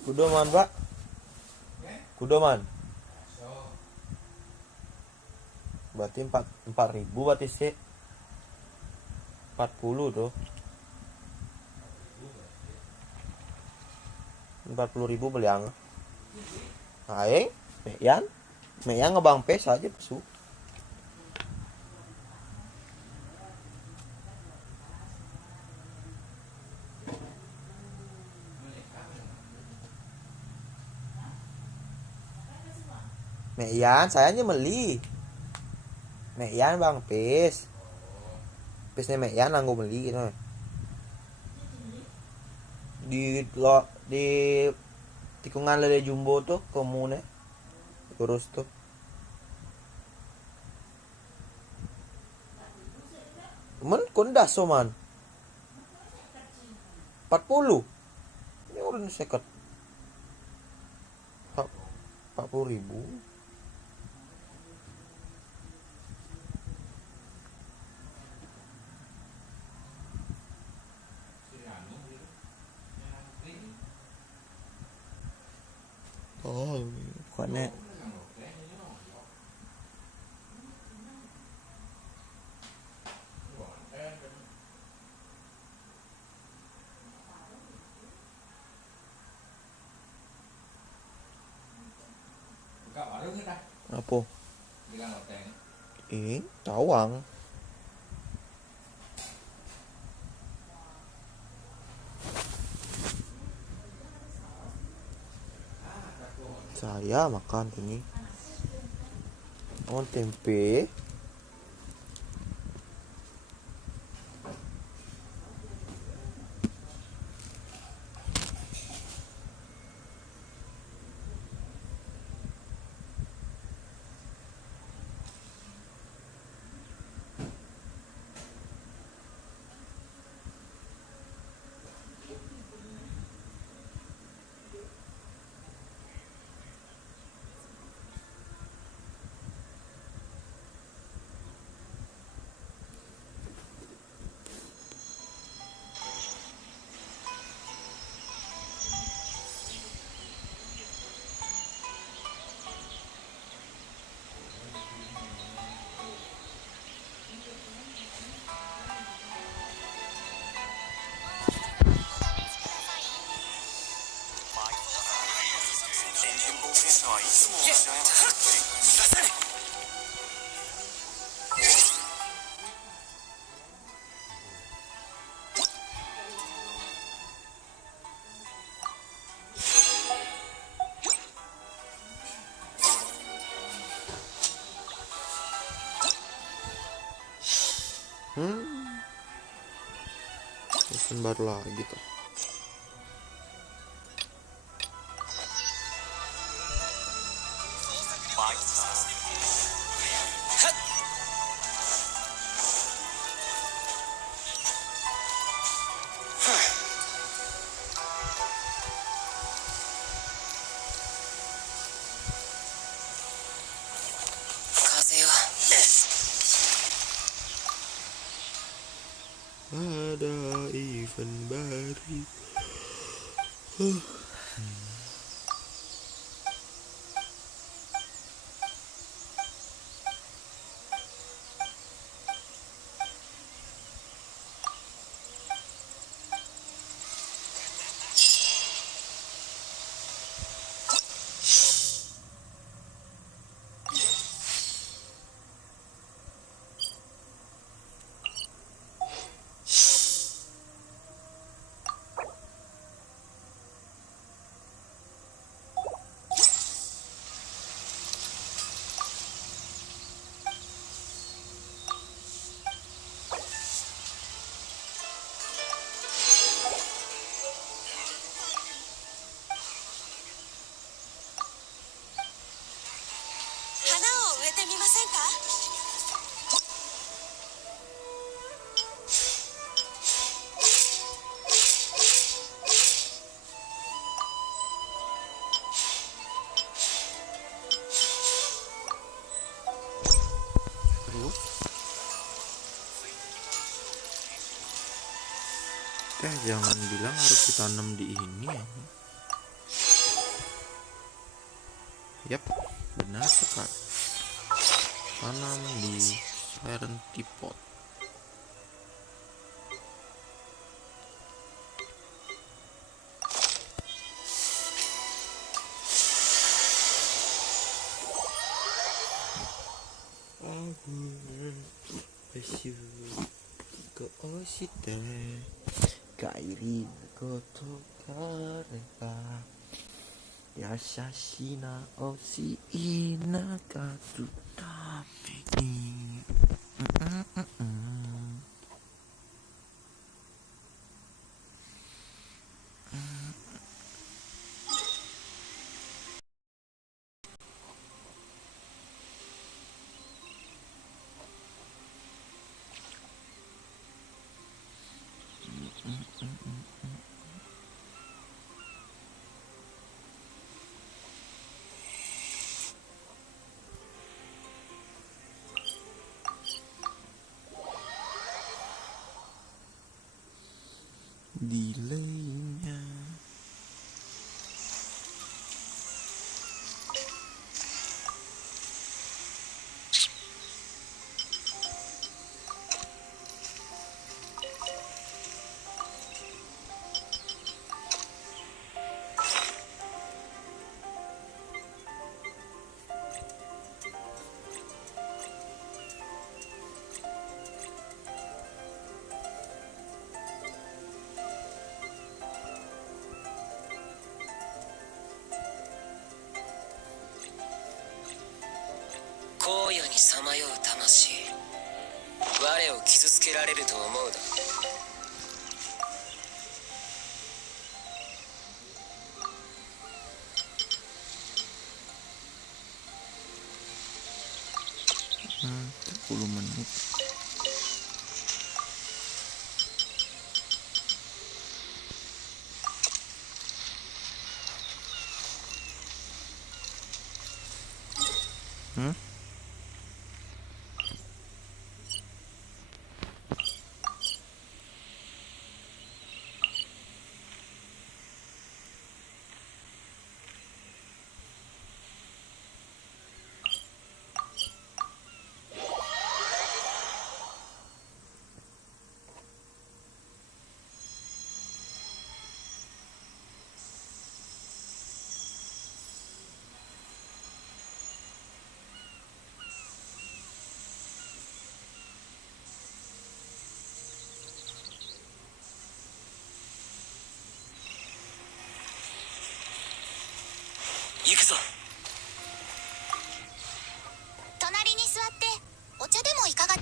Kudoman, Pak. Kudoman. Berarti 4.000 berarti sih. 40 tuh. 40.000 beliang. Aing, Meyan ngebang pes aja pesu. Meyan, saya aja beli. Meyan bang pes. Pesnya Meyan nanggo beli gitu. Di tikungan lele jumbo tuh komune urus tuh. Men kondas man 40 ini udah seket 40.000. Oh, bukannya apa? Ini tawang. Saya makan ini. Oh, tempe. Pesan baru lagi tuh. Ada event baru. Jangan bilang harus ditanam di ini ya. Yap, benar sekali. Tanam di serentipot. Kairi goto kareba Yasashi na oshi inagatu tame ni delaynya.荒野にさまよう魂、我を傷つけられると思うだ。10 menit.行くぞ。隣に座ってお茶でもいかが。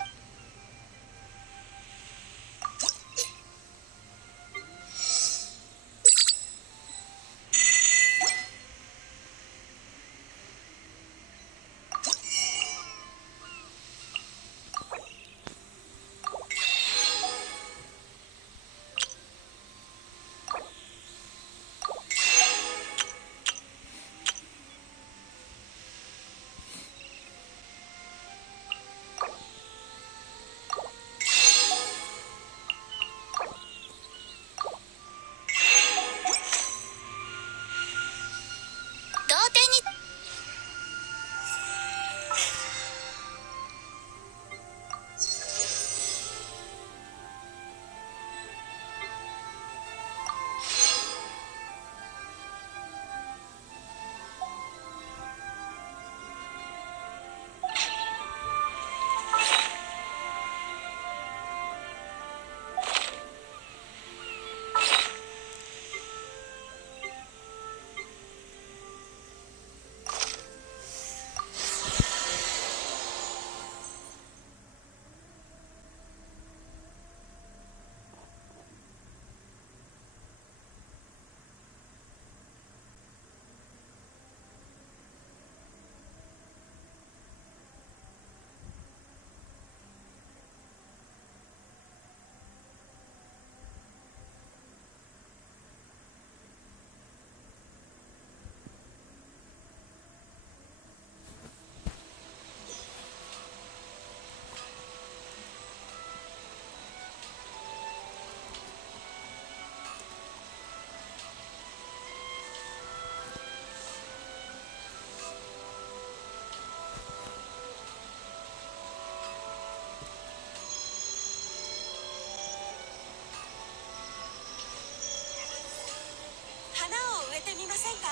か？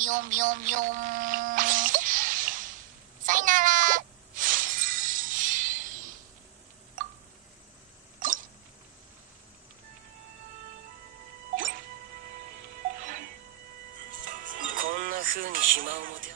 ビヨンビヨンビヨン。さよなら。こんな風に暇を持て。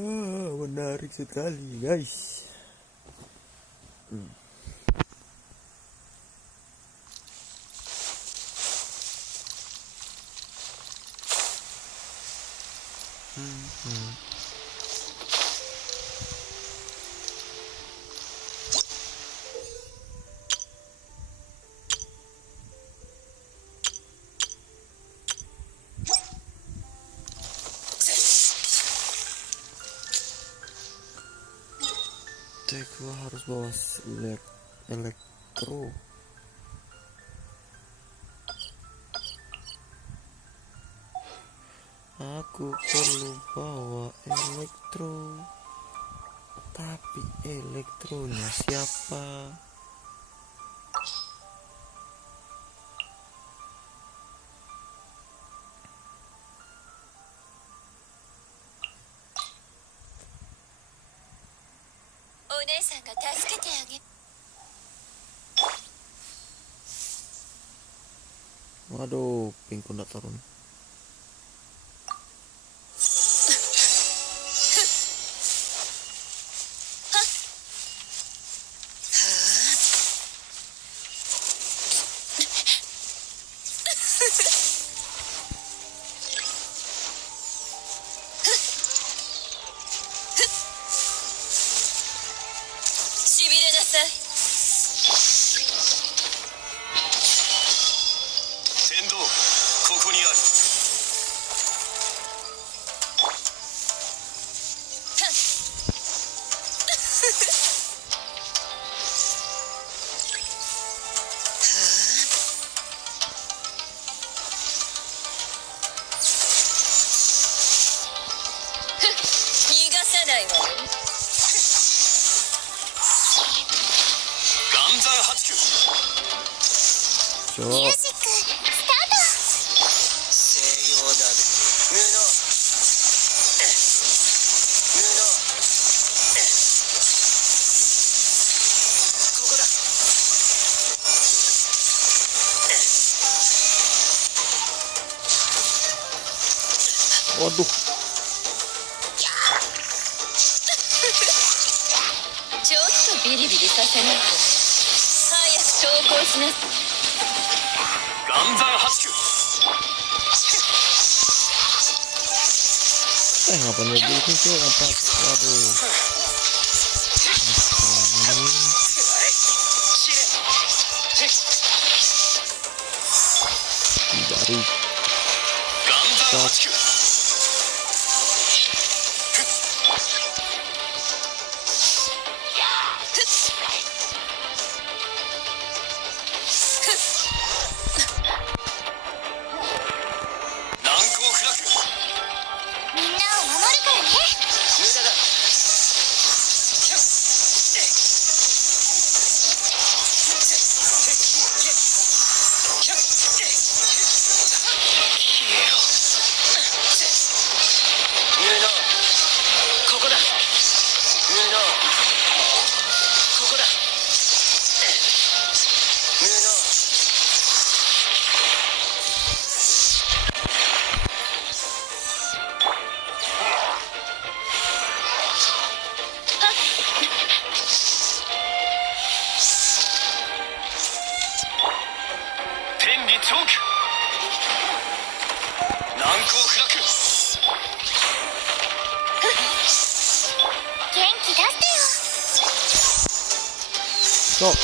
Menarik sekali guys. Gua harus bawa elektro. Aku perlu bawa elektro. Tapi elektronya siapa? Waduh, pingku udah turun. Waduh. Ngapain lagi itu apa? Waduh. Dari stop.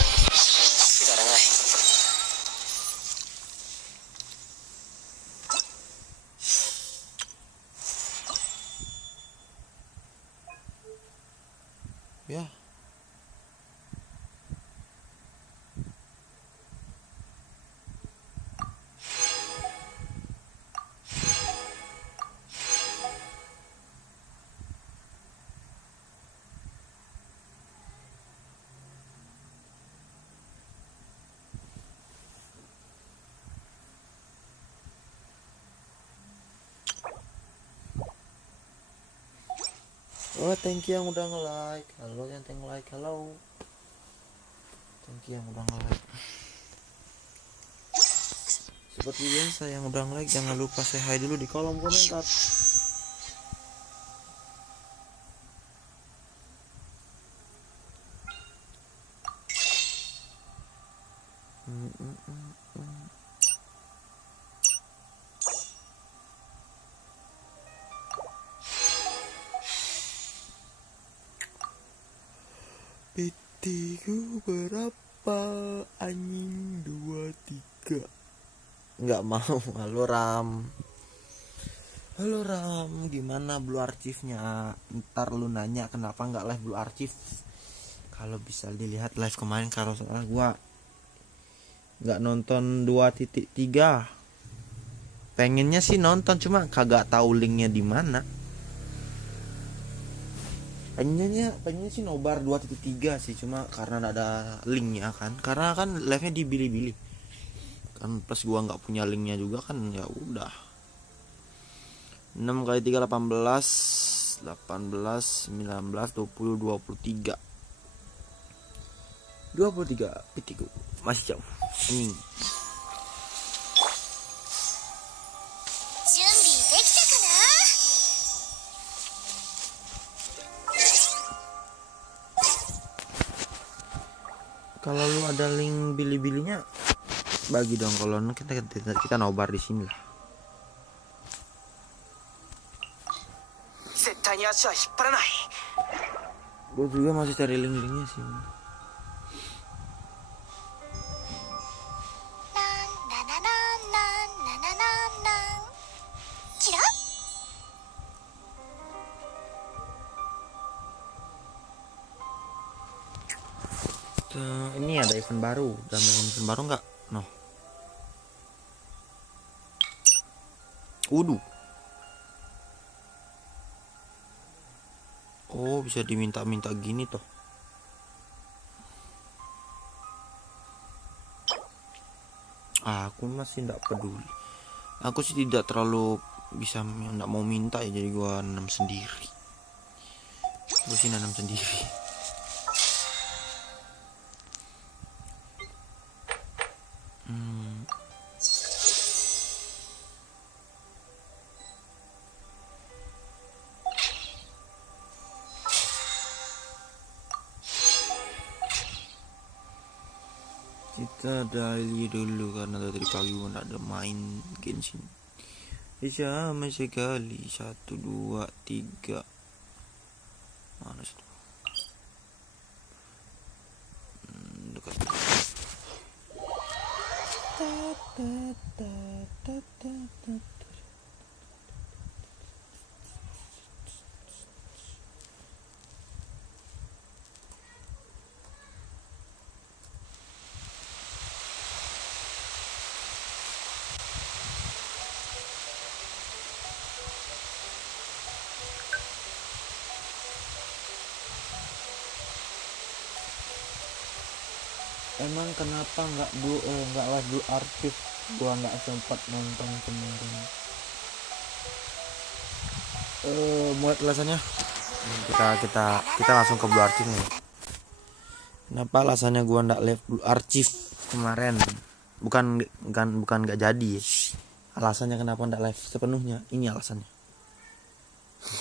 Ya. Oh, thank you yang udah nge-like. Halo yang nge-like, halo. Thank you yang udah nge-like. Seperti biasa yang udah nge-like jangan lupa say hi dulu di kolom komentar. Pitiku berapa anjing 23. Nggak mau. Halo Ram, gimana blue archive-nya? Ntar lu nanya kenapa nggak live blue archive. Kalau bisa dilihat live kemarin, kalau soalnya gua nggak nonton 2.3. Pengennya sih nonton, cuma kagak tahu linknya di mana. Pengennya sih nobar 2.3 sih, cuma karena nggak ada linknya kan. Karena kan live-nya di Bilibili. Kan plus gua nggak punya linknya juga kan, ya udah. 6 kali 3 18 19 20 23 pitiku masih jauh. Ini 準備できたかな？ kalau lu ada link Bilibili-nya bagi dong, kalau kita nobar di sini lah. 絶対に足は引っ張らない。 Gue juga masih cari link-linknya sih. なんなななんなななんなんキラ？ Ini ada event baru. Dan event baru nggak? No. Udu. Oh, bisa diminta-minta gini toh. Aku masih nggak peduli. Aku sih tidak terlalu bisa, nggak mau minta ya, jadi gua nanam sendiri. Gue sih nanam sendiri. Kita dari dulu karena dari pagi gue gak ada main Genshin. Bisa sekali 1 2 3. Mana satu? Dekat. Emang kenapa nggak live blue archive? Gua nggak sempat nonton kemarin. Muat alasannya. Kita langsung ke blue archive nih. Kenapa alasannya gua nggak live blue archive kemarin? Bukan nggak jadi. Alasannya kenapa nggak live sepenuhnya? Ini alasannya.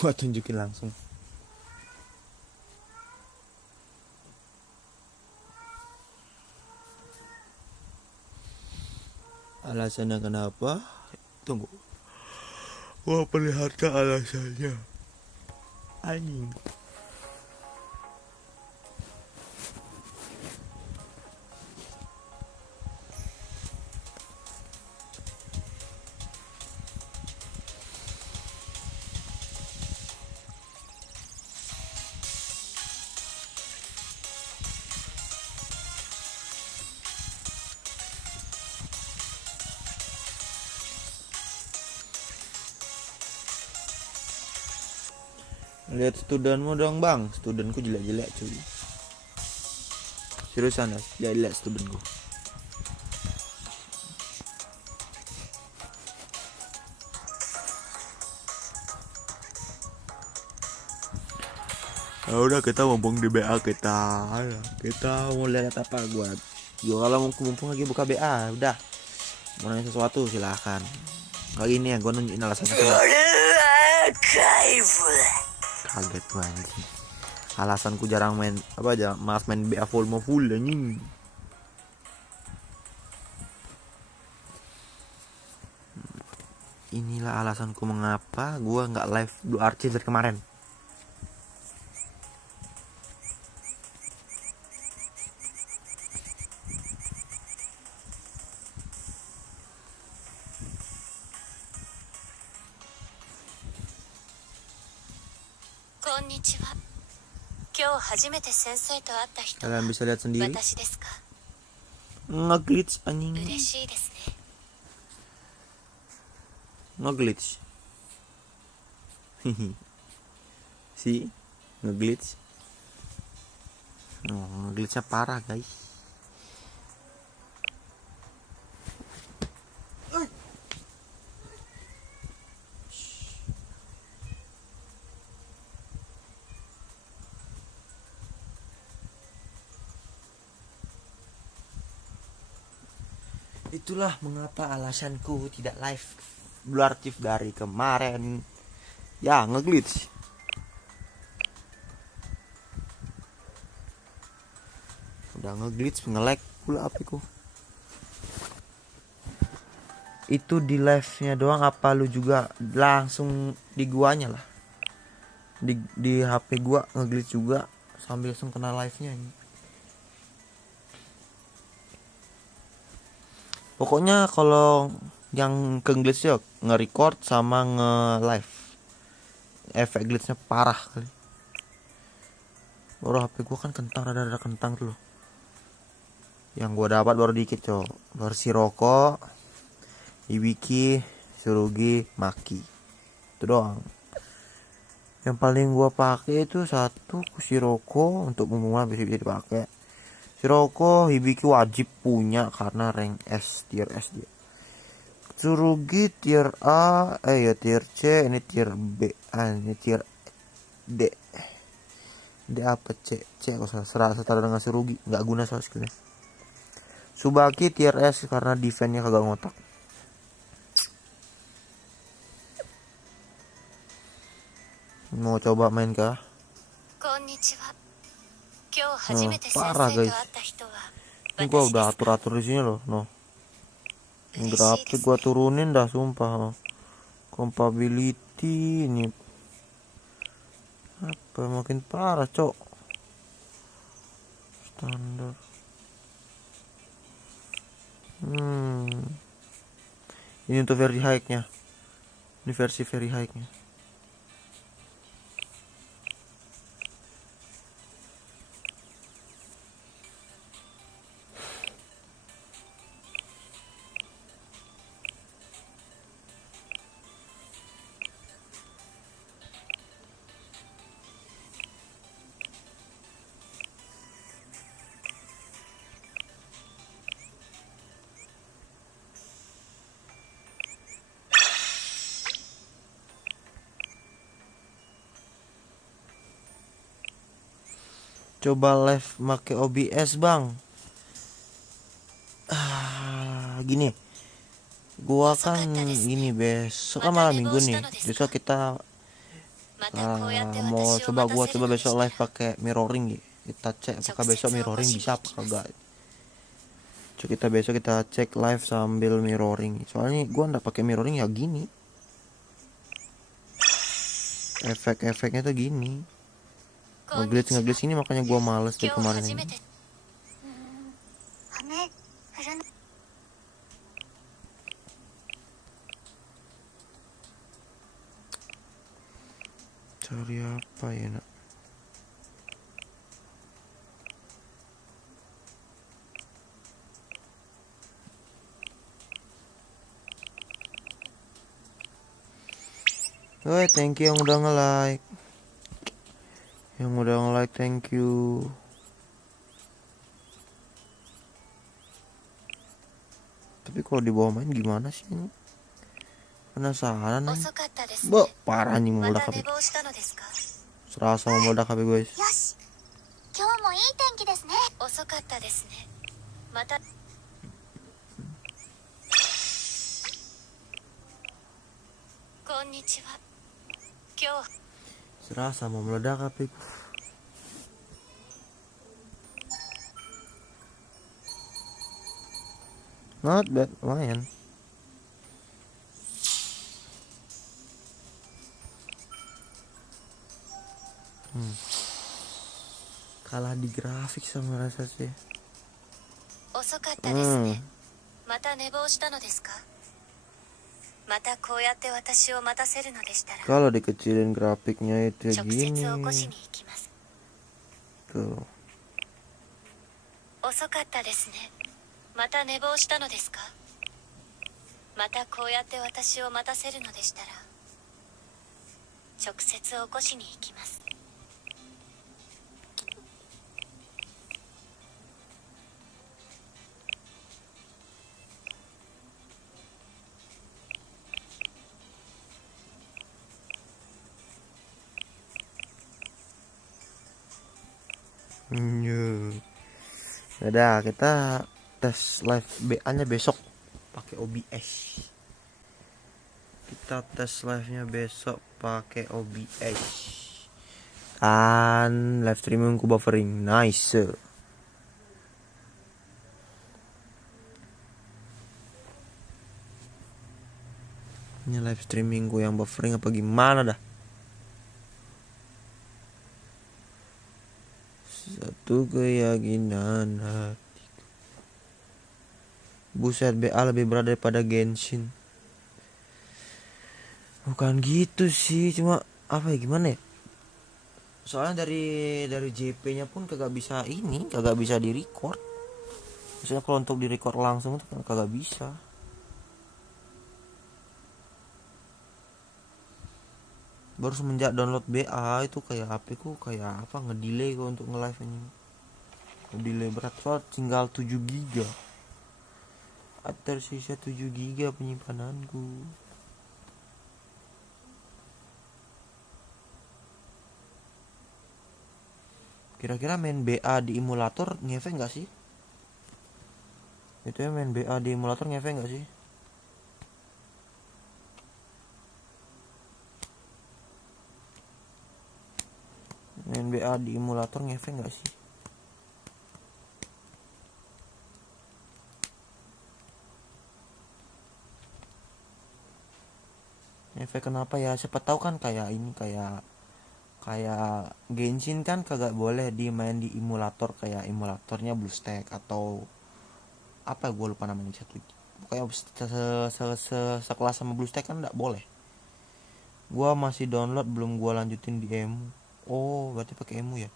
Gua tunjukin langsung. Alasannya kenapa? Tunggu. Wah, perlihatkan alasannya. Anjing. Lihat studenmu dong bang. Studenku jelek-jelek cuy. Seriusan ya, lihat studenku. Ya udah, kita mumpung di BA kita mau lihat apa gua. Yo kalau mumpung lagi buka BA, udah. Mau nanya sesuatu silahkan. Kayak gini ya, gua nunjukin alasannya kenapa. Kaget gua anjing. Alasanku jarang main malas main BA full anjing. Inilah alasanku mengapa gua nggak live Blue Archive dari kemarin. Konnichiwa. 今日初めて先生と会った人は Kalian bisa lihat sendiri. 私ですか。 Nge-glitch anjing. 嬉しいですね。 Nge-glitch. Si, nge-glitch. Oh, nge-glitchnya parah guys. Itulah mengapa alasanku tidak live Blue Archive dari kemarin. Ya, nge-glitch. Udah nge-glitch, nge-lag pula apiku. Itu di live-nya doang apa lu juga langsung di guanya lah? Di HP gua nge-glitch juga sambil langsung kena live-nya ini. Pokoknya kalau yang ke glitch ya nge-record sama nge-live. Efek glitchnya parah kali. Baru HP gua kan kentang, rada-rada kentang tuh loh. Yang gua dapat baru dikit cok. Versi rokok, Ibiki, Surugi, Maki. Itu doang. Yang paling gua pakai itu satu Kusiroko untuk pemula bisa dipakai. Shiroko Hibiki wajib punya karena rank S, tier S dia. Tsurugi tier A, ya tier C, ini tier B, ini tier D. D apa C? C kok salah setara dengan Tsurugi, nggak guna soal skillnya. Tsubaki tier S karena defense-nya kagak ngotak. Mau coba main kah? Konnichiwa. Parah guys. Ini gua udah atur-atur di sini loh, no. Grafik gua turunin dah sumpah. Compatibility ini apa makin parah, cok. Standar. Ini untuk very high-nya. Ini versi very high-nya. Coba live make OBS bang. Gini, gua kan gini besok kan malam minggu nih. Besok kita mau gua coba besok live pakai mirroring. Kita cek apakah besok mirroring bisa apa kagak. Coba kita besok kita cek live sambil mirroring. Soalnya gua nggak pakai mirroring ya gini. Efek-efeknya tuh gini. Nge-glitch ini makanya gua males dari kemarin ini. Cari apa ya nak? Woi, thank you yang udah nge-like. Yang udah nge-like, thank you. Tapi kalau di bawah main gimana sih ini? Penasaran nih. Parah nih meledak HP. Serasa mau meledak HP guys. Serasa mau meledak HP. Not bad, lumayan. Kalah di grafik sama rasa sih. 遅かったですね。また寝坊したのですか？またこうやって私を待たせるのでしたら Kalau dikecilin grafiknya itu 直接 gini 起こしに行きます。 tuh. 遅かったですね。また寝坊したのですか？またこうやって私を待たせるのでしたら直接起こしに行きます。 Udah, kita tes live BA-nya besok pakai OBS. Kita tes live-nya besok pakai OBS. Kan live streaming ku buffering. Nice. Ini live streaming ku yang buffering apa gimana dah? Satu keyakinan hati. Buset, BA lebih berat daripada Genshin. Bukan gitu sih, cuma apa ya, gimana ya? Soalnya dari JP-nya pun kagak bisa di record. Maksudnya kalau untuk di record langsung itu kan kagak bisa. Baru semenjak download BA itu kayak HP ku kayak apa ngedelay kok untuk nge-live ini. Ngedelay berat, soal tinggal 7 GB. Tersisa 7 GB penyimpananku. Kira-kira main BA di emulator ngefek nggak sih? Itu ya, main BA di emulator ngefek nggak sih? Main BA di emulator ngefek nggak sih? Ngefek kenapa ya? Siapa tahu kan kayak ini, kayak Genshin kan kagak boleh dimain di emulator, kayak emulatornya BlueStack atau apa, gue lupa namanya satu. Pokoknya sekelas sama BlueStack kan nggak boleh. Gua masih download, belum gua lanjutin di emu. Oh, berarti pakai emu ya.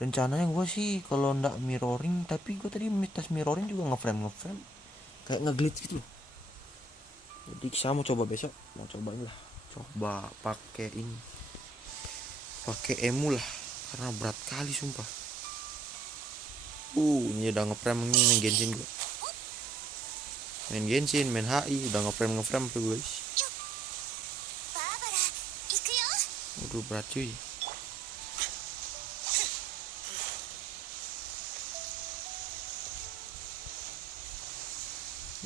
Rencananya gue sih kalau ndak mirroring, tapi gue tadi tes mirroring juga ngeframe kayak ngeglitch gitu loh. Jadi saya mau coba besok, coba pakai ini, pakai emu lah, karena berat kali sumpah. Ini udah ngeframe ini, main Genshin gue, main HI udah ngeframe tuh guys. Aduh, berat cuy.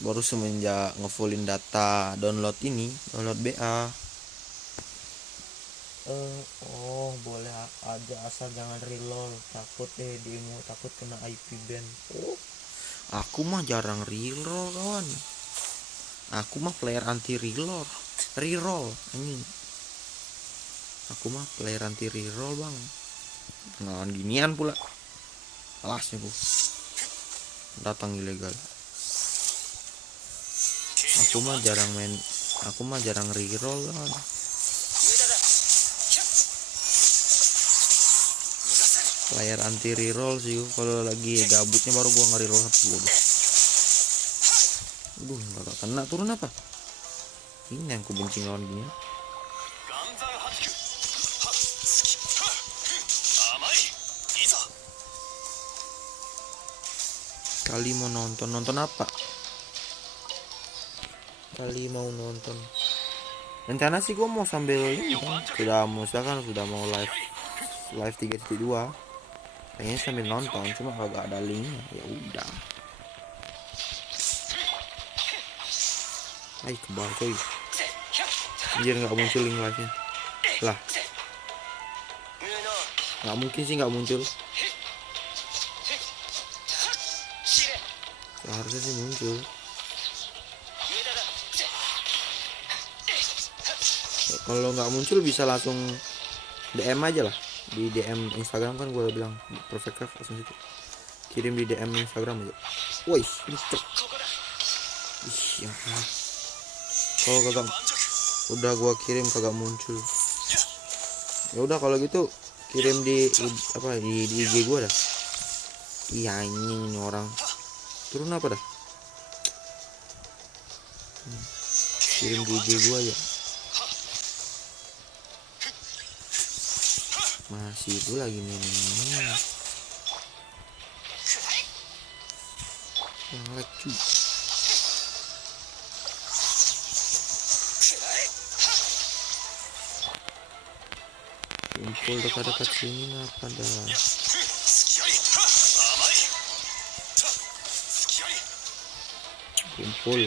Baru semenjak ngefullin data download BA. Boleh aja asal jangan reload, takut demo, takut kena IP ban. Aku mah jarang reroll kawan. Aku mah player anti reroll anjing. Aku mah player anti reroll bang. Ngelawan ginian pula. Alasnya bu. Datang ilegal. Aku mah jarang reroll kan. Player anti reroll sih, kalau lagi gabutnya baru gua nge-reroll satu. Aduh, enggak kena, turun apa? Ini yang ku benci lawan gini. Kali mau nonton apa? Kali mau nonton. Rencana sih gue mau sambil ini kan, sudah mau live 3.2. Pengen sambil nonton, cuma kalau gak ada linknya ya udah. Kebal coy. Biar nggak muncul link live-nya. Lah. Nggak mungkin sih nggak muncul. Seharusnya sih muncul. Kalau nggak muncul bisa langsung DM aja lah. di DM Instagram kan gue bilang perfect craft langsung situ, kirim di DM Instagram aja. Woi cek. Ih, ya. Kalau kagak udah gue kirim kagak muncul. Ya udah kalau gitu kirim di apa di IG gue dah. Iya ini orang turun apa dah. Kirim di IG gue ya. Masih itu lagi nih. Yang like cuy. Kumpul dekat-dekat sini apa dah. Kumpul.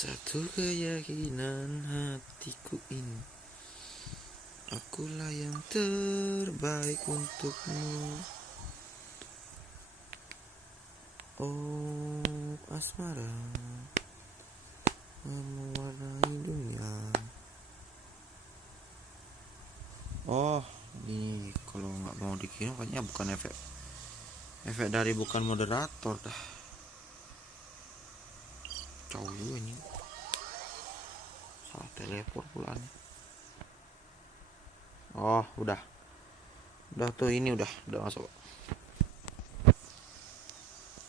Satu keyakinan hatiku ini, akulah yang terbaik untukmu. Oh asmara mewarnai dunia. Oh ini kalau nggak mau dikirim kayaknya bukan efek dari bukan moderator dah. Jauh juga ini. Salah teleport pula nih. Oh udah tuh ini udah masuk.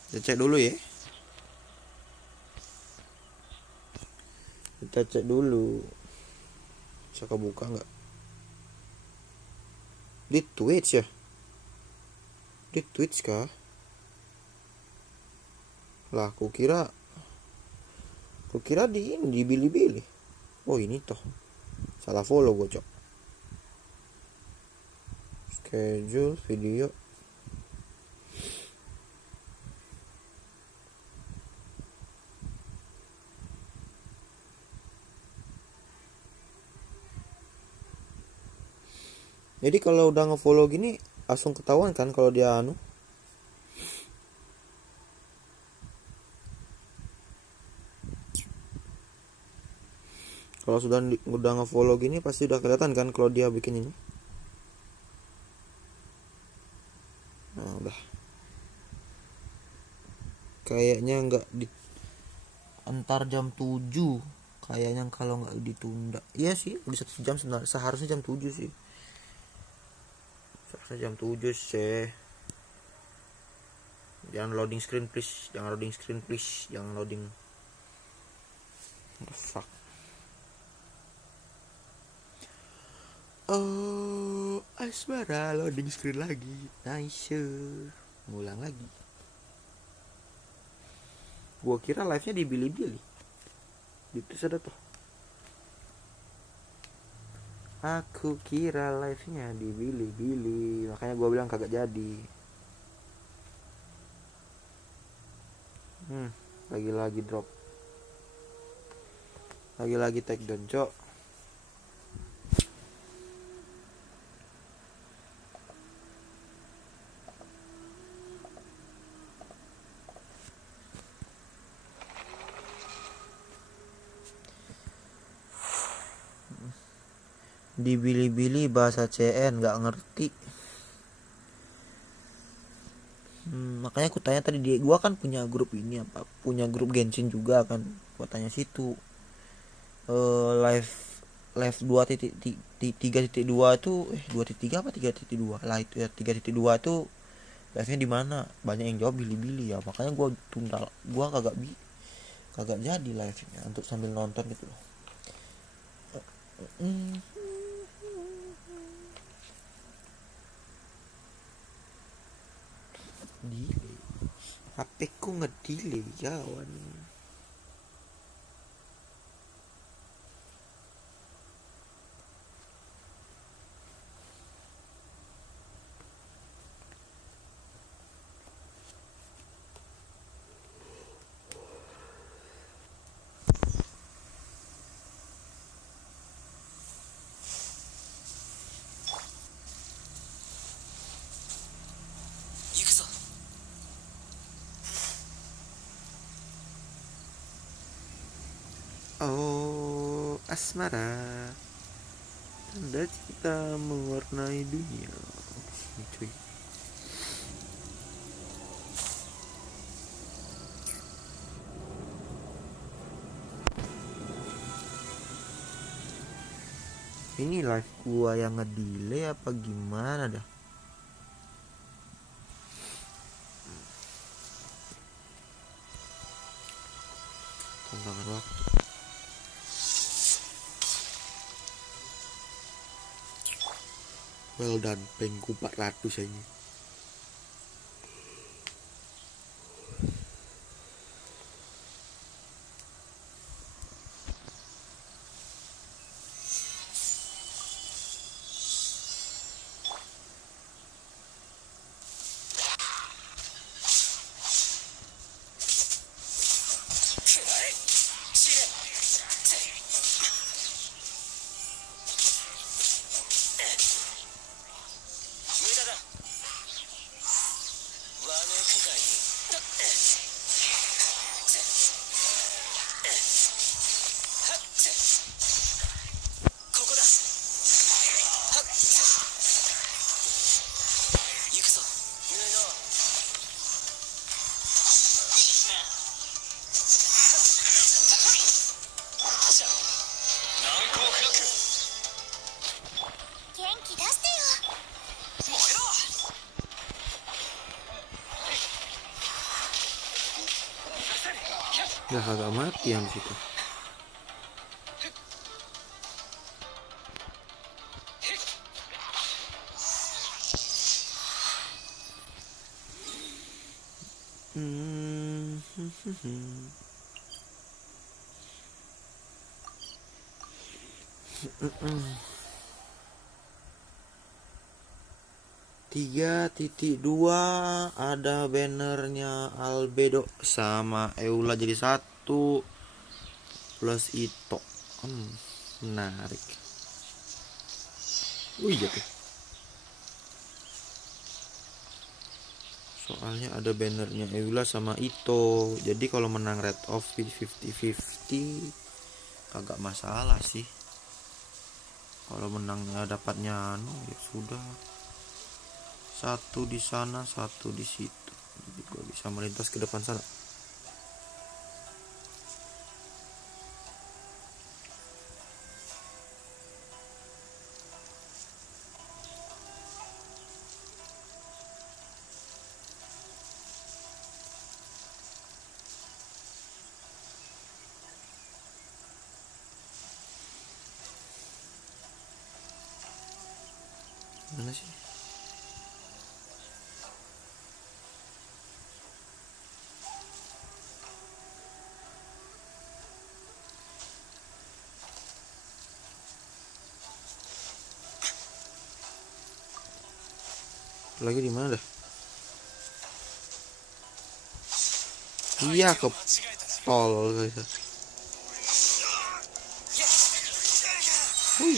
Kita cek dulu ya. Kita cek dulu. Bisa kebuka nggak? Di Twitch ya? Di Twitch kah? Lah, kukira di ini di Bilibili. Oh ini toh. Salah follow gue cok. Schedule video. Jadi kalau udah ngefollow gini langsung ketahuan kan kalau dia anu. Kalau udah ngefollow gini pasti udah kelihatan kan kalau dia bikin ini. Nah, udah. Kayaknya enggak di antar jam 7. Kayaknya kalau enggak ditunda. Iya sih, udah 1 jam seharusnya jam 7 sih. Seharusnya jam 7 sih. Jangan loading screen please. Jangan loading. What the fuck. Oh, asmara loading screen lagi. Nice. Ngulang lagi. Gua kira live-nya di Bilibili. Itu ada tuh. Aku kira live-nya di Bilibili. Makanya gua bilang kagak jadi. Lagi-lagi drop. Lagi-lagi take down, cok. Di Bilibili bahasa CN nggak ngerti. Makanya aku tanya tadi, gua kan punya grup ini apa, punya grup Genshin juga kan, gua tanya situ live 2.3.2 itu 2.3 apa 3.2 lah itu ya, 3.2 itu live-nya di mana, banyak yang jawab Bilibili ya, makanya gua tunda, gua kagak jadi live-nya untuk sambil nonton gitu loh. Delay. HP ku ngedelay kawan. asmara, tanda cinta mewarnai dunia. Ini cuy. Ini live gua yang ngedelay apa gimana dah? Tantangan waktu. Well done, pengku 400 ini. Nah, agak mati yang situ. Tiga titik dua ada bannernya Albedo sama Eula jadi satu plus Ito. Menarik. Wih jatuh. Soalnya ada bannernya Eula sama Ito. Jadi kalau menang red off 50-50 agak masalah sih. Kalau menangnya dapatnya ya sudah. Satu di sana, satu di situ. Jadi gue bisa melintas ke depan sana. Mana sih? Lagi di mana dah? Iya ke tol guys. Wih.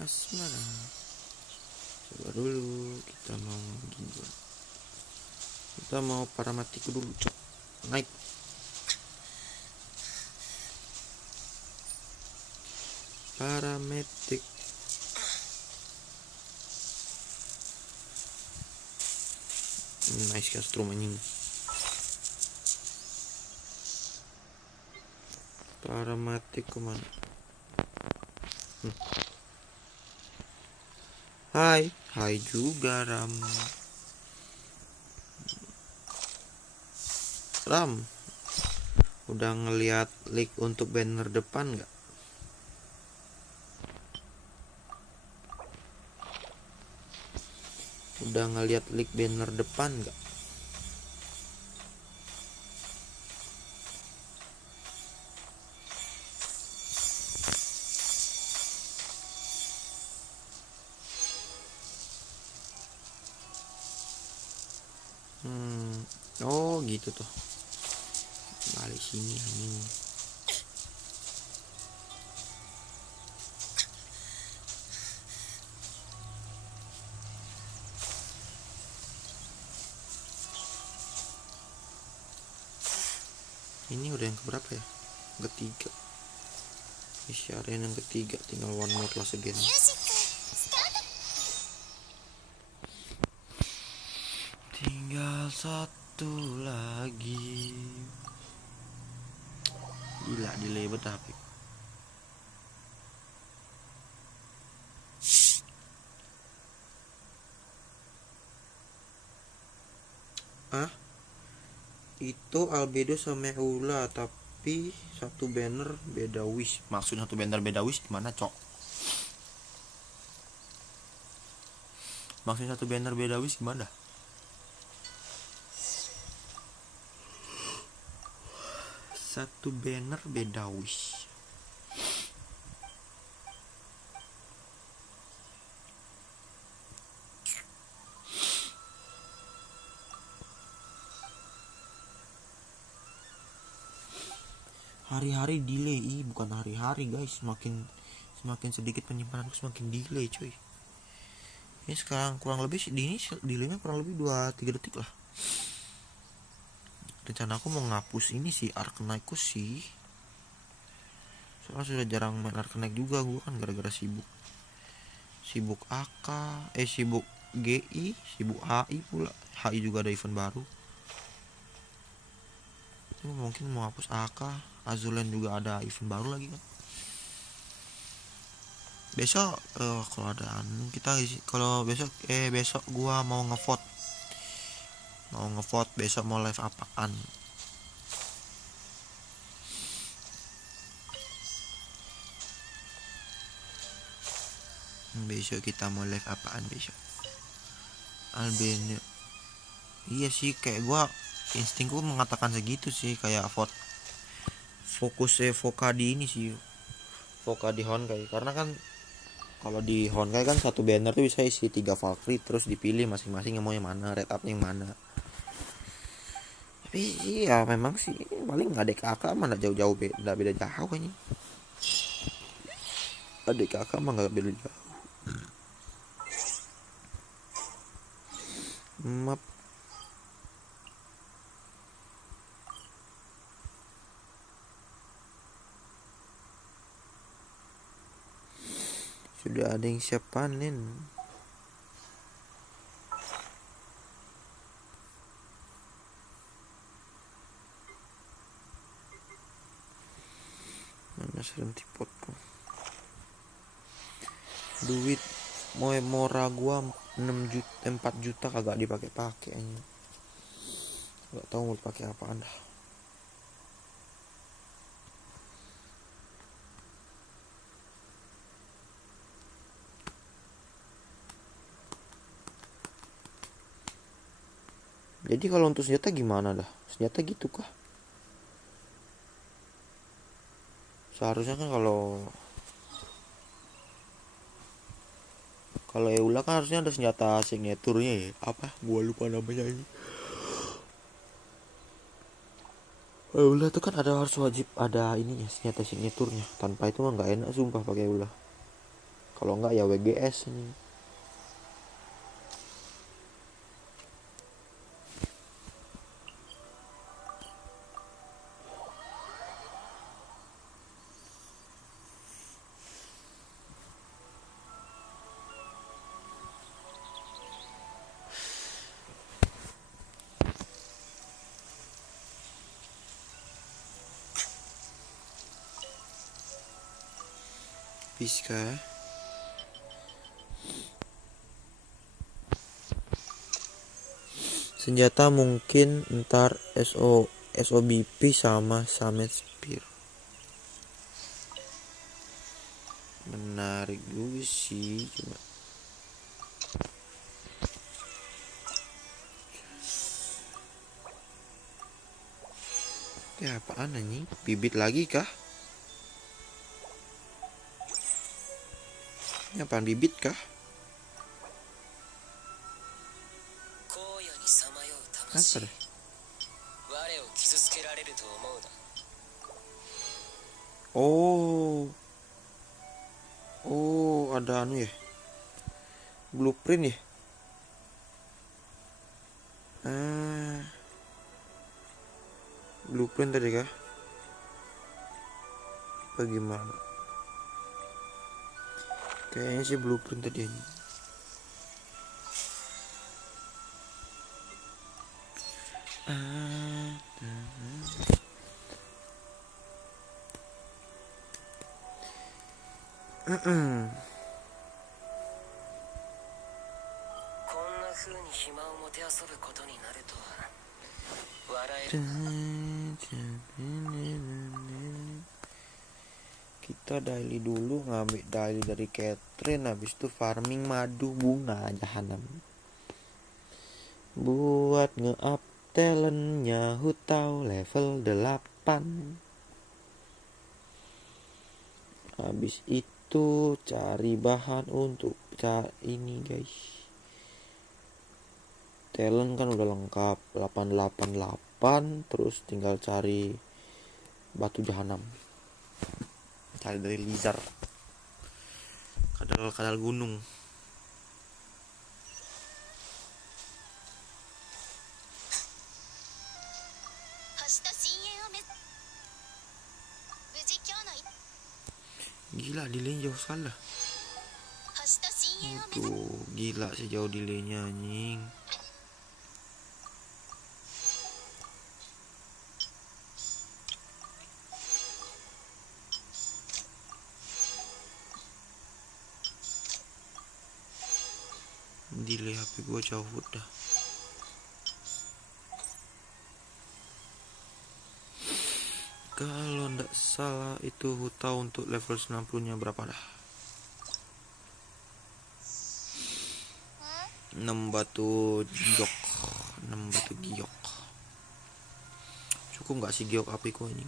Asmara. Coba dulu kita mau gini. Kita mau paramatiku dulu, cok. Naik. Parametik. Nice kan strum anjing. Paramatik kemana? Hai juga Ram. Udah ngeliat link untuk banner depan nggak? Udah ngeliat link banner depan nggak? situ tuh. Balik sini anjing. Ini udah yang keberapa ya? Ketiga. Isi area yang ketiga, tinggal one more last again. Tinggal satu lagi. Gila, delay banget HP. Itu albedo sama Eula, tapi satu banner beda wish. Maksud satu banner beda wish gimana, cok? Maksud satu banner beda wish gimana? Satu banner beda wish. Hari-hari delay, bukan hari-hari guys. Semakin sedikit penyimpananku semakin delay cuy. Ini sekarang kurang lebih ini delaynya kurang lebih 2-3 detik lah. Rencana aku mau ngapus ini sih Arcanite-ku sih. Soalnya sudah jarang main Arcanite juga gue kan, gara-gara sibuk AK, sibuk GI, sibuk HI pula. HI juga ada event baru. Ini mungkin mau hapus AK, Azulen juga ada event baru lagi kan. Besok kalau ada kita kalau besok gua mau ngevote besok mau live apaan. Besok kita mau live apaan besok? Albania. Iya sih, kayak gua instingku mengatakan segitu sih, kayak foka di ini sih, foka di Honkai. Karena kan kalau di Honkai kan satu banner tuh bisa isi 3 Valkyrie, terus dipilih masing-masing yang mau yang mana, red up yang mana. Tapi iya memang sih paling adek kakak mah nggak jauh-jauh beda jauh ini. Adek kakak mah nggak beda jauh. Map. Sudah ada yang siap panen. Mana serenti potku. Duit mora gua 4 juta kagak dipakai ini. Gak tahu mau dipakai apaan dah. Jadi kalau untuk senjata gimana dah? Senjata gitu kah? Seharusnya kan kalau Eula kan harusnya ada senjata signaturnya ya. Apa? Gua lupa namanya ini. Eula tuh kan harus wajib ada ininya, senjata signaturnya. Tanpa itu mah nggak enak sumpah pakai Eula. Kalau nggak ya WGS ini. Bisa. Senjata mungkin ntar SOBP sama Summit Spear. Menarik juga sih, cuma ya apaan anjing? Bibit lagi kah? Ini apaan, bibit kah? Apa deh? られると思うな。 Oh, ada anu ya, blueprint ya. Blueprint tadi kah? Bagaimana? Kayaknya sih blueprint tadi ini. Kita daily dulu, ngambil daily dari Catherine, habis itu farming madu bunga jahanam buat nge-up talentnya Hutao level 8. Habis itu cari bahan untuk ini guys. Talent kan udah lengkap 888, terus tinggal cari batu jahanam. Cari dari lizard. Kadal gunung. Gila delaynya jauh sekali lah. Tuh gila sejauh delaynya anjing. Delay HP gue jauh udah. Kalau ndak salah itu Hutao untuk level 90 nya berapa dah? 6 batu giok. Cukup nggak sih giok api ku ini?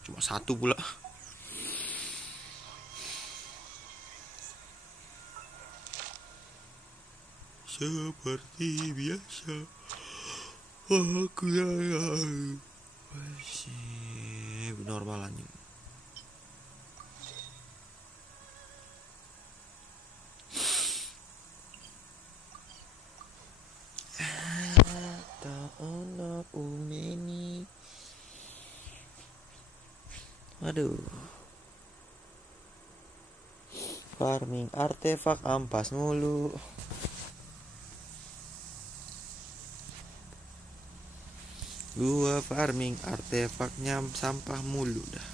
Cuma satu pula. Seperti biasa aku masih normal anjing. Aduh, farming artefak ampas mulu. Gua farming artefaknya sampah mulu dah.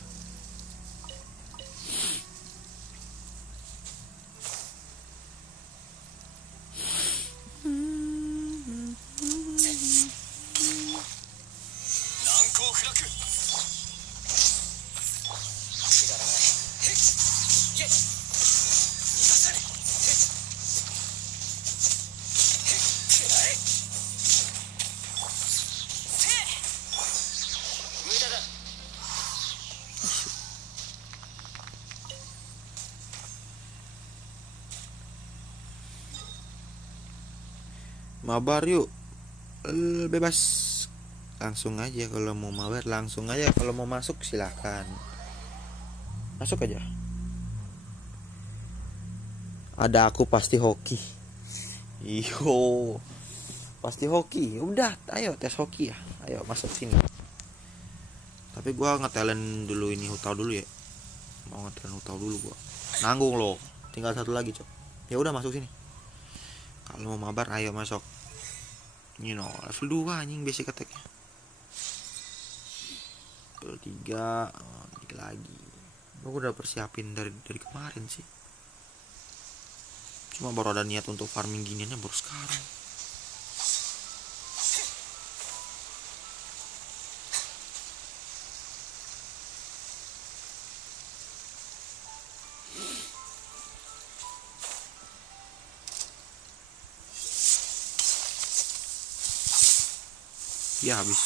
Mabar yuk, bebas langsung aja kalau mau mabar, langsung aja kalau mau masuk silahkan masuk aja. Ada aku pasti hoki. Iyo, pasti hoki. Udah, ayo tes hoki ya. Ayo masuk sini. Tapi gua ngetalent dulu ini Hutao dulu ya. Mau ngetalent Hutao dulu gua. Nanggung loh. Tinggal satu lagi, Cok. Ya udah masuk sini. Kalau mau mabar ayo masuk. Level 2 anjing basic attack-nya. Level 3 lagi. Gua udah persiapin dari kemarin sih. Cuma baru ada niat untuk farming giniannya baru sekarang. Ya habis.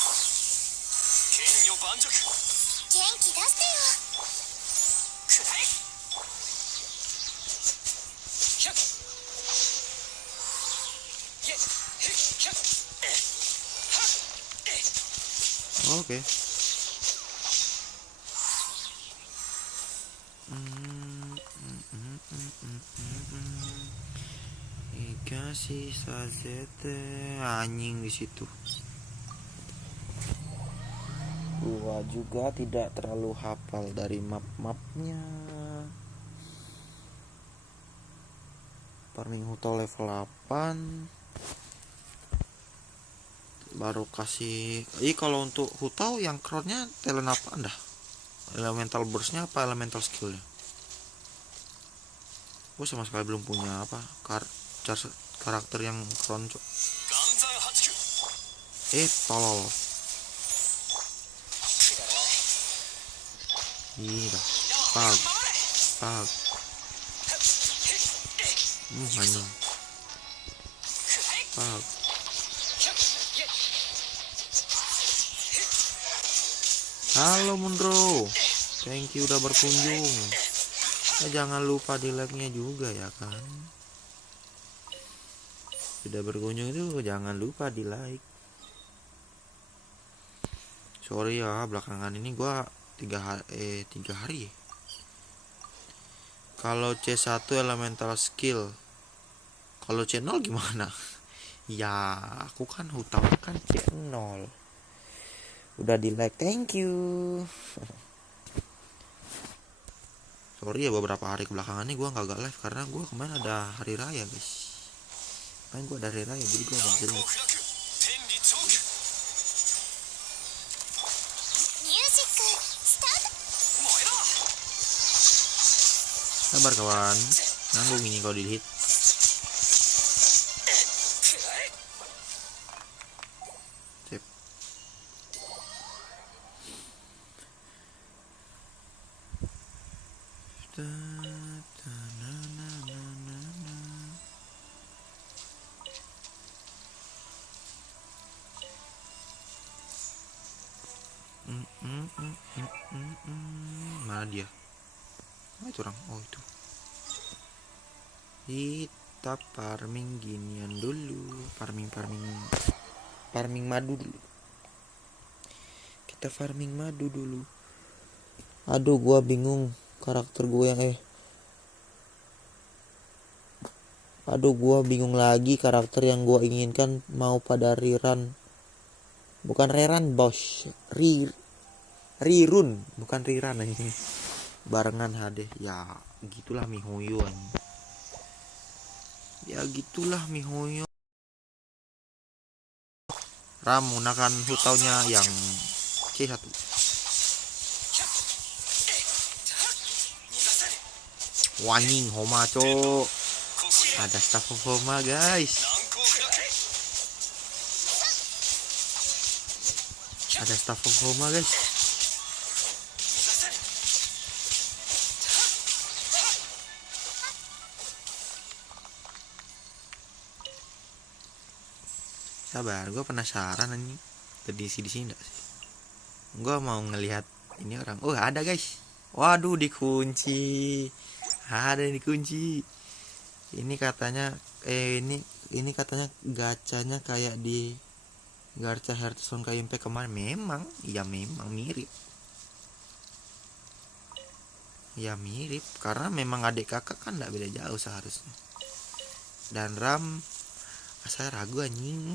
Oke. Dikasih saja anjing di situ. Gua juga tidak terlalu hafal dari map-mapnya. Farming Hutao level 8. Baru kasih. Kalau untuk Hutao yang crownnya talent apa dah? Elemental burstnya apa elemental skillnya? Gue sama sekali belum punya apa karakter yang crown cok. Tolol. Iya, pag. Anjing. Pag. Halo Mundro, thank you udah berkunjung. Jangan lupa di like-nya juga ya kan. Sudah berkunjung itu jangan lupa di like. Sorry ya, belakangan ini gua 3 hari. Kalau C1 elemental skill. Kalau C0 gimana? Ya, aku kan Hutao kan C0. Udah di like, thank you. Sorry ya beberapa hari kebelakangan ini gue gak live karena gue kemarin ada hari raya guys. Kemarin gue ada hari raya jadi gue gak bisa live. Sabar kawan, nanggung ini kalau di hit. Mana dia? Itu orang. Oh itu. Kita farming ginian dulu. Farming madu dulu. Kita farming madu dulu. Aduh, gua bingung karakter gue yang Aduh, gua bingung lagi karakter yang gua inginkan mau pada rerun. Bukan rerun, bos. Rirun, bukan rerun anjing. Barengan HD. Ya, gitulah mihoyo anjing. Ya gitulah mihoyo. Ram menggunakan Hutao-nya yang C1. Wanjing Homa cok. Ada staff of Homa guys. Ada staff of Homa guys. Sabar, gue penasaran nih terdiisi di sini enggak sih? Gue mau ngelihat ini orang. Oh ada guys. Waduh dikunci. Ada yang dikunci. Ini katanya ini katanya gacanya kayak di gacha Hearthstone KMP kemarin. Memang mirip. Ya mirip karena memang adik kakak kan enggak beda jauh seharusnya. Dan RAM saya ragu anjing.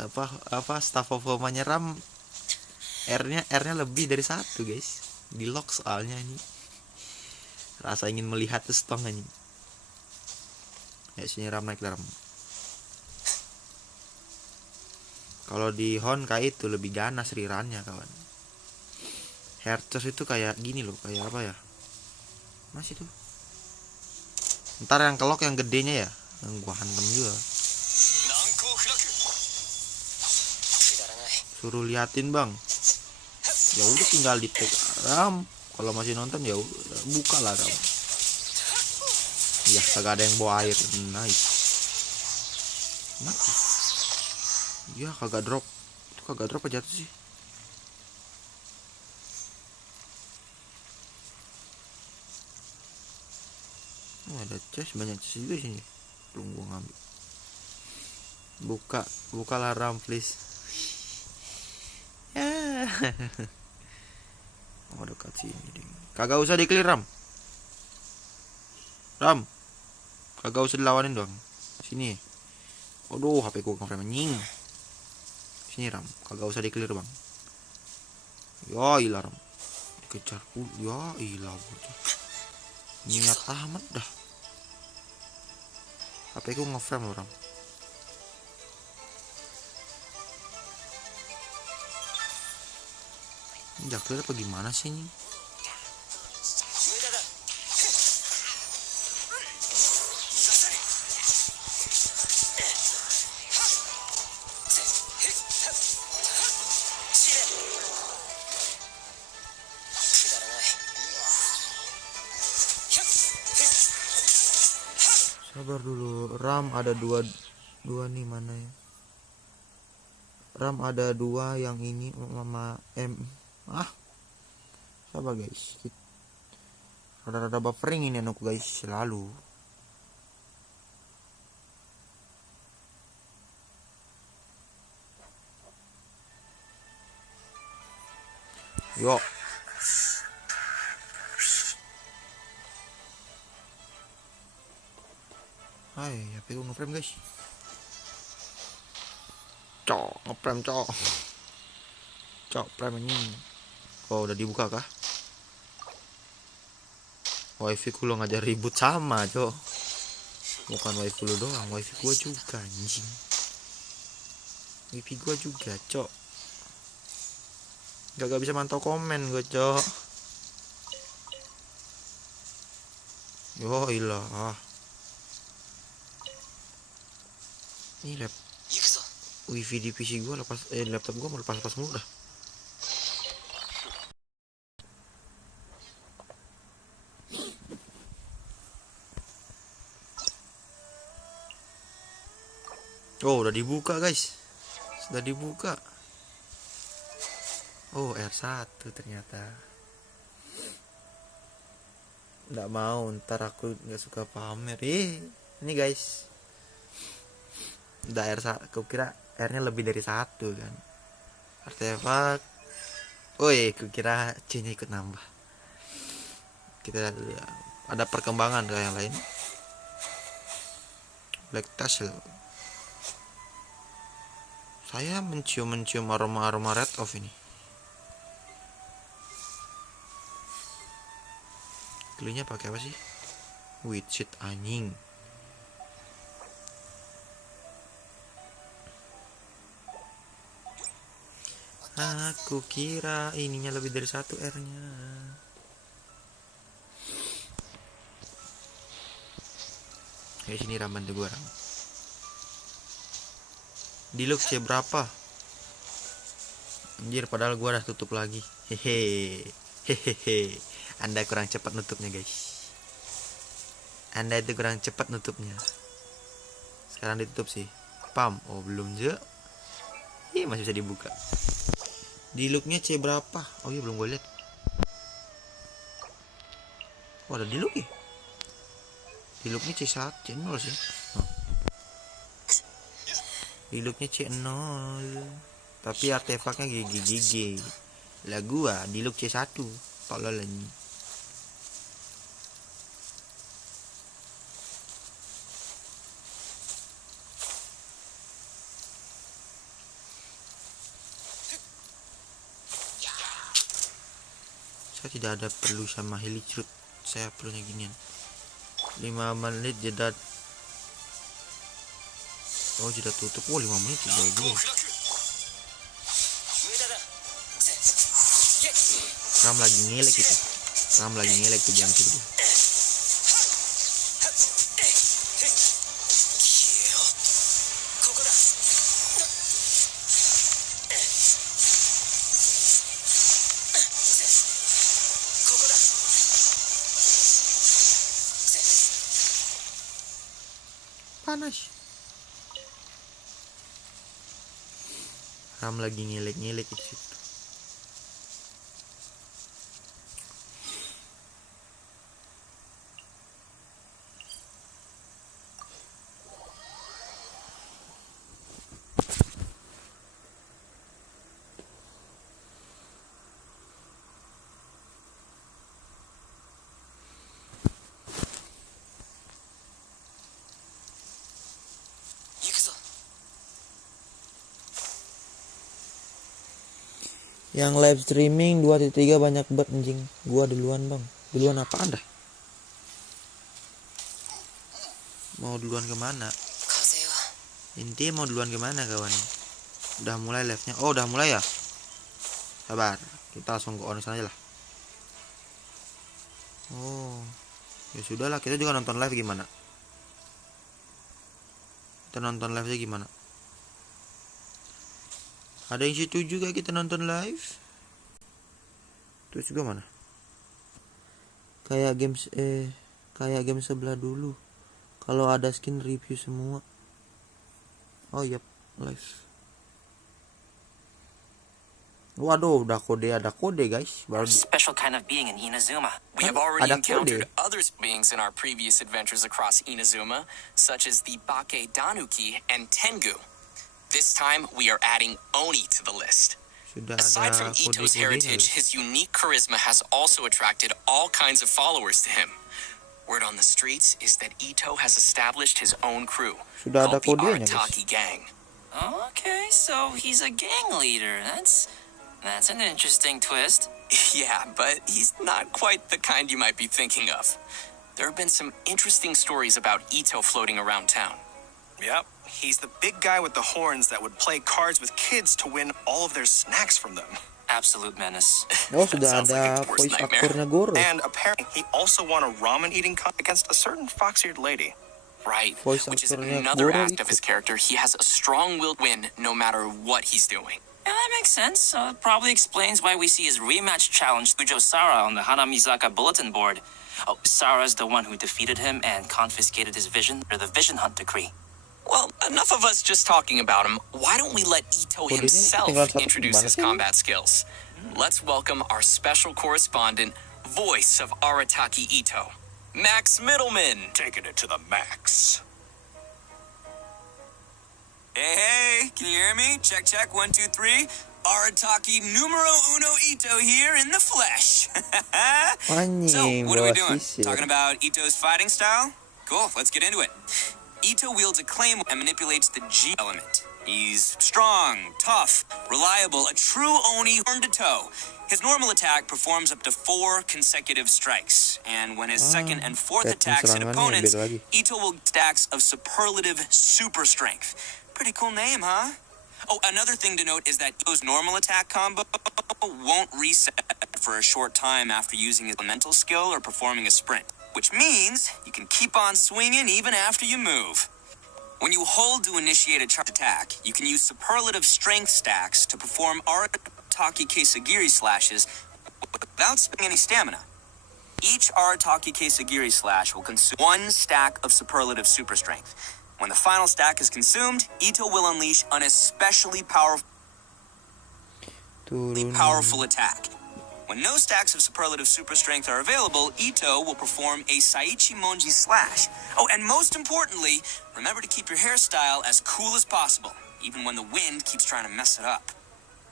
Apa staff of Homa-nya RAM R-nya lebih dari 1 guys. Di lock soalnya ini. Rasa ingin melihat tuh stong anjing. Ya sini RAM naik RAM. Kalau di Hon kayak itu lebih ganas rirannya kawan. Hearthstone itu kayak gini loh, kayak apa ya? Masih tuh. Ntar yang kelok yang gedenya ya, yang gua hantem juga. Suruh liatin bang. Ya udah tinggal di tag RAM. Kalau masih nonton ya buka lah RAM. Ya kagak ada yang bawa air. Nice. Mati. Ya kagak drop. Itu kagak drop aja tuh sih. Oh, ada chest, banyak chest juga sini. Belum gua ngambil. Buka lah RAM please. Ya Oh dekat sini ding. Kagak usah di-clear Ram. Ram. Kagak usah dilawanin dong. Sini. Aduh, HP ku ngeframe anjing. Sini Ram, kagak usah di-clear Bang. Ya ilah Ram. Dikejar. Ya ilah bocah. Niat amat dah. HP ku ngeframe loh Ram. Ini clear apa gimana sih ini? Sabar dulu, RAM ada dua nih mana ya? RAM ada dua yang ini mama sabar guys, rada-rada buffering ini aku guys selalu. Yo. Hai, HP gue ngeframe guys. Ngeframe frame ini. Oh udah dibuka kah? Wifi ku lo ngajak ribut sama bukan wifi lo doang, wifi gua juga anjing. Wifi gua juga gak bisa mantau komen gue yo ilah ini wifi di PC gua laptop gua mau lepas mulu dah. Oh udah dibuka guys, sudah dibuka. Oh R1 ternyata. Nggak mau, ntar aku nggak suka pamer. Ini guys, udah R1, aku kira R-nya lebih dari 1 kan. Artefak. Woi, aku kira C-nya ikut nambah. Kita ada perkembangan kayak yang lain. Black Tassel. Saya mencium aroma red off ini. Cluenya pakai apa sih? Wheat shit anjing. Aku kira ininya lebih dari 1 R-nya. Kayak sini ramen tuh gua ram. Di look C berapa? Anjir padahal gua udah tutup lagi. Hehehe. Anda kurang cepat nutupnya guys. Anda itu kurang cepat nutupnya. Sekarang ditutup sih. Pam. Oh belum juga. Masih bisa dibuka. Di looknya C berapa? Oh iya belum gue lihat. Oh ada di look ya. Di looknya C1 C0 sih. Di looknya C0. Tapi artefaknya GG. Lah gua di look C1. Tolol ini. Saya tidak ada perlu sama helicrut. Saya perlunya ginian. 5 menit jeda. Oh jeda tutup. Oh 5 menit jeda gue. Ram lagi ngelek itu. Ram lagi ngelek tuh jam segitu. Panas. Ram lagi ngelek itu. Yang live streaming 2.3 banyak banget anjing. Gua duluan bang. Duluan apaan dah? Mau duluan kemana? Intinya mau duluan kemana kawan? Udah mulai live-nya. Oh udah mulai ya? Sabar. Kita langsung ke on aja lah. Oh ya sudahlah, kita juga nonton live gimana? Kita nonton live aja gimana? Ada yang situ juga kita nonton live. Terus juga mana? Kayak game sebelah dulu. Kalau ada skin review semua. Oh yep, live. Waduh, ada kode guys. Baru Special kind of being in Inazuma. We have already encountered other beings in our previous adventures across Inazuma, such as the Bake Danuki and Tengu. This time, we are adding Oni to the list. Aside from Ito's heritage, his unique charisma has also attracted all kinds of followers to him. Word on the streets is that Ito has established his own crew, called the Arataki Gang. Okay, so he's a gang leader. That's an interesting twist. Yeah, but he's not quite the kind you might be thinking of. There have been some interesting stories about Ito floating around town. Yep, he's the big guy with the horns that would play cards with kids to win all of their snacks from them. Absolute menace. Oh sudah ada voice actornya Goro. And apparently he also won a ramen eating contest against a certain fox-eared lady. Right, Voice which is actornya another Goro aspect of his character. He has a strong will to win no matter what he's doing. Yeah, that makes sense. It probably explains why we see his rematch challenge Fujo Sara on the Hanamizaka bulletin board. Oh, Sara's the one who defeated him and confiscated his vision, or the Vision Hunt decree. Well, enough of us just talking about him. Why don't we let Ito himself introduce his combat skills? Let's welcome our special correspondent, voice of Arataki Ito, Max Middleman. Taking it to the max. Hey, can you hear me? Check, 1, 2, 3. Arataki numero uno Ito here in the flesh. So, what are we doing? Talking about Ito's fighting style? Cool, let's get into it. Ito wields a claim and manipulates the G element. He's strong, tough, reliable, a true Oni horn to toe. His normal attack performs up to 4 consecutive strikes, and when his second and fourth attacks hit opponents, Ito will get stacks of superlative super strength. Pretty cool name, huh? Oh, another thing to note is that Ito's normal attack combo won't reset for a short time after using his elemental skill or performing a sprint, which means you can keep on swinging even after you move. When you hold to initiate a charge attack, you can use superlative strength stacks to perform Arataki Kesagiri slashes without spending any stamina. Each Arataki Kesagiri slash will consume 1 stack of superlative super strength. When the final stack is consumed, Ito will unleash an especially powerful attack. When no stacks of superlative super strength are available, Ito will perform a Saichi Monji slash. Oh, and most importantly, remember to keep your hairstyle as cool as possible, even when the wind keeps trying to mess it up.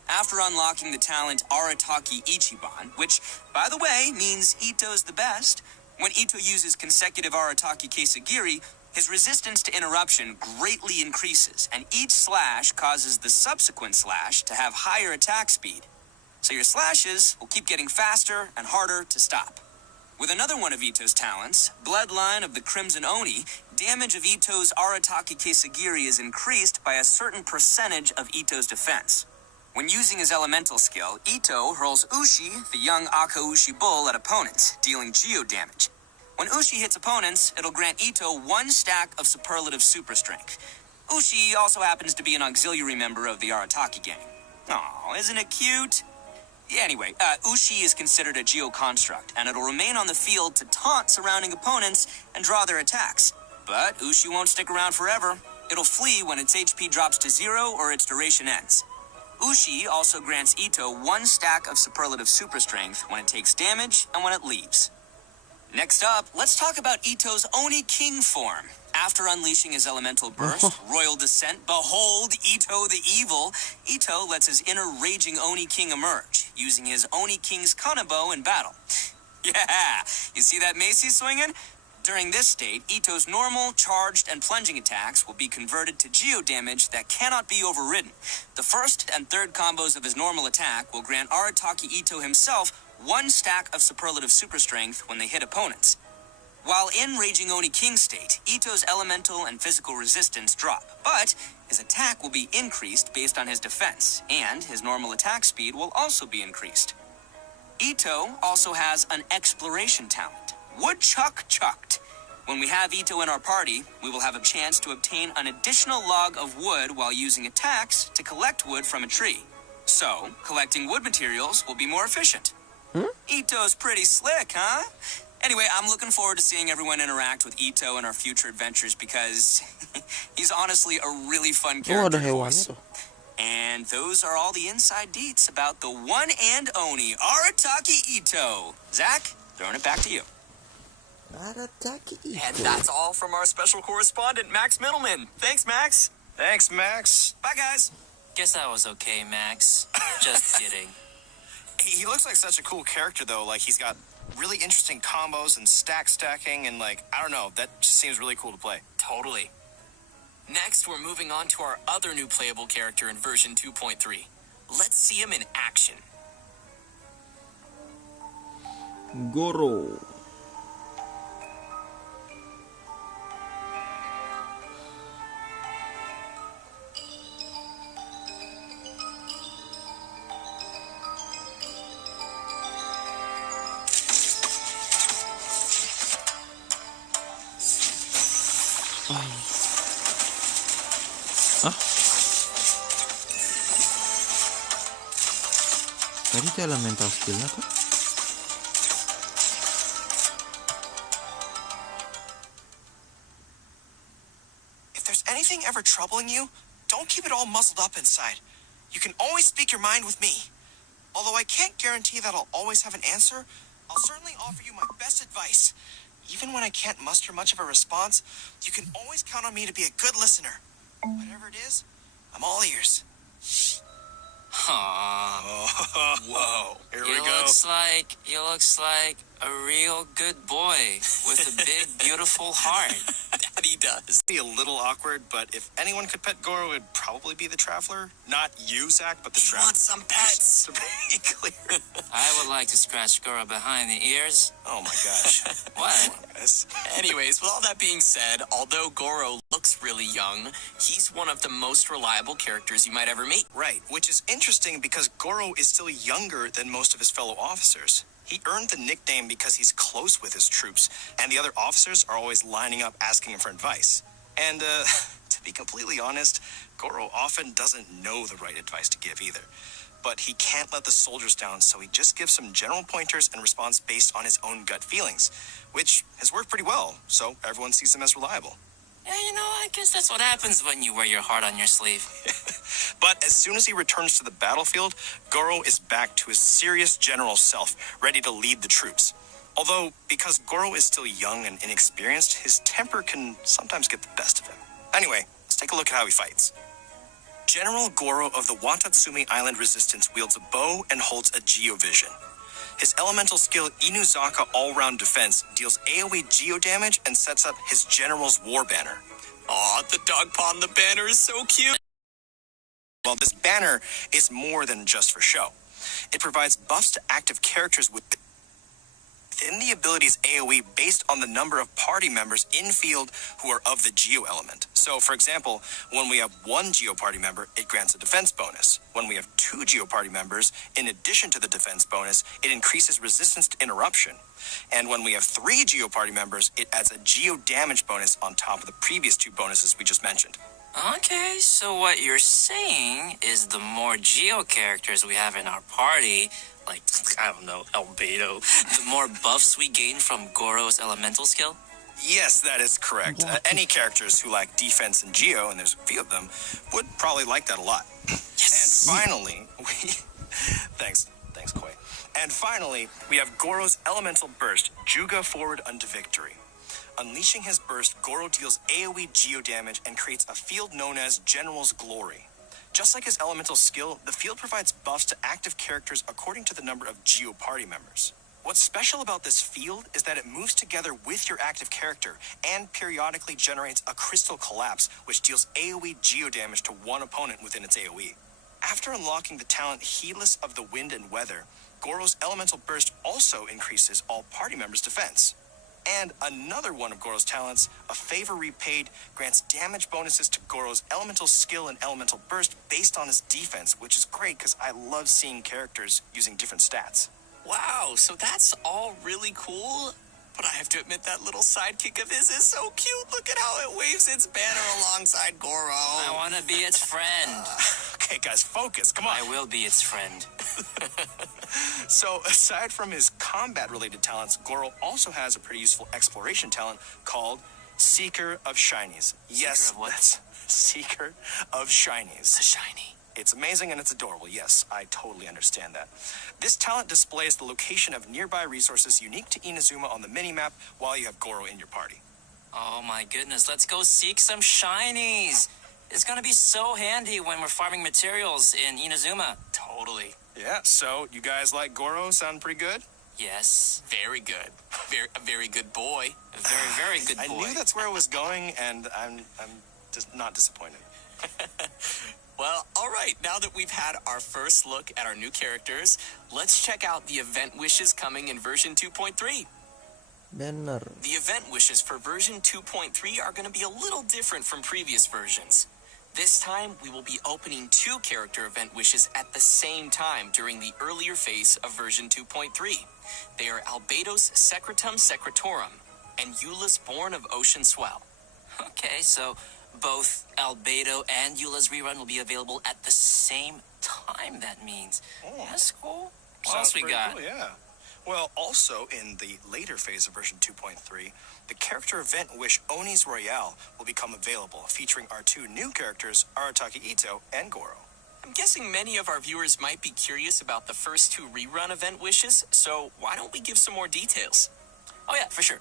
After unlocking the talent Arataki Ichiban, which, by the way, means Ito's the best, when Ito uses consecutive Arataki Kesagiri, his resistance to interruption greatly increases, and each slash causes the subsequent slash to have higher attack speed. So your slashes will keep getting faster and harder to stop. With another one of Ito's talents, Bloodline of the Crimson Oni, damage of Ito's Arataki Kesagiri is increased by a certain percentage of Ito's defense. When using his elemental skill, Ito hurls Ushi, the young Akaushi bull, at opponents, dealing geo damage. When Ushi hits opponents, it'll grant Ito 1 stack of superlative super strength. Ushi also happens to be an auxiliary member of the Arataki gang. Aw, isn't it cute? Yeah, anyway, Ushi is considered a geo-construct, and it'll remain on the field to taunt surrounding opponents and draw their attacks. But Ushi won't stick around forever. It'll flee when its HP drops to 0 or its duration ends. Ushi also grants Ito 1 stack of superlative super strength when it takes damage and when it leaves. Next up, let's talk about Ito's Oni King form. After unleashing his elemental burst, Royal Descent, behold Ito the Evil, Ito lets his inner raging Oni King emerge, using his Oni King's Kanabo in battle. Yeah, you see that mace he's swinging? During this state, Ito's normal, charged, and plunging attacks will be converted to geo damage that cannot be overridden. The first and third combos of his normal attack will grant Arataki Ito himself 1 stack of superlative super strength when they hit opponents. While in Raging Oni King state, Ito's elemental and physical resistance drop, but his attack will be increased based on his defense, and his normal attack speed will also be increased. Ito also has an exploration talent, Woodchuck Chucked. When we have Ito in our party, we will have a chance to obtain an additional log of wood while using attacks to collect wood from a tree. So, collecting wood materials will be more efficient. Ito's pretty slick, huh? Anyway, I'm looking forward to seeing everyone interact with Ito in our future adventures because he's honestly a really fun Oh, ada character hewannya voice. tuh. And those are all the inside deets about the one and only Arataki Ito. Zach, throwing it back to you. Arataki And Ito. that's all from our special correspondent, Max Middleman. Thanks, Max. Thanks, Max. Bye, guys. Guess that was okay, Max. Just kidding. He looks like such a cool character, though. Like, he's got really interesting combos and stacking, and, like, I don't know. That just seems really cool to play. Totally. Next, we're moving on to our other new playable character in version 2.3. Let's see him in action. Goro. Hah? Tadi itu elemental skillnya tuh. If there's anything ever troubling you, don't keep it all muzzled up inside. You can always speak your mind with me. Although I can't guarantee that I'll always have an answer, I'll certainly offer you my best advice. Even when I can't muster much of a response, you can always count on me to be a good listener. Whatever it is, I'm all ears. Aww. Whoa. Here we He go. looks like a real good boy with a big, beautiful heart. That he does. Be a little awkward, but if anyone could pet Goro, it'd probably be the Traveler. Not you, Zach, but the He Traveler. wants some pets. To be clear. I would like to scratch Goro behind the ears. Oh my gosh. What? Guys. Anyways, with all that being said, although Goro looks really young, he's one of the most reliable characters you might ever meet. Right, which is interesting because Goro is still younger than most of his fellow officers. He earned the nickname because he's close with his troops, and the other officers are always lining up asking him for advice. And, to be completely honest, Goro often doesn't know the right advice to give either. But he can't let the soldiers down, so he just gives some general pointers and response based on his own gut feelings, which has worked pretty well, so everyone sees him as reliable. Yeah, I guess that's what happens when you wear your heart on your sleeve. But as soon as he returns to the battlefield, Goro is back to his serious general self, ready to lead the troops. Although, because Goro is still young and inexperienced, his temper can sometimes get the best of him. Anyway, let's take a look at how he fights. General Goro of the Watatsumi Island Resistance wields a bow and holds a Geovision. His elemental skill Inuzaka All-Round Defense deals AoE geo damage and sets up his General's War Banner. Aw, the dog paw on the banner is so cute. Well, this banner is more than just for show. It provides buffs to active characters within the ability's AoE based on the number of party members in field who are of the Geo element. So, for example, when we have one Geo party member, it grants a defense bonus. When we have two Geo party members, in addition to the defense bonus, it increases resistance to interruption. And when we have three Geo party members, it adds a Geo damage bonus on top of the previous two bonuses we just mentioned. Okay, so what you're saying is the more Geo characters we have in our party, like, I don't know, Albedo, the more buffs we gain from Goro's elemental skill? Yes, that is correct. Any characters who lack defense and Geo, and there's a few of them, would probably like that a lot. Yes! And finally, Thanks, Koi. And finally, we have Goro's elemental burst, Juga Forward unto Victory. Unleashing his burst, Goro deals AoE Geo damage and creates a field known as General's Glory. Just like his elemental skill, the field provides buffs to active characters according to the number of Geo party members. What's special about this field is that it moves together with your active character and periodically generates a crystal collapse, which deals AoE geodamage to one opponent within its AoE. After unlocking the talent Heedless of the Wind and Weather, Goro's elemental burst also increases all party members' defense. And another one of Goro's talents, a favor repaid, grants damage bonuses to Goro's elemental skill and elemental burst based on his defense, which is great because I love seeing characters using different stats. Wow, so that's all really cool. But I have to admit that little sidekick of his is so cute. Look at how it waves its banner alongside Goro. I want to be its friend. Okay, guys, focus. Come on. I will be its friend. So, aside from his combat-related talents, Goro also has a pretty useful exploration talent called Seeker of Shinies. Yes, Seeker of what? that's Seeker of Shinies. The shiny. It's amazing and it's adorable. Yes, I totally understand that. This talent displays the location of nearby resources unique to Inazuma on the minimap while you have Goro in your party. Oh my goodness, let's go seek some shinies. It's gonna be so handy when we're farming materials in Inazuma. Totally. Yeah, so you guys like Goro? Sound pretty good? Yes. Very good. A very good boy. A very, very good boy. I knew that's where it was going, and I'm just not disappointed. Well, all right. Now that we've had our first look at our new characters, let's check out the event wishes coming in version 2.3. Bener. The event wishes for version 2.3 are going to be a little different from previous versions. This time, we will be opening 2 character event wishes at the same time during the earlier phase of version 2.3. They are Albedo's Secretum Secretorum and Eula's Born of Ocean Swell. Okay, so both Albedo and Eula's rerun will be available at the same time, that means. Oh. That's cool. What Sounds else we pretty got? cool, yeah. Well, also in the later phase of version 2.3, the character event wish Oni's Royale will become available, featuring our 2 new characters, Arataki Ito and Goro. I'm guessing many of our viewers might be curious about the first 2 rerun event wishes, so why don't we give some more details? Oh yeah, for sure.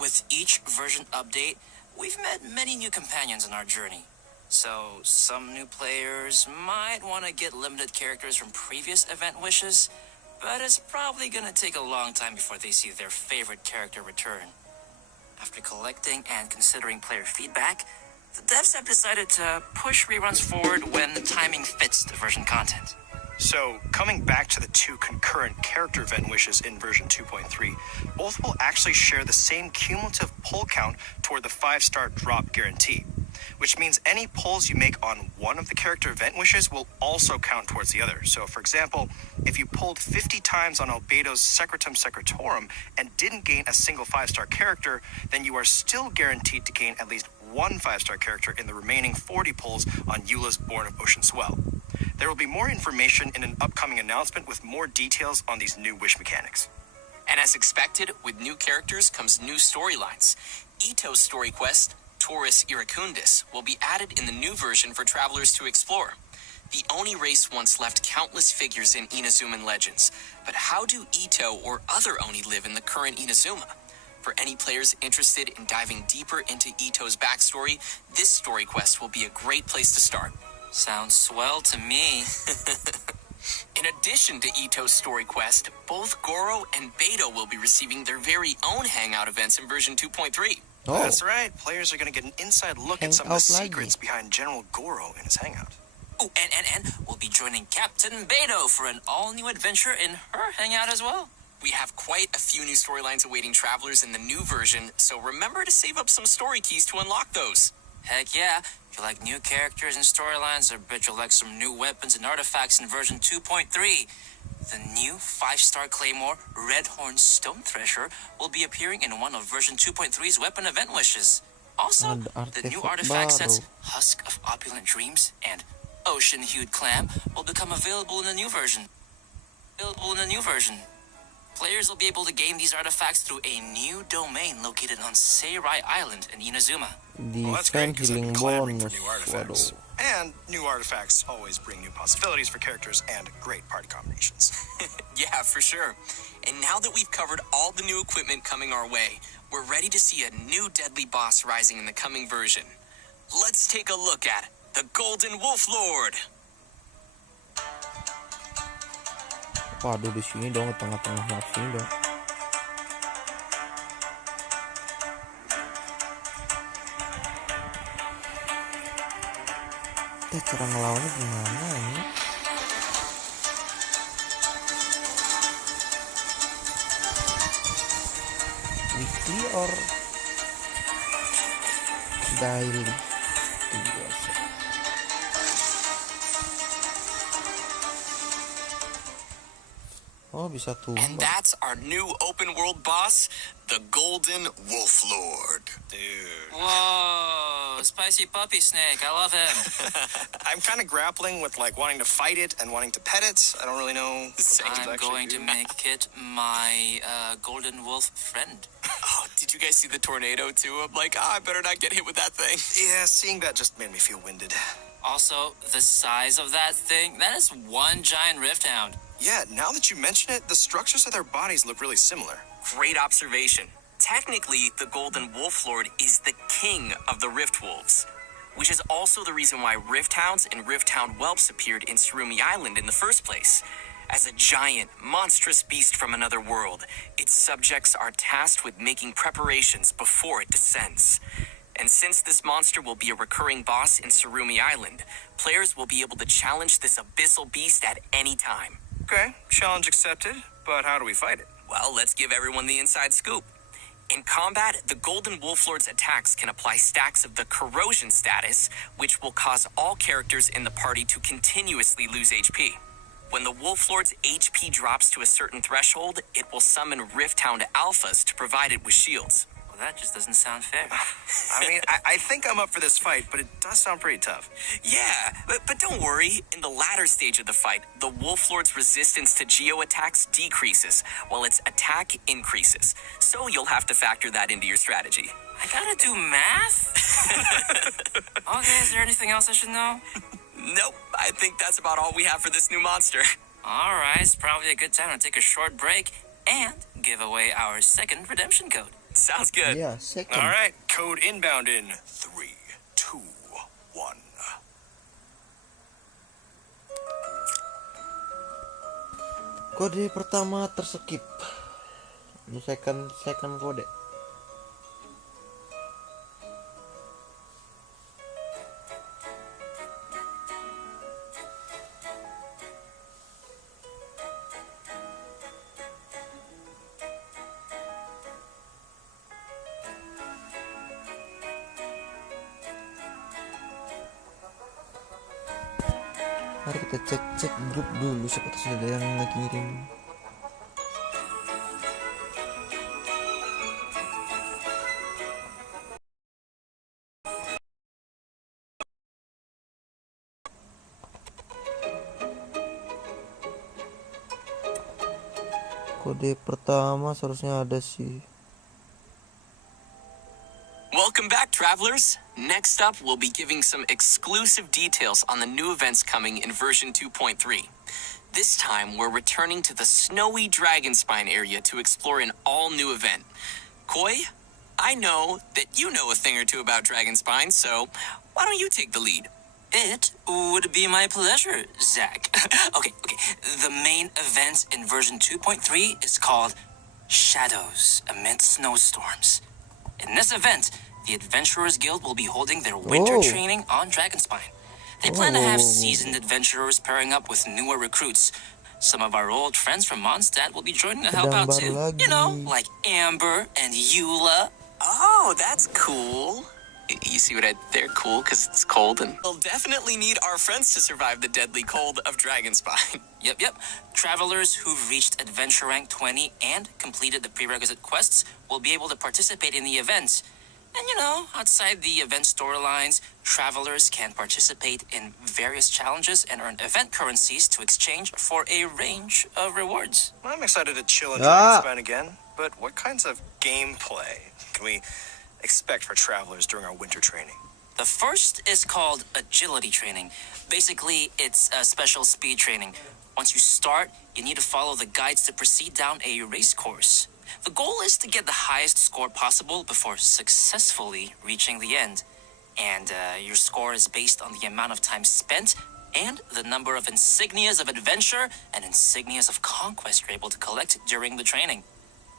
With each version update, we've met many new companions on our journey. So some new players might want to get limited characters from previous event wishes, but it's probably going to take a long time before they see their favorite character return. After collecting and considering player feedback, the devs have decided to push reruns forward when the timing fits the version content. So, coming back to the 2 concurrent character event wishes in version 2.3, both will actually share the same cumulative pull count toward the 5-star drop guarantee, which means any pulls you make on one of the character event wishes will also count towards the other. So, for example, if you pulled 50 times on Albedo's Secretum Secretorum and didn't gain a single 5-star character, then you are still guaranteed to gain at least one 5-star character in the remaining 40 pulls on Eula's Born of Ocean Swell. There will be more information in an upcoming announcement with more details on these new wish mechanics. And as expected, with new characters comes new storylines. Ito's story quest, Taurus Iracundus, will be added in the new version for travelers to explore. The Oni race once left countless figures in Inazuman legends, but how do Ito or other Oni live in the current Inazuma? For any players interested in diving deeper into Ito's backstory, this story quest will be a great place to start. Sounds swell to me. In addition to Ito's story quest, both Goro and Beto will be receiving their very own hangout events in version 2.3. Oh, That's right, players are going to get an inside look at some of the Hangout lagi. secrets behind General Goro in his hangout. Oh, and we'll be joining Captain Beto for an all-new adventure in her hangout as well. We have quite a few new storylines awaiting travelers in the new version, so remember to save up some story keys to unlock those. Heck yeah, if you like new characters and storylines, I bet you'll like some new weapons and artifacts in version 2.3. The new 5-star Claymore Redhorn Stone Thresher will be appearing in one of version 2.3's weapon event wishes. Also, Ada the new artefak artifact sets baru. Husk of Opulent Dreams and Ocean Hued Clam will become available in the new version. Players will be able to gain these artifacts through a new domain located on Seirai Island in Inazuma. Well, that's great, Defense 'cause I've healing been clamoring for bonus. new artifacts. Waduh. And new artifacts always bring new possibilities for characters and great party combinations. Yeah, for sure. And now that we've covered all the new equipment coming our way, we're ready to see a new deadly boss rising in the coming version. Let's take a look at the Golden Wolf Lord. Waduh, di sini dong, tengah-tengah map sini dong. Kita cara ngelawannya gimana ya? Weekly or daily? Biasa. Oh, bisa And tumbang. that's our new open world boss, the Golden Wolf Lord. Dude. Whoa, spicy puppy snake. I love him. I'm kind of grappling with like wanting to fight it and wanting to pet it. I don't really know. what to I'm actually going to do. make it my golden wolf friend. Oh, did you guys see the tornado too? I'm like, I better not get hit with that thing. Yeah, seeing that just made me feel winded. Also, the size of that thing, that is one giant rift hound. Yeah, now that you mention it, the structures of their bodies look really similar. Great observation. Technically, the Golden Wolf Lord is the king of the Rift Wolves, which is also the reason why Rift Hounds and Rift Hound whelps appeared in Surumi Island in the first place. As a giant, monstrous beast from another world, its subjects are tasked with making preparations before it descends. And since this monster will be a recurring boss in Surumi Island, players will be able to challenge this abyssal beast at any time. Okay, challenge accepted, but how do we fight it? Well, let's give everyone the inside scoop. In combat, the Golden Wolf Lord's attacks can apply stacks of the corrosion status, which will cause all characters in the party to continuously lose HP. When the Wolf Lord's HP drops to a certain threshold, it will summon Rift Hound Alphas to provide it with shields. Well, that just doesn't sound fair. I mean, I think I'm up for this fight, but it does sound pretty tough. Yeah, but don't worry. In the latter stage of the fight, the Wolf Lord's resistance to geo attacks decreases, while its attack increases. So you'll have to factor that into your strategy. I gotta do math? Okay, is there anything else I should know? Nope, I think that's about all we have for this new monster. Alright, it's probably a good time to take a short break and give away our second redemption code. Sounds good. Iya, second. All right, code inbound in 3, 2, 1. Kode pertama terskip. Ini second kode. Mari kita cek grup dulu, siapa tahu sudah ada yang ngirim. Kode pertama seharusnya ada sih. Welcome back, travelers. Next up, we'll be giving some exclusive details on the new events coming in version 2.3. This time, we're returning to the snowy Dragonspine area to explore an all-new event. Koi, I know that you know a thing or two about Dragonspine, so why don't you take the lead? It would be my pleasure, Zach. Okay. The main event in version 2.3 is called Shadows Amid Snowstorms. In this event, the Adventurers Guild will be holding their winter training on Dragonspine. They plan to have seasoned adventurers pairing up with newer recruits. Some of our old friends from Mondstadt will be joining to help out too. You know, like Amber and Eula. Oh, that's cool. You see what I... They're cool because it's cold, and we'll definitely need our friends to survive the deadly cold of Dragonspine. Yep. Travelers who've reached Adventure Rank 20 and completed the prerequisite quests will be able to participate in the event. And you know, outside the event storylines, travelers can participate in various challenges and earn event currencies to exchange for a range of rewards. I'm excited to chill in Dragonspine again, but what kinds of gameplay can we expect for travelers during our winter training? The first is called agility training. Basically, it's a special speed training. Once you start, you need to follow the guides to proceed down a race course. The goal is to get the highest score possible before successfully reaching the end. And your score is based on the amount of time spent and the number of insignias of adventure and insignias of conquest you're able to collect during the training.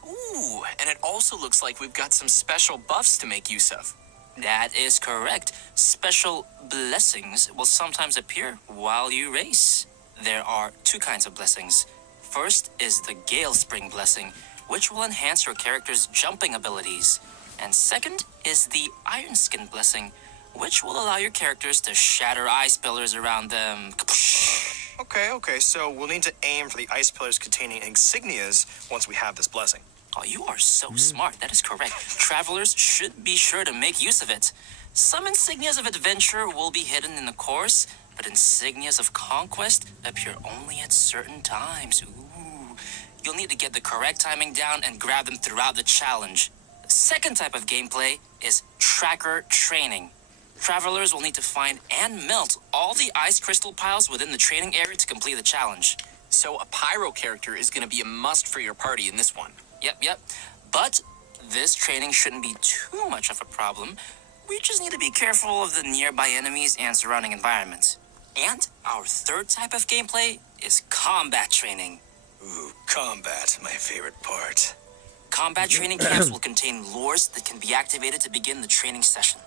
Ooh, and it also looks like we've got some special buffs to make use of. That is correct. Special blessings will sometimes appear while you race. There are two kinds of blessings. First is the Gale Spring blessing, which will enhance your character's jumping abilities. And second is the Iron Skin blessing, which will allow your characters to shatter ice pillars around them. Okay, so we'll need to aim for the ice pillars containing insignias once we have this blessing. Oh, you are so smart. That is correct. Travelers should be sure to make use of it. Some insignias of adventure will be hidden in the course, but insignias of conquest appear only at certain times. Ooh. You'll need to get the correct timing down and grab them throughout the challenge. The second type of gameplay is tracker training. Travelers will need to find and melt all the ice crystal piles within the training area to complete the challenge. So a pyro character is going to be a must for your party in this one. Yep. But this training shouldn't be too much of a problem. We just need to be careful of the nearby enemies and surrounding environment. And our third type of gameplay is combat training. Ooh, combat, my favorite part. Combat training camps will contain lures that can be activated to begin the training session.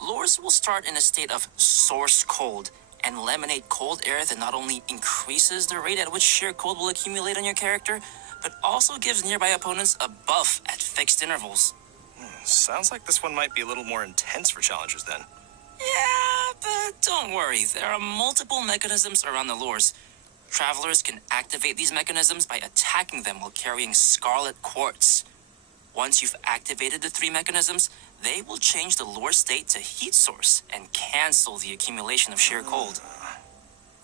Lures will start in a state of source cold and will emanate cold air that not only increases the rate at which sheer cold will accumulate on your character, but also gives nearby opponents a buff at fixed intervals. Sounds like this one might be a little more intense for challengers then. Yeah, but don't worry. There are multiple mechanisms around the lures. Travelers can activate these mechanisms by attacking them while carrying Scarlet Quartz. Once you've activated the three mechanisms, they will change the lure state to heat source and cancel the accumulation of sheer cold.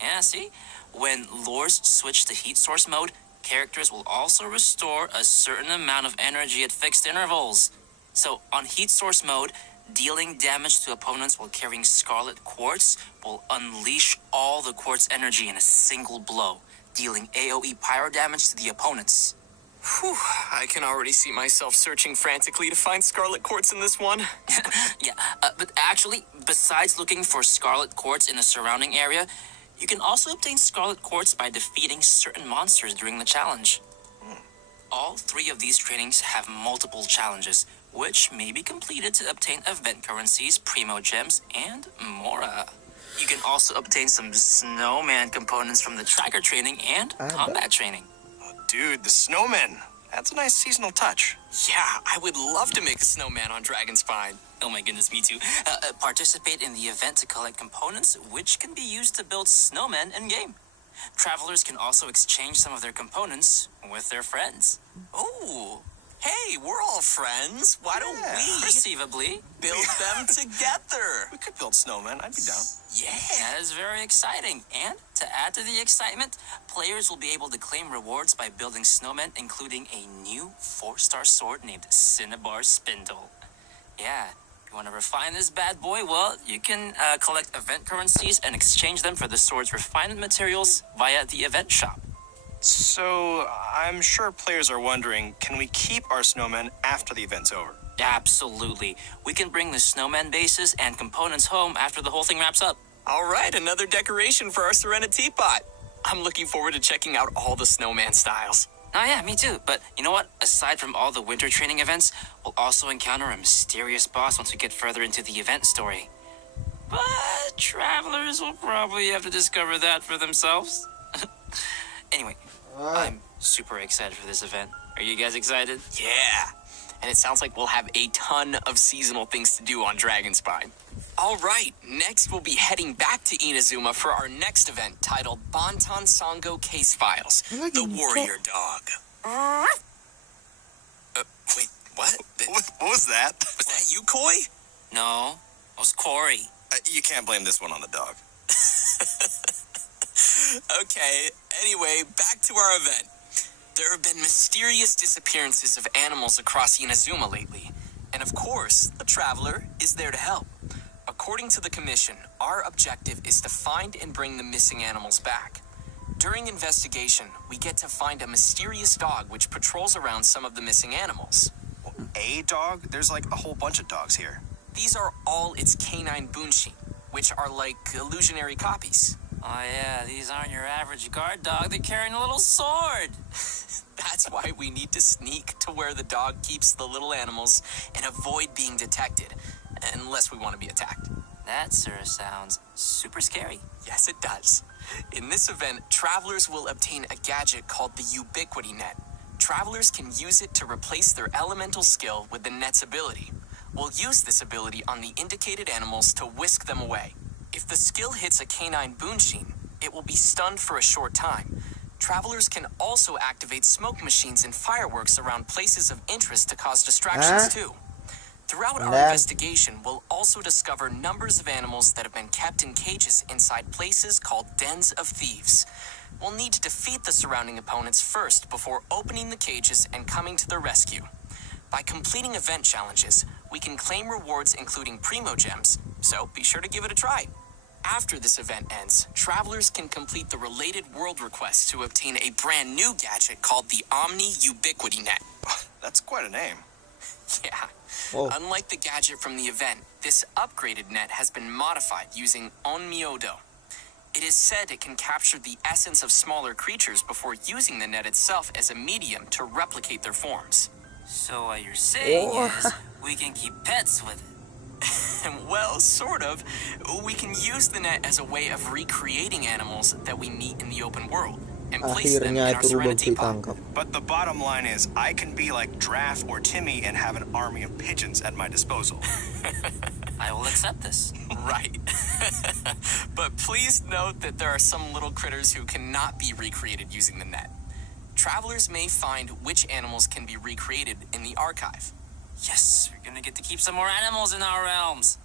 Yeah, see? When lures switch to heat source mode, characters will also restore a certain amount of energy at fixed intervals. So on heat source mode, dealing damage to opponents while carrying Scarlet Quartz will unleash all the quartz energy in a single blow, dealing AoE pyro damage to the opponents. Whew, I can already see myself searching frantically to find Scarlet Quartz in this one. Yeah, but actually, besides looking for Scarlet Quartz in a surrounding area, you can also obtain Scarlet Quartz by defeating certain monsters during the challenge. All three of these trainings have multiple challenges, which may be completed to obtain event currencies, primo gems, and more. You can also obtain some snowman components from the tracker training and combat training. Dude, the snowmen. That's a nice seasonal touch. Yeah, I would love to make a snowman on Dragonspine. Oh my goodness, me too. Participate in the event to collect components, which can be used to build snowmen in-game. Travelers can also exchange some of their components with their friends. Oh, hey, we're all friends. Why don't we Perceivably. build them together? We could build snowmen. I'd be down. Yeah. That is very exciting. And to add to the excitement, players will be able to claim rewards by building snowmen, including a new 4-star sword named Cinnabar Spindle. Yeah, you want to refine this bad boy? Well, you can collect event currencies and exchange them for the sword's refinement materials via the event shop. So, I'm sure players are wondering, can we keep our snowmen after the event's over? Absolutely. We can bring the snowman bases and components home after the whole thing wraps up. All right, another decoration for our Serena teapot. I'm looking forward to checking out all the snowman styles. Oh yeah, me too. But you know what? Aside from all the winter training events, we'll also encounter a mysterious boss once we get further into the event story. But travelers will probably have to discover that for themselves. Anyway, I'm super excited for this event. Are you guys excited? Yeah, and it sounds like we'll have a ton of seasonal things to do on Dragonspine. All right, next we'll be heading back to Inazuma for our next event titled Bantan Sango Case Files, the Warrior Dog. Wait, what? What was that? Was that you, Koi? No, it was Corey. You can't blame this one on the dog. Okay, anyway, back to our event. There have been mysterious disappearances of animals across Inazuma lately, and of course, the Traveler is there to help. According to the Commission, our objective is to find and bring the missing animals back. During investigation, we get to find a mysterious dog which patrols around some of the missing animals. A dog? There's like a whole bunch of dogs here. These are all its canine bunshin, which are like illusionary copies. Oh yeah, these aren't your average guard dog. They're carrying a little sword. That's why we need to sneak to where the dog keeps the little animals and avoid being detected. unless we want to be attacked. That, sir, sounds super scary. Yes, it does. In this event, travelers will obtain a gadget called the Ubiquity Net. Travelers can use it to replace their elemental skill with the net's ability. We'll use this ability on the indicated animals to whisk them away. If the skill hits a canine Boonshin, it will be stunned for a short time. Travelers can also activate smoke machines and fireworks around places of interest to cause distractions too. Throughout our investigation, we'll also discover numbers of animals that have been kept in cages inside places called dens of thieves. We'll need to defeat the surrounding opponents first before opening the cages and coming to their rescue. By completing event challenges, we can claim rewards including Primo Gems, so be sure to give it a try. After this event ends, travelers can complete the related world request to obtain a brand new gadget called the Omni Ubiquity Net. That's quite a name. Yeah. Whoa. Unlike the gadget from the event, this upgraded net has been modified using Onmyodo. It is said it can capture the essence of smaller creatures before using the net itself as a medium to replicate their forms. So what you're saying Oh. is we can keep pets with it. Well, sort of. We can use the net as a way of recreating animals that we meet in the open world and place them in Akhirnya our itu Rudolf Serenity Pod. ditangkap. But the bottom line is, I can be like Draff or Timmy and have an army of pigeons at my disposal. I will accept this. Right. But please note that there are some little critters who cannot be recreated using the net. Travelers may find which animals can be recreated in the archive. Yes, we're gonna get to keep some more animals in our realms.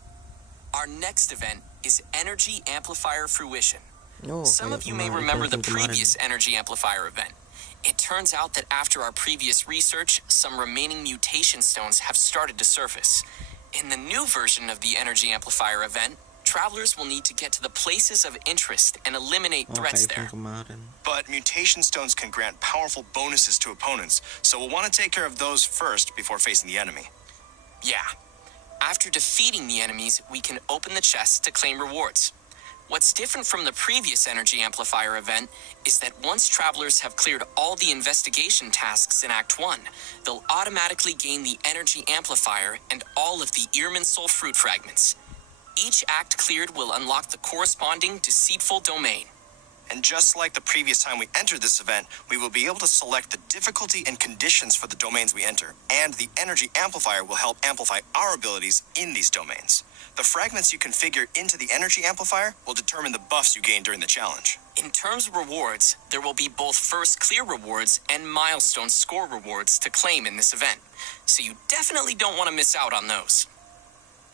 Our next event is Energy Amplifier Fruition. Oh, Some kayak of you may kemarin, remember the Genshin kemarin. previous Energy Amplifier event. It turns out that after our previous research, some remaining mutation stones have started to surface. In the new version of the Energy Amplifier event, travelers will need to get to the places of interest and eliminate Oh, threats kayak there. yang kemarin. But mutation stones can grant powerful bonuses to opponents, so we'll want to take care of those first before facing the enemy. Yeah. After defeating the enemies, we can open the chests to claim rewards. What's different from the previous Energy Amplifier event is that once travelers have cleared all the investigation tasks in Act 1, they'll automatically gain the Energy Amplifier and all of the Earman Soul Fruit fragments. Each act cleared will unlock the corresponding deceitful domain. And just like the previous time we entered this event, we will be able to select the difficulty and conditions for the domains we enter, and the energy amplifier will help amplify our abilities in these domains. The fragments you configure into the energy amplifier will determine the buffs you gain during the challenge. In terms of rewards, there will be both first clear rewards and milestone score rewards to claim in this event, so you definitely don't want to miss out on those.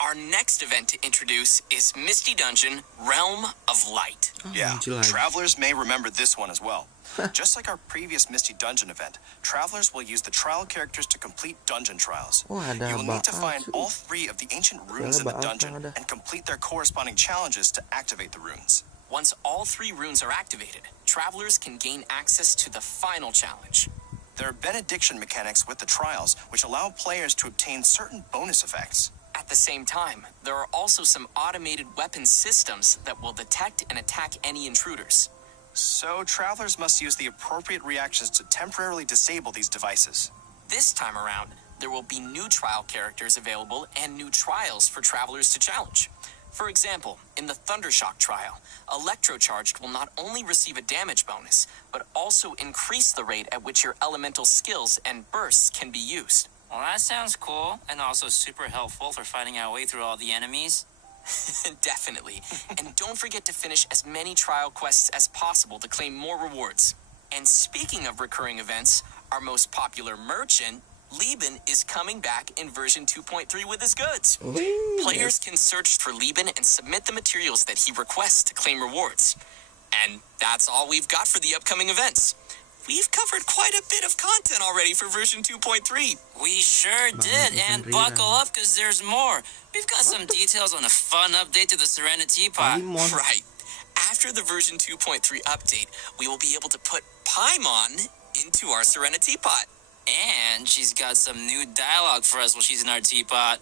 Our next event to introduce is Misty Dungeon Realm of Light. Yeah, muncul lagi. travelers may remember this one as well. Just like our previous Misty Dungeon event, travelers will use the trial characters to complete dungeon trials. Oh, ada You will need to baas find tuh. all 3 of the ancient runes in the baas dungeon yang ada. and complete their corresponding challenges to activate the runes. Once all 3 runes are activated, travelers can gain access to the final challenge. There are benediction mechanics with the trials, which allow players to obtain certain bonus effects. At the same time, there are also some automated weapon systems that will detect and attack any intruders. So travelers must use the appropriate reactions to temporarily disable these devices. This time around, there will be new trial characters available and new trials for travelers to challenge. For example, in the Thundershock trial, Electrocharged will not only receive a damage bonus, but also increase the rate at which your elemental skills and bursts can be used. Well, that sounds cool, and also super helpful for fighting our way through all the enemies. Definitely. And don't forget to finish as many trial quests as possible to claim more rewards. And speaking of recurring events, our most popular merchant, Lieben, is coming back in version 2.3 with his goods. Players can search for Lieben and submit the materials that he requests to claim rewards. And that's all we've got for the upcoming events. We've covered quite a bit of content already for version 2.3. We sure did, and buckle up because there's more. We've got some details on a fun update to the Serenity Pod. Paimon. Right. After the version 2.3 update, we will be able to put Paimon into our Serenity Pot. And she's got some new dialogue for us while she's in our teapot.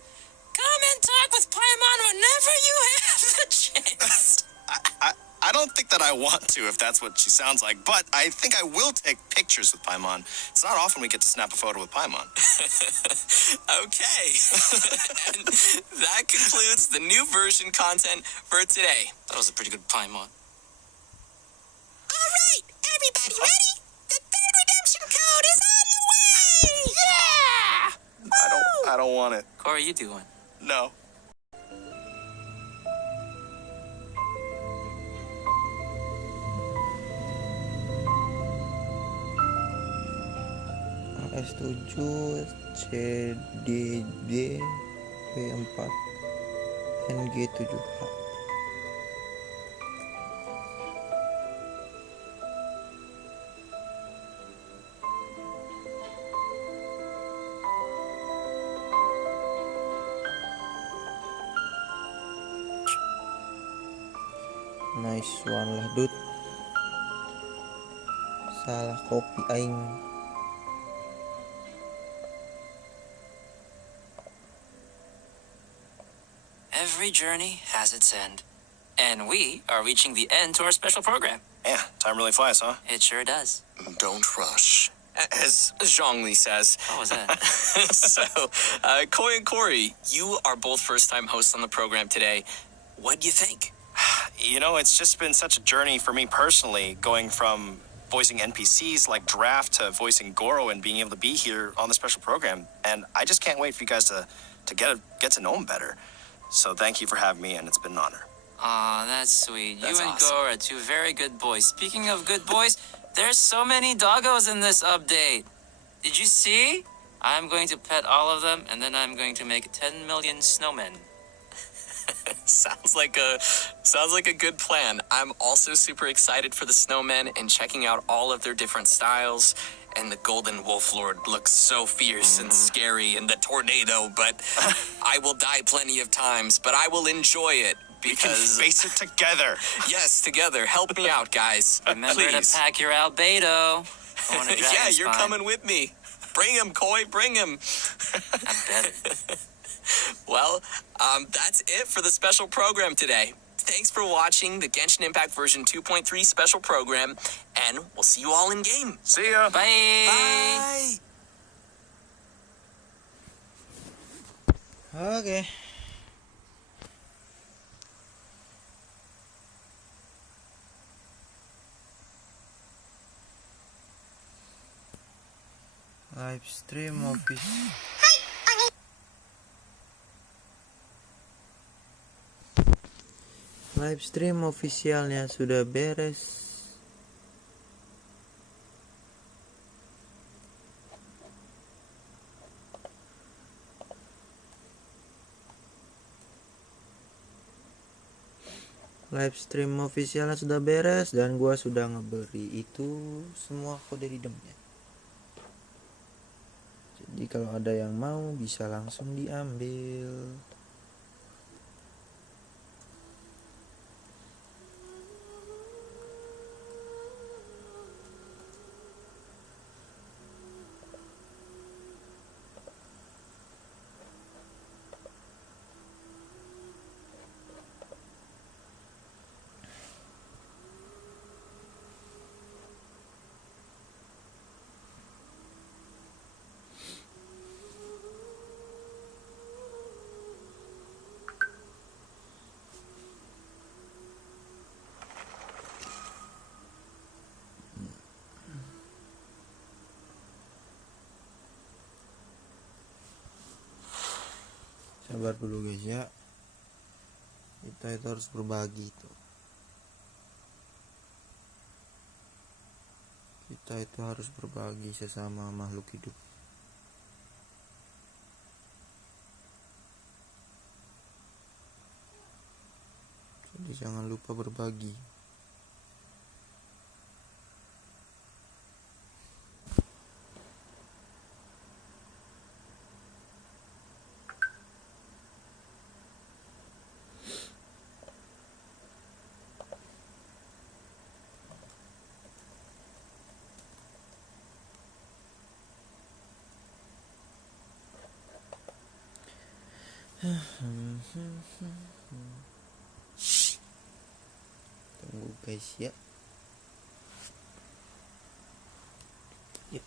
Come and talk with Paimon whenever you have the chance. I don't think that I want to, if that's what she sounds like, but I think I will take pictures with Paimon. It's not often we get to snap a photo with Paimon. Okay. And that concludes the new version content for today. That was a pretty good Paimon. All right, everybody ready? The third redemption code is on the way! Yeah! I don't want it. Corey, you do one. No. S7 CDD P4 NG7H. Nice one lah dude. Salah kopi aing. Every journey has its end. And we are reaching the end to our special program. Yeah, time really flies, huh? It sure does. Don't rush. As Zhongli says. What was that? So, Koi and Corey, you are both first-time hosts on the program today. What do you think? You know, it's just been such a journey for me personally, going from voicing NPCs like Draft to voicing Goro and being able to be here on the special program. And I just can't wait for you guys to get to know him better. So thank you for having me, and it's been an honor. Aw, that's sweet. That's you and awesome. Goro are two very good boys. Speaking of good boys, there's so many doggos in this update. Did you see? I'm going to pet all of them, and then I'm going to make 10 million snowmen. Sounds like a good plan. I'm also super excited for the snowmen and checking out all of their different styles. And the Golden Wolf Lord looks so fierce and scary in the tornado, but I will die plenty of times, but I will enjoy it We can because face it together. yes, together. Help me out, guys. Remember Please. to pack your albedo. Yeah, you're coming with me. Bring him, Koi, bring him. I bet. Well, that's it for the special program today. Thanks for watching the Genshin Impact version 2.3 special program, and we'll see you all in game. See ya. Bye. Bye! Oke. Live stream office. Live stream officialnya sudah beres. Live stream officialnya sudah beres dan gua sudah ngeberi itu semua kode redeemnya. Jadi kalau ada yang mau bisa langsung diambil. Sabar dulu guys ya. Kita itu harus berbagi tuh. Kita itu harus berbagi sesama makhluk hidup. Jadi jangan lupa berbagi. Tunggu guys ya. Yuk.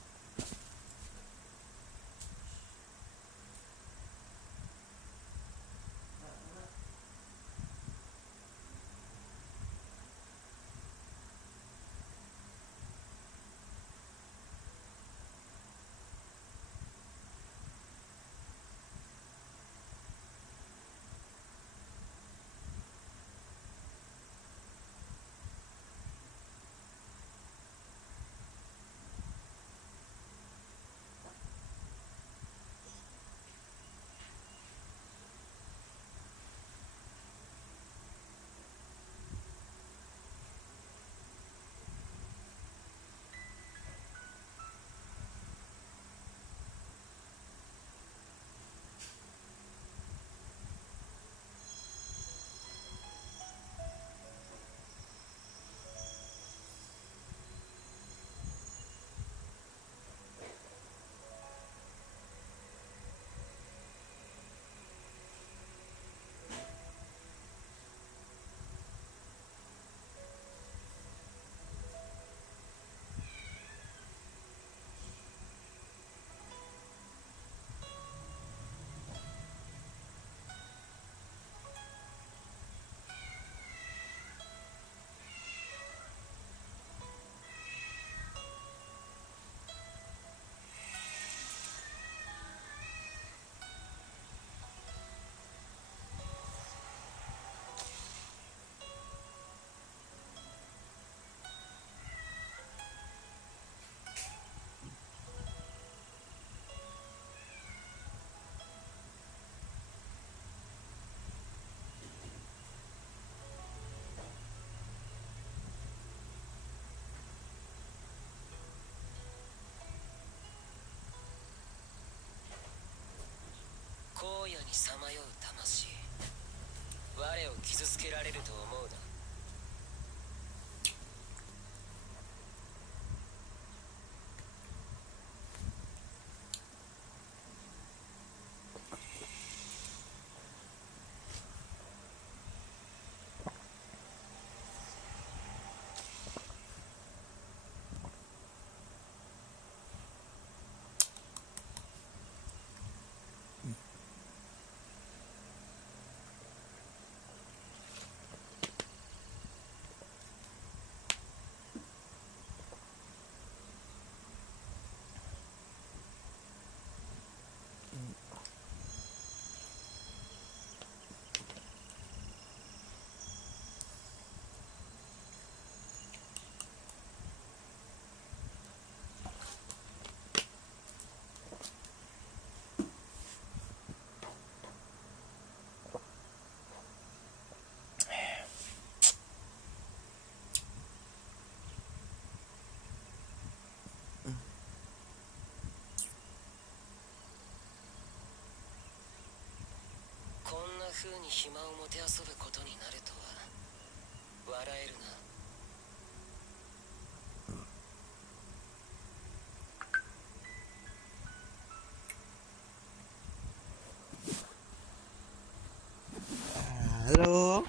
Halo.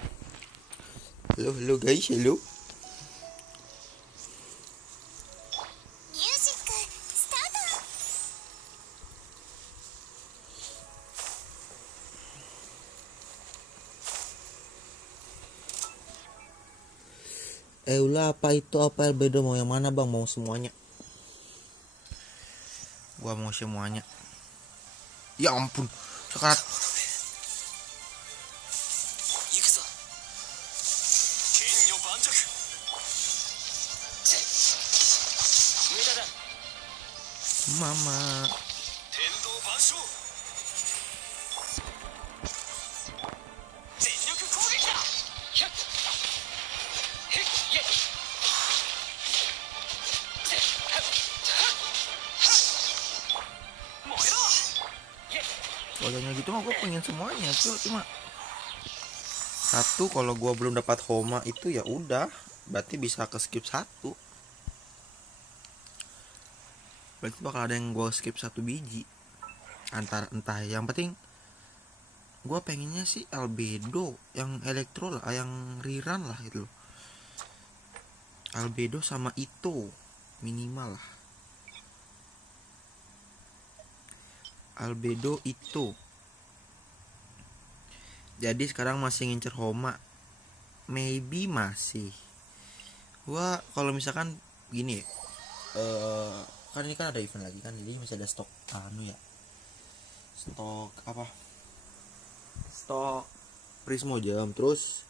Halo guys, halo. Ulah apa itu apa albedo mau yang mana bang? Mau semuanya. Gua mau semuanya. Ya ampun, sekarat. Mama. Wajahnya gitu mah gue pengen semuanya tuh, cuma satu kalau gue belum dapat homa itu ya udah, berarti bisa ke skip satu. Berarti bakal ada yang gue skip satu biji. Entah yang penting gue pengennya sih albedo, yang elektro lah, yang rerun lah itu loh. Albedo sama Ito minimal lah. Albedo Ito. Jadi sekarang masih ngincer Homa. Maybe masih. Gua kalau misalkan gini ya, kan ini kan ada event lagi kan, jadi masih ada stok ya. Stok apa? Stok Prismo jam. Terus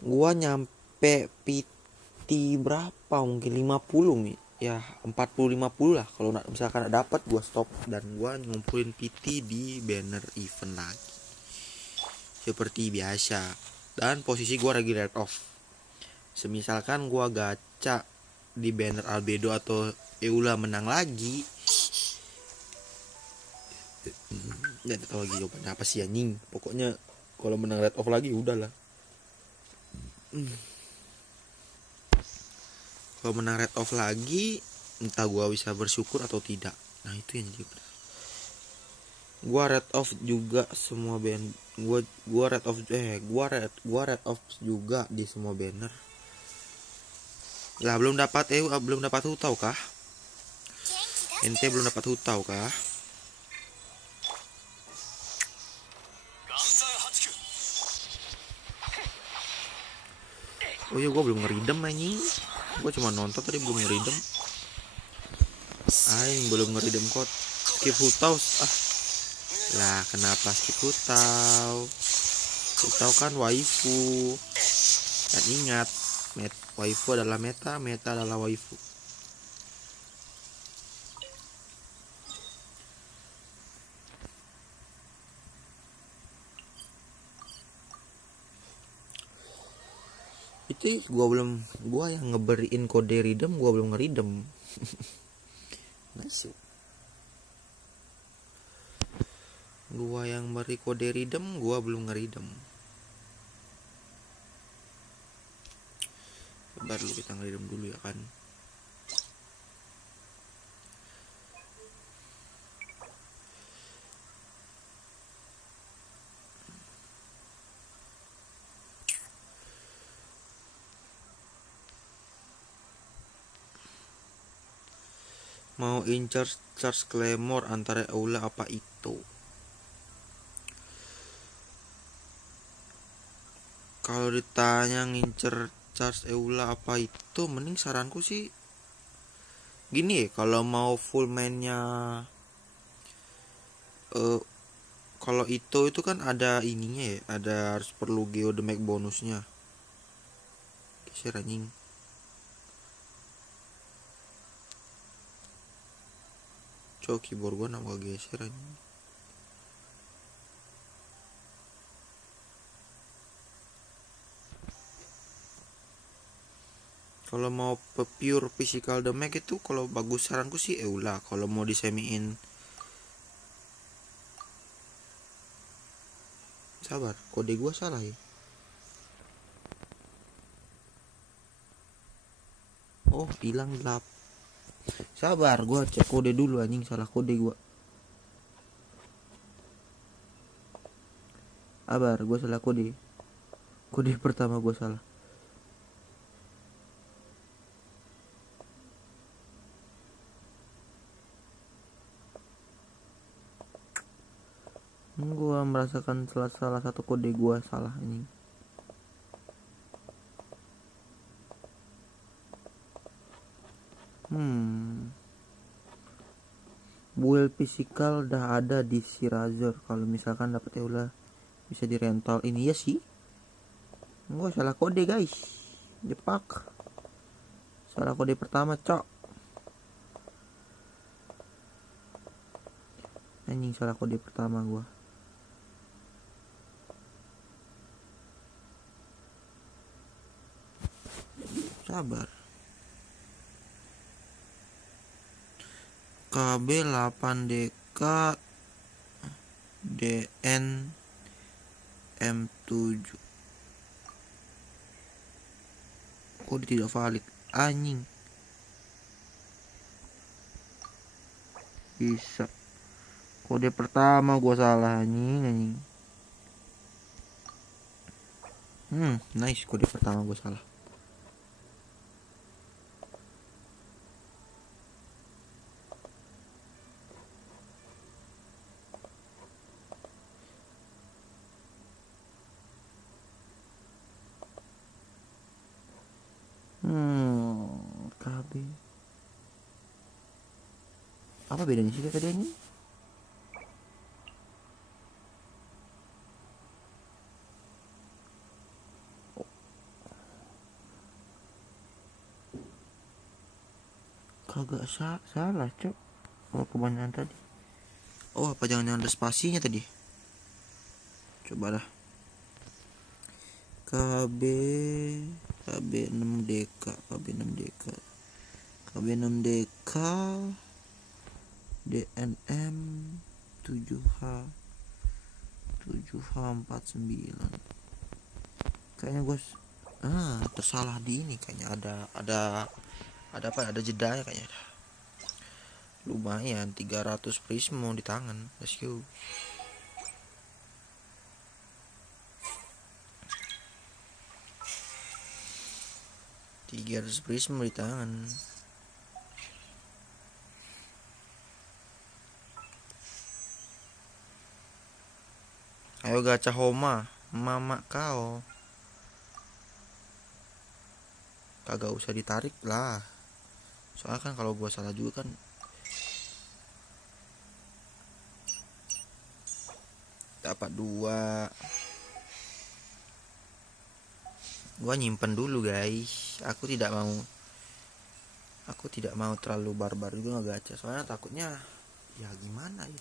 gua nyampe PT berapa? Mungkin 50 nih. Ya 40-50 lah. Kalau misalkan dapat gua stop dan gua ngumpulin PT di banner event lagi. Seperti biasa. Dan posisi gua lagi red off. Semisalkan gua gacha di banner Albedo atau Eula menang lagi, nggak tahu lagi jawabannya apa sih anjing. Pokoknya kalau menang red off lagi udahlah. Kalau menang red off lagi, entah gua bisa bersyukur atau tidak. Nah itu yang jadi benar. Gua red off juga semua band. Gua red off juga di semua banner. Lah belum dapat Hutao kah? Ente belum dapat Hutao kah? Oh iya, gue belum ngeridem anjing. Gue cuma nonton tadi, belum ngeridem. Belum ngeridem kok. Skip Hutao. Lah kenapa skip Hutao? Hutao kan waifu. Dan ingat, waifu adalah meta adalah waifu. Itu gua yang ngeberiin kode redeem, gua belum ngeridem. Nice. Gua yang beri kode redeem, gua belum ngeridem. Sabar dulu, kita ngeridem dulu ya kan. Mau incer charge claymore antara Eula apa itu? Kalau ditanya ngincer charge Eula apa itu, mending saranku sih gini ya, kalau mau full mainnya kalau itu kan ada ininya ya, ada harus perlu geodemag bonusnya. Geser anjing. Coba keyboard gua nambah geser aja. Kalau mau pure physical damage itu, kalau bagus saranku sih Eula. Kalau mau disemiin, sabar, kode gua salah ya. Oh hilang gelap. Sabar, gua cek kode dulu anjing, salah kode gua. Sabar, gua salah kode. Kode pertama gua salah. Gua merasakan salah satu kode gua salah anjing. Build physical udah ada di si Razor. Kalau misalkan dapat Eula bisa di rental. Ini ya sih. Gua salah kode guys. Jepak. Salah kode pertama cok. Anjing, salah kode pertama gua. Sabar. KB 8DK DN M7. Kode tidak valid anjing. Bisa. Kode pertama gua salah anjing. Nice, kode pertama gua salah. Apa bedanya sih tadi ini? Kagak salah cok. Oh kebanyakan tadi. Oh apa jangan-jangan ada spasinya tadi? Coba dah. KB 6DK KB 6DK KB 6DK DNM 7H 7H49. Kayaknya gue tersalah di ini, kayaknya ada apa, ada jedanya kayaknya. Lumayan 300 prismo di tangan. Let's go. Harus prismo di tangan. Ayo gacha Homa, mama kau. Kagak usah ditarik lah. Soalnya kan kalau gua salah juga kan. Dapat 2. Gua nyimpen dulu guys. Aku tidak mau terlalu barbar juga ngegacha. Soalnya takutnya ya gimana ya.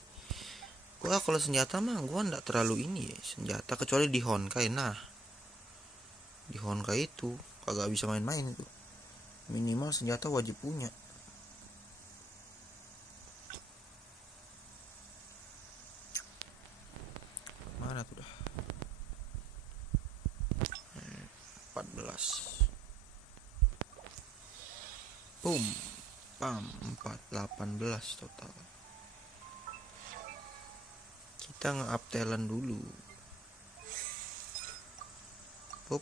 Gua kalau senjata mah gua nggak terlalu ini ya senjata, kecuali di Honkai. Nah di Honkai itu kagak bisa main-main itu. Minimal senjata wajib punya. Mana tuh dah? 14. Boom. Pam 18 total. Kita nge-up talent dulu. Pop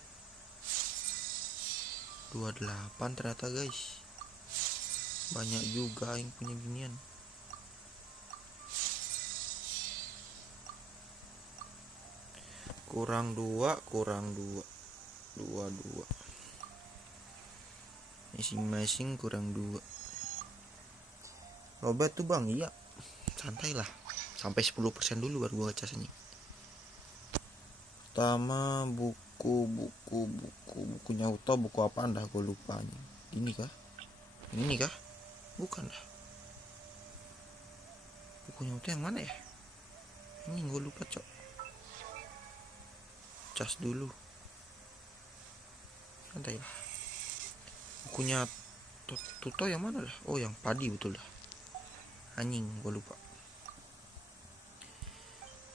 28 ternyata guys. Banyak juga yang punya ginian. Kurang 2 masing-masing kurang 2. Robert tuh bang, iya santai lah, sampai 10% dulu baru gua ngecas ini. Pertama bukunya Hutao, buku apaan dah gue lupa nih. Ini kah bukan dah. Bukunya Hutao yang mana ya? Ini gue lupa cok. Cas dulu santai lah. Bukunya Tuto yang mana dah? Oh yang padi betul dah. Anjing gue lupa.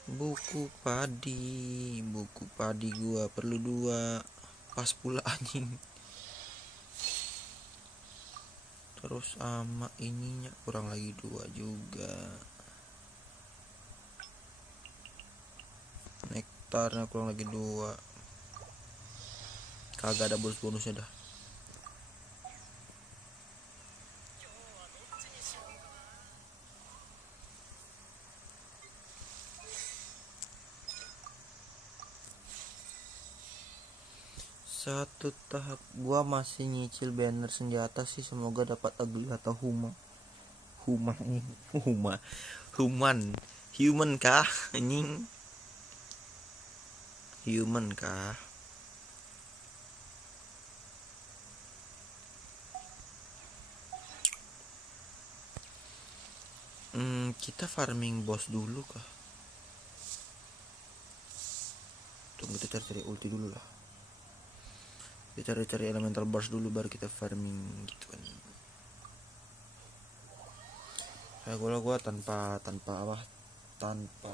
Buku padi gua perlu 2. Pas pula anjing. Terus sama ininya kurang lagi 2 juga. Nektarnya kurang lagi 2. Kagak ada bonusnya dah. Satu tahap gua masih nyicil banner senjata sih, semoga dapat ugly atau human kah anjing, human kah. Kita farming boss dulu kah? Tunggu kita cari ulti dulu lah. Kita cari elemental burst dulu baru kita farming gitu kan. Kayak gua tanpa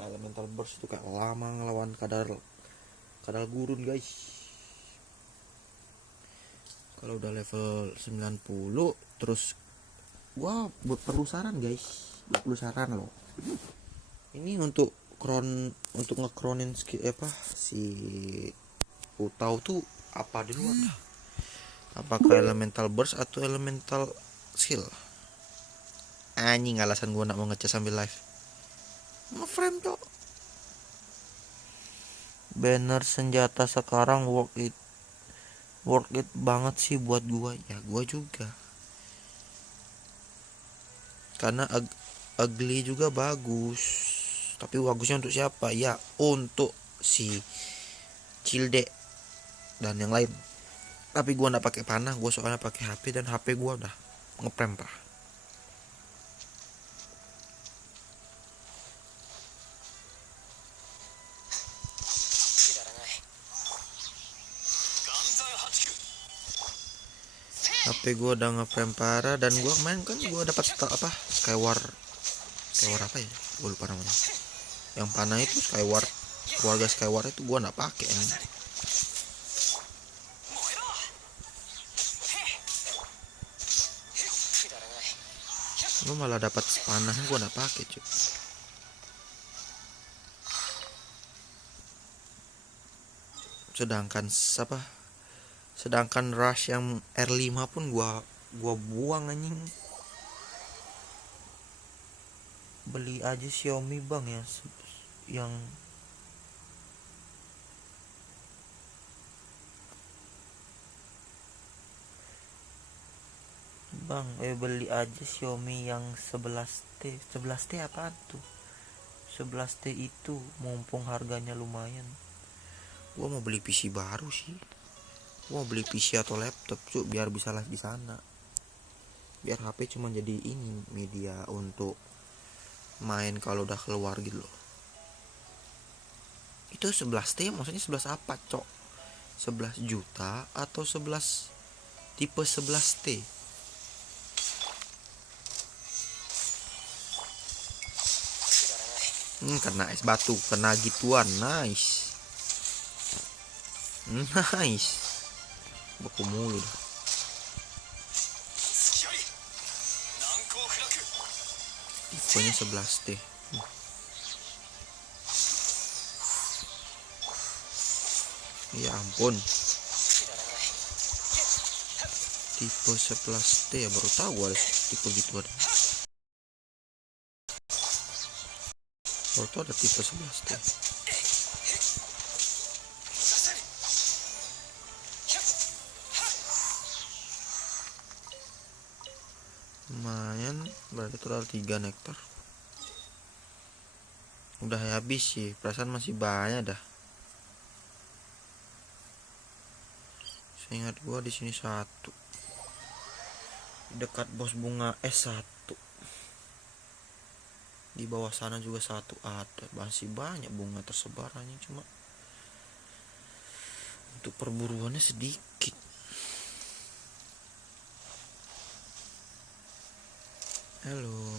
elemental burst itu kayak lama ngelawan kadal gurun guys. Kalau udah level 90 terus gua perlu saran guys. Perlu saran loh. Ini untuk ngekronin skill si Hutao tuh apa di luar? Apakah elemental burst atau elemental skill? Anjing alasan gua nak mau ngecas sambil live. Nge-frame cok. Banner senjata sekarang worth it banget sih buat gua. Ya gua juga. Karena ugly juga bagus. Tapi bagusnya untuk siapa? Ya untuk si Cilde dan yang lain. Tapi gua nggak pakai panah, gua soalnya pakai HP dan HP gua udah ngeprem parah. HP gua udah ngeprem parah dan gua main kan gua dapat Skyward apa ya? Gua lupa namanya. Yang panah itu Skyward, keluarga Skyward itu gua nggak pakai ini. Lu malah dapat panah gua nggak pakai cuy. Sedangkan rush yang R5 pun gua buang anjing. Beli aja Xiaomi bang yang bang beli aja Xiaomi yang 11T apaan tuh? 11T itu mumpung harganya lumayan. Gua mau beli PC baru sih. Gua mau beli PC atau laptop cuy biar bisa live di sana. Biar HP cuma jadi ini media untuk main kalau udah keluar gitu loh. Itu 11T maksudnya 11 apa cok? 11 juta atau 11 tipe 11T? Kena es batu, kena gituan, nice. Baku mulu dah. Tipenya 11T. Ya ampun. Tipe 11T ya baru tahu gua ada tipe gitu ada. Baru tahu ada tipe 11T. Lumayan, berarti total 3 nektar. Udah habis sih, perasaan masih banyak dah. Saya ingat gua di sini 1. Dekat bos bunga S1. Di bawah sana juga 1 ada. Masih banyak bunga tersebar hanya cuma untuk perburuannya sedikit. Halo.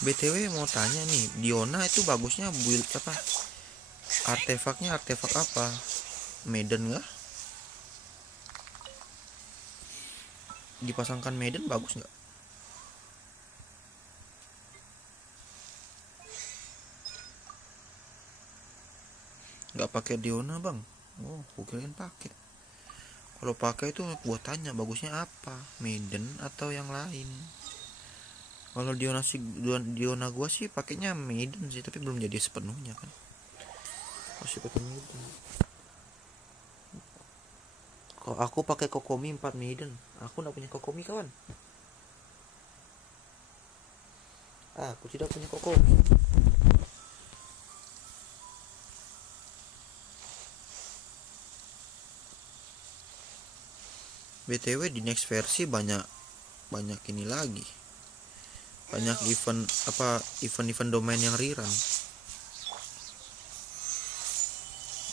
BTW mau tanya nih, Diona itu bagusnya build apa? Artefaknya artefak apa? Maiden nggak? Dipasangkan Maiden bagus nggak? Nggak pakai Diona bang? Oh, aku kirain pakai. Kalau pakai itu gua tanya bagusnya apa? Maiden atau yang lain? Kalau Diona gua sih pakainya Maiden sih, tapi belum jadi sepenuhnya kan. Masih pakai Maiden. Kalau aku pakai Kokomi 4 Maiden, aku nggak punya Kokomi kawan. Aku tidak punya Kokomi. BTW di next versi banyak ini lagi. Banyak event domain yang rerun.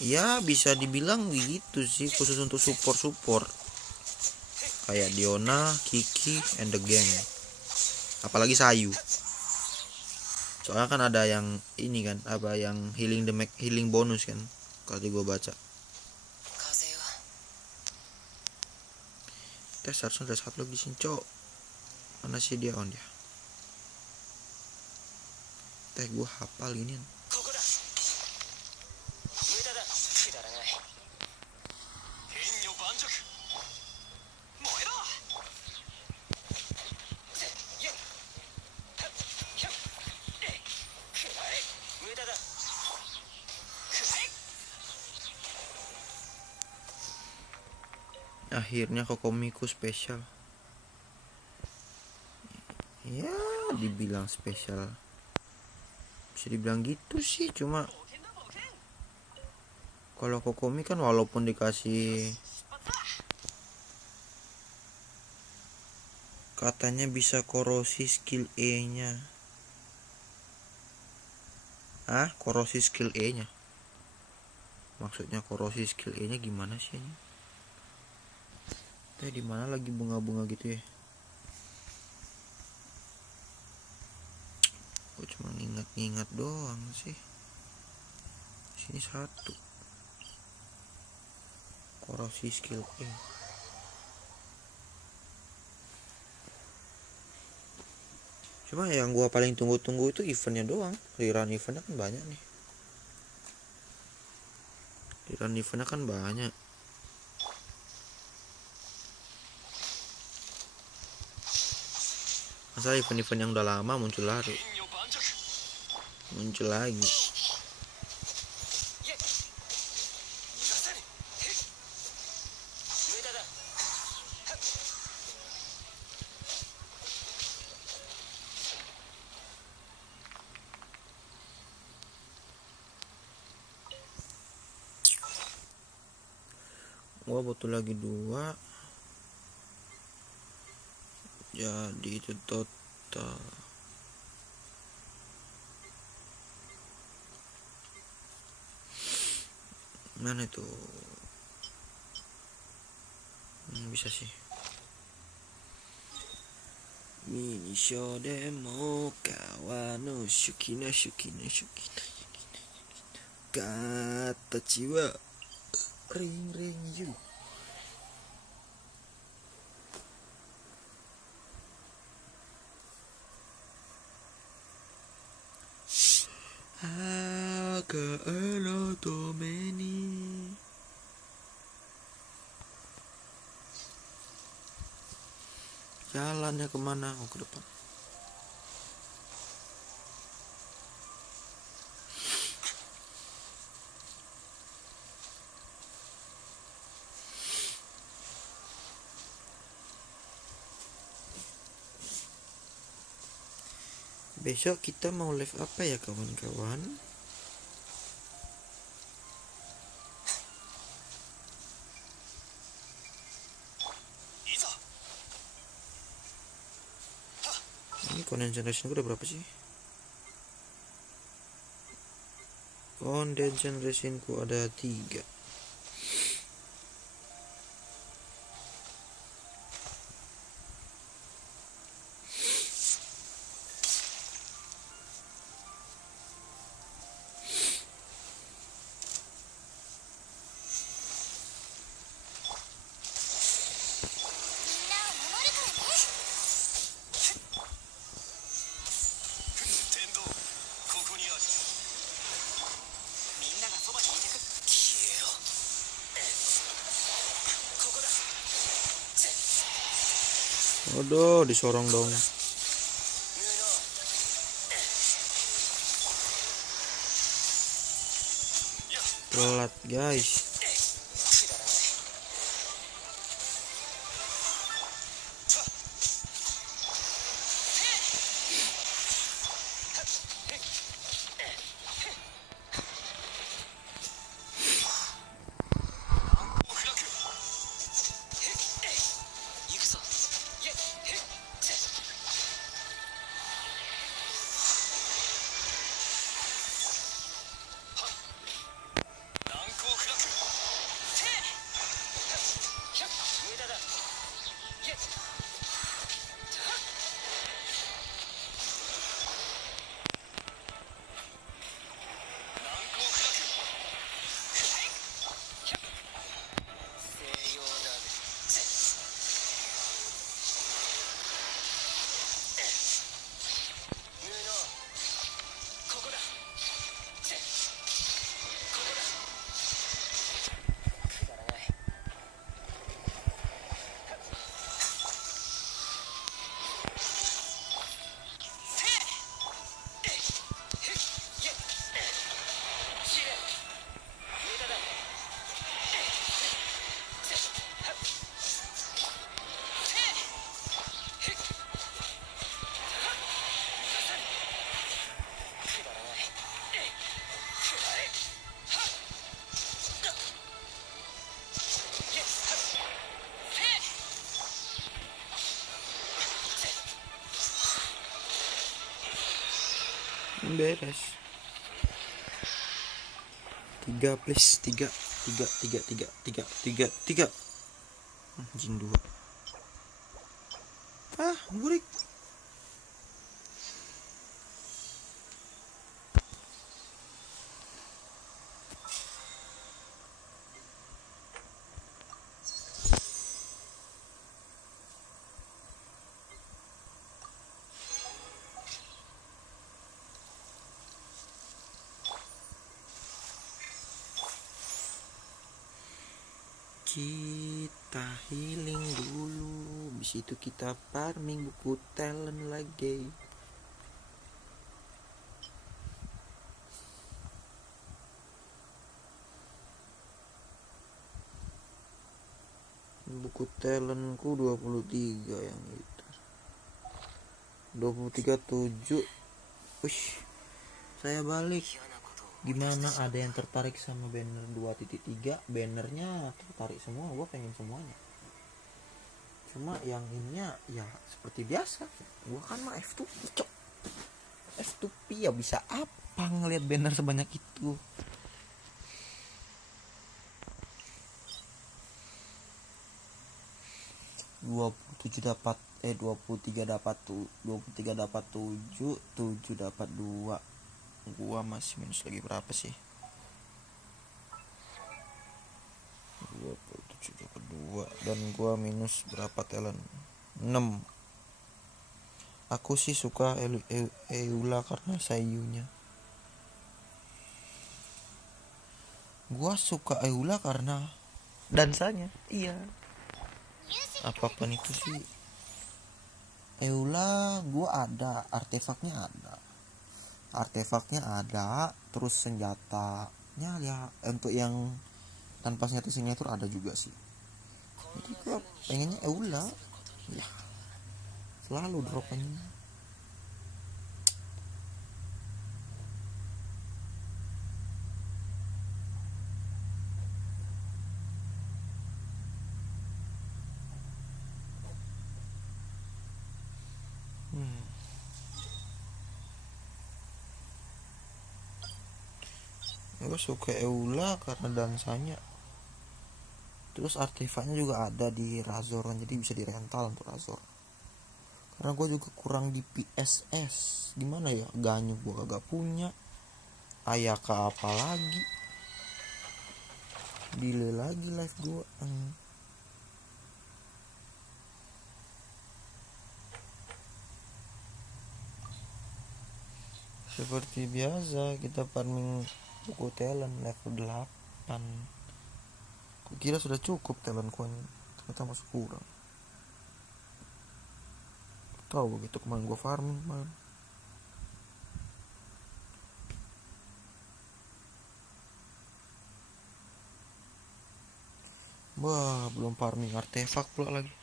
Ya bisa dibilang begitu sih, khusus untuk support kayak Diona, Kiki, and the gang. Apalagi Sayu. Soalnya kan ada yang ini kan, yang healing bonus kan. Kalau gue baca. Tes harusnya ada 1 lagi di sini, cok. Mana sih dia on dia? Gue hafal ini. Akhirnya Kokomiku spesial. Ya, dibilang spesial. Bisa dibilang gitu sih, cuma kalau Kokomi kan walaupun dikasih katanya bisa korosi skill E-nya. Korosi skill E-nya. Maksudnya korosi skill E-nya gimana sih ini? Di mana lagi bunga-bunga gitu ya? Gue cuma ngingat-ngingat doang sih. Sini satu. Korosi skill E. Cuma yang gua paling tunggu-tunggu itu eventnya doang. Rerun eventnya kan banyak nih. Rerun eventnya kan banyak. Masa event-event yang udah lama muncul lagi. Gua butuh lagi 2. Jadi itu total. Mana itu? Bisa sih. Mini show demo kawano shukina katachi wa ring yu. Jalannya kemana? Ke depan. Besok kita mau live apa ya kawan-kawan? Ini content generation udah berapa sih? Content generation ku ada 3. Aduh, disorong dong. Telat guys. Beres. 3 please, 3. Anjing 2. Burik. Kita healing dulu, habis itu kita farming buku talent lagi. Buku talentku 23 yang itu. 23.7. Wih, saya balik. Gimana, ada yang tertarik sama banner 2.3? Bannernya tertarik semua, gue pengen semuanya. Cuma yang ininya ya seperti biasa, gue kan mah F2P cok. F2P ya bisa apa ngelihat banner sebanyak itu. dapat 23 dapat 7 dapat 2. Gua masih minus lagi berapa sih? 27 dapat 2 dan gua minus berapa talent? 6. Aku sih suka Eula karena Sayunya. Gua suka Eula karena dansanya. Iya. Apapun itu sih. Eula gua ada, artefaknya ada, terus senjatanya ya untuk yang tanpa senjata signature ada juga sih. Jadi gue pengennya Eula ya, selalu dropnya. Gue suka Eula karena dansanya. Terus artefaknya juga ada di Razor, jadi bisa dirental untuk Razor. Karena gue juga kurang di PSS. Gimana ya, Ganyu gue kagak punya, Ayaka apa lagi, delay lagi live gue. Seperti biasa kita farming buku talent level 8. Kukira sudah cukup talentku, ternyata masih kurang. Tahu begitu kemarin gue farming kemarin. Wah, belum farming artefak pula lagi.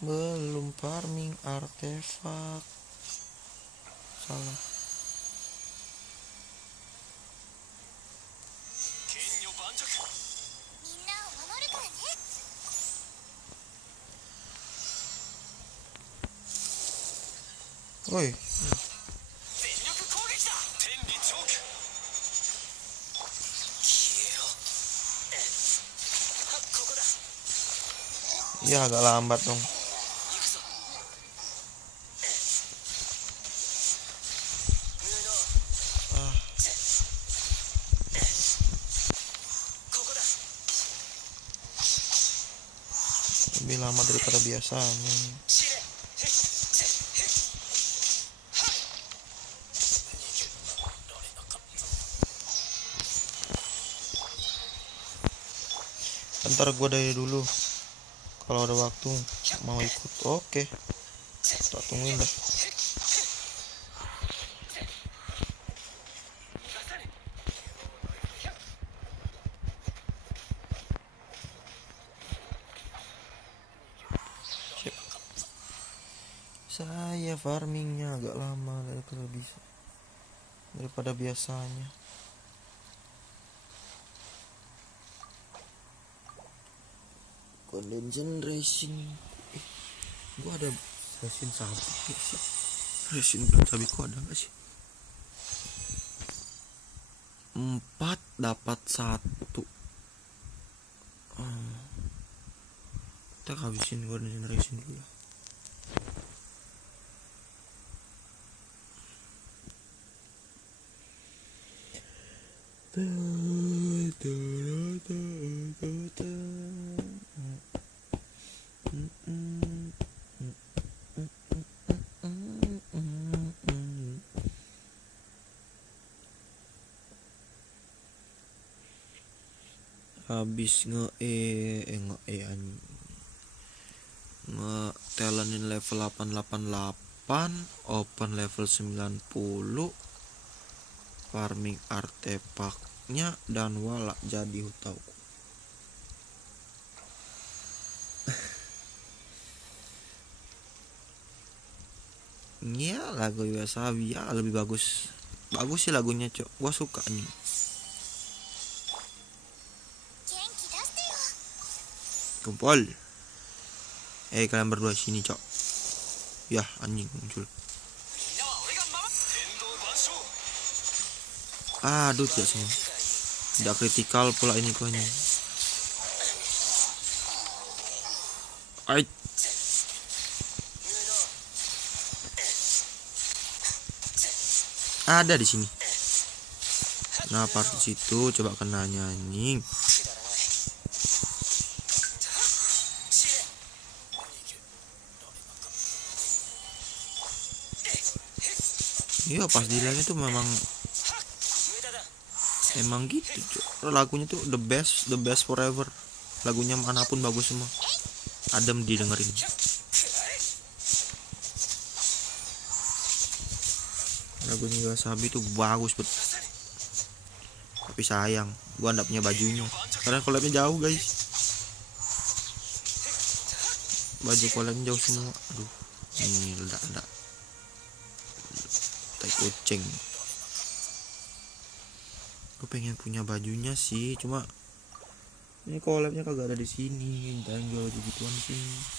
Belum farming artefak. Salah. Woi. Ya agak lambat dong. Lebih lama daripada biasanya. Ntar gue dari dulu, kalau ada waktu mau ikut. Oke, tak tungguin dah. Siap. Saya farmingnya agak lama daripada biasanya. Golden Generation. Gua ada resin sabi gak sih? Resin bulan sabi kok ada gak sih? 4 dapat 1. Kita habisin goresin resin dulu. Habis nge-talenin level 888, open level 90, farming artefaknya, dan wala jadi Hutao. Ya lagu Wasabi ya lebih bagus sih lagunya, cok. Gua suka nih. Kumpul. Kalian berdua sini, cok. Yah, anjing muncul. Aduh, tidak semua. Tidak kritikal pula ini kuahnya. Ait. Ada di sini. Nah, part di situ coba kena anjing. Iya, pas dilangnya tuh memang gitu, cok. Lagunya tuh the best forever. Lagunya manapun bagus semua. Adem didengerin. Lagunya Wasabi tuh bagus bet. Tapi sayang, gua nggak punya bajunya. Karena collabnya jauh, guys. Baju collabnya jauh semua. Aduh, ini ledak. Tai kucing. Gue pengen punya bajunya sih, cuma ini collabnya kagak ada di sini. Jangan jual gituan di sini.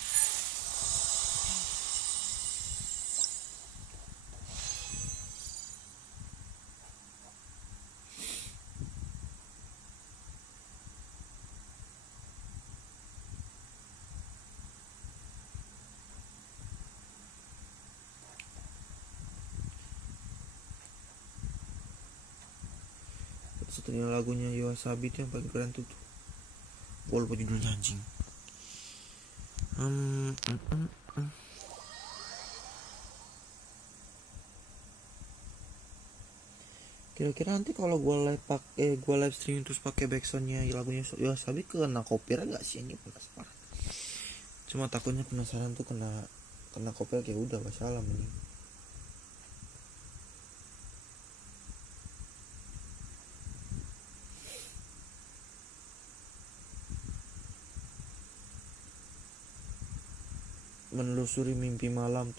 Satunya lagunya Wasabi itu yang paling keren tuh. Gua lupa judulnya anjing. Kira-kira nanti kalau gua live streaming terus pakai backsoundnya lagunya Wasabi kena copyright nggak sih? Ini penasaran. Cuma takutnya penasaran tuh kena copyright, ya udah wassalam ini. Menelusuri mimpi malam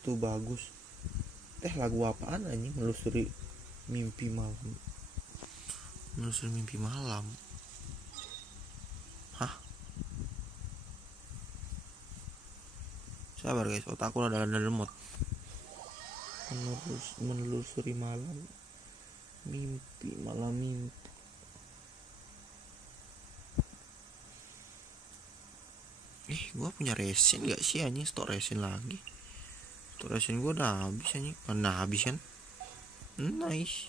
tuh bagus. Lagu apaan anjing? Menelusuri mimpi malam. Hah? Sabar guys, otakku ada lemot. Menelusuri malam mimpi. Gua punya resin gak sih anjing? Stok resin lagi. Stok resin gua udah habis anjing. Mana habis kan? Nice.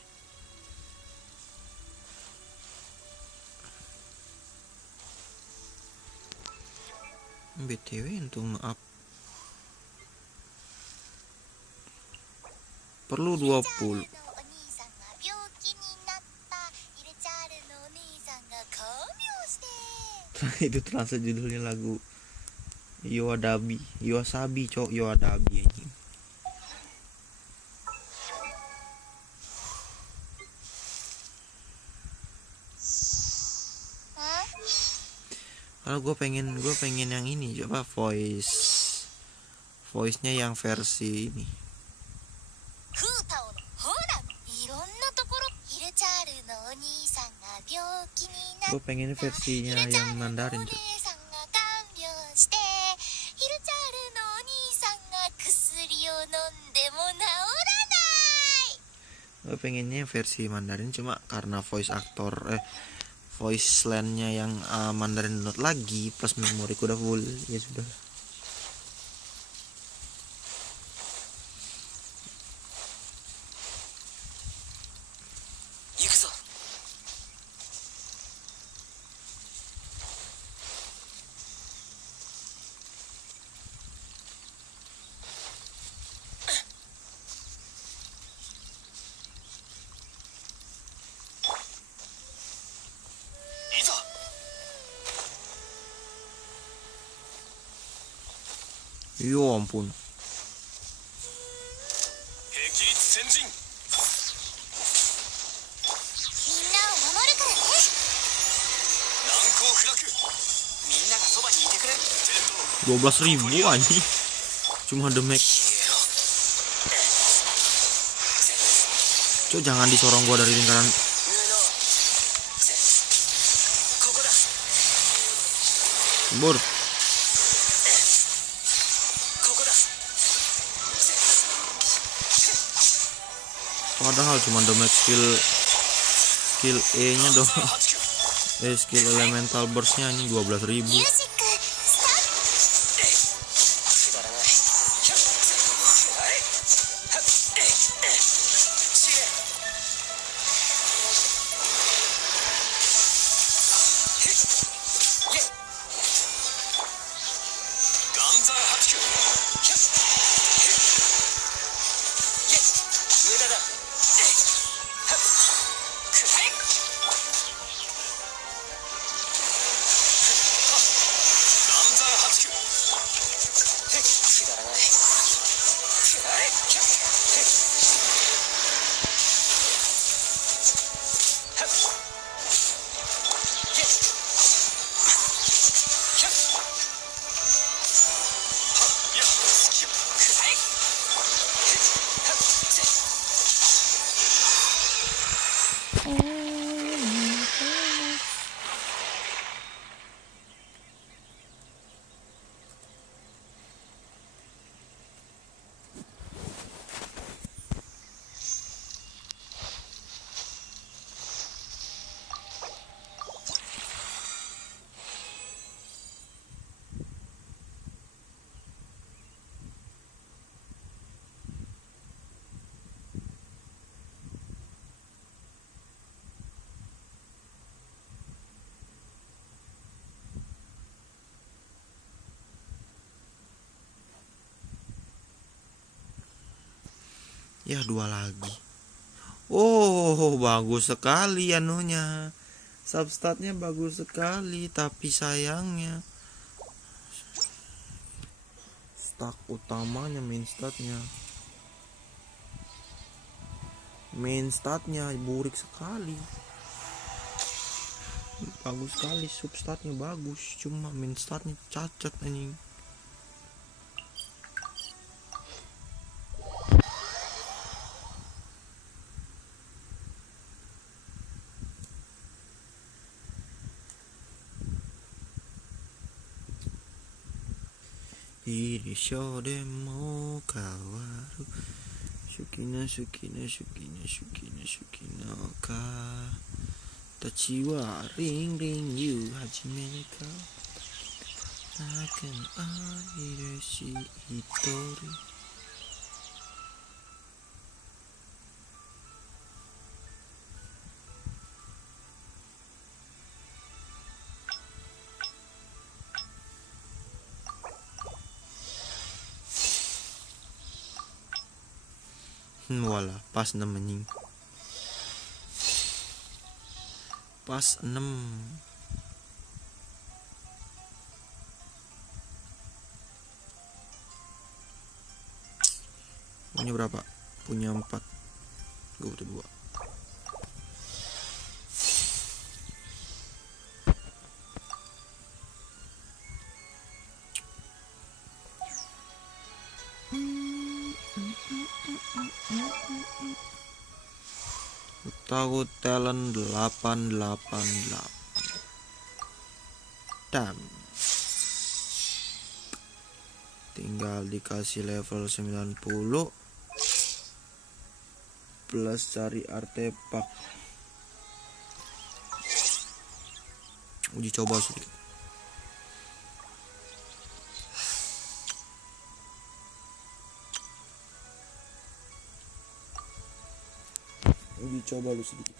BTW untuk nge-up perlu 20. Itu translate judulnya lagu Wasabi, cok. Wasabi anjing. Kalau gue pengen yang ini, coba voice-nya yang versi ini. Gue pengen versinya yang Mandarin, cok. Gue pengennya versi Mandarin, cuma karena voice line-nya yang Mandarin download lagi plus memori udah full, ya sudah. Yo ampun. 兵器率先進。みんなを守るからね。難攻不落。みんながそばにいてくれる。 12.000 anjing. Cuma damage. Cuk, jangan disorong gua dari lingkaran. Bur. Padahal cuma damage skill E nya dong. Skill elemental burst nya ini 12.000. ミュージックスタート。 Ya 2 lagi. Oh, bagus sekali anunya. Substatnya bagus sekali, tapi sayangnya stat utamanya main statnya burik sekali. Bagus sekali, substatnya bagus, cuma main statnya cacat anjing. Iri show demo kawaru Shukina ka Tachi wa ring you hajime ka Naken aireshi hitori. Wala, pas 6 anjing. Pas 6. Punya berapa? Punya 4. Gue butuh 2. Hutao talent 888. Damn. Tinggal dikasih level 90. plus cari artefak. Uji coba sedikit. Uji coba lu sedikit.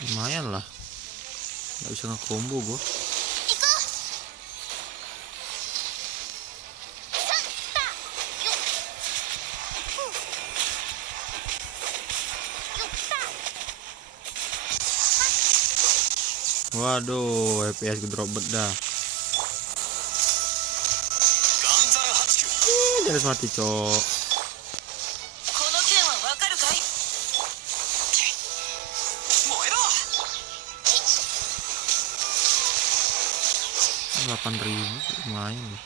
Lumayan lah, nggak bisa nge-combo gue. Waduh, FPS gue drop bet dah. Jelas mati cok. 8.000 lumayan loh.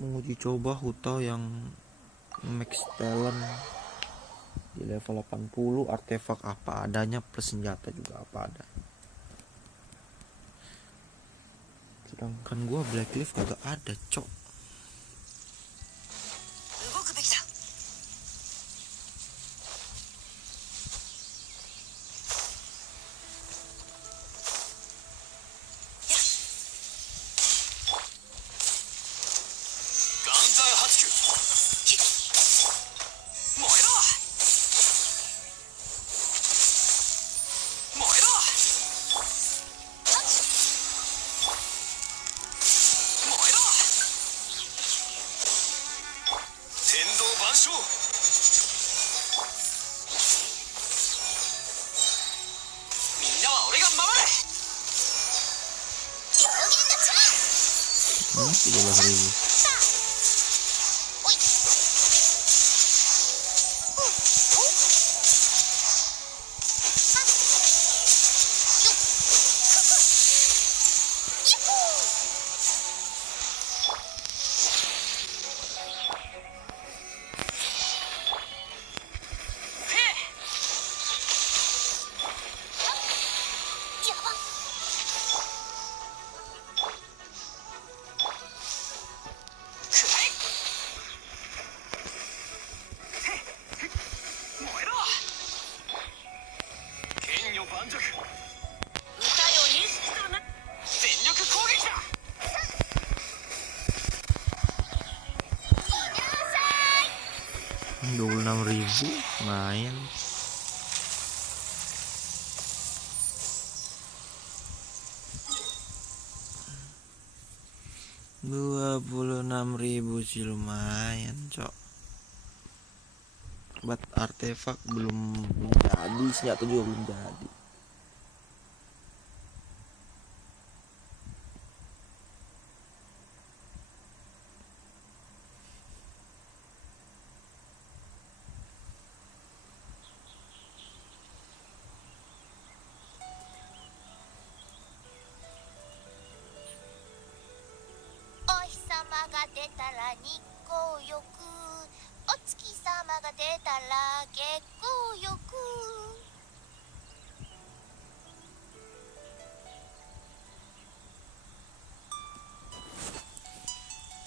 Menguji coba Hutao yang max talent di level 80, artefak apa adanya plus senjata juga apa ada. Sedangkan gua blacklist kagak ada cok. 13.000. Ribu lumayan. 26.000 sih lumayan, cok. Buat artefak belum jadi, senjata juga belum jadi.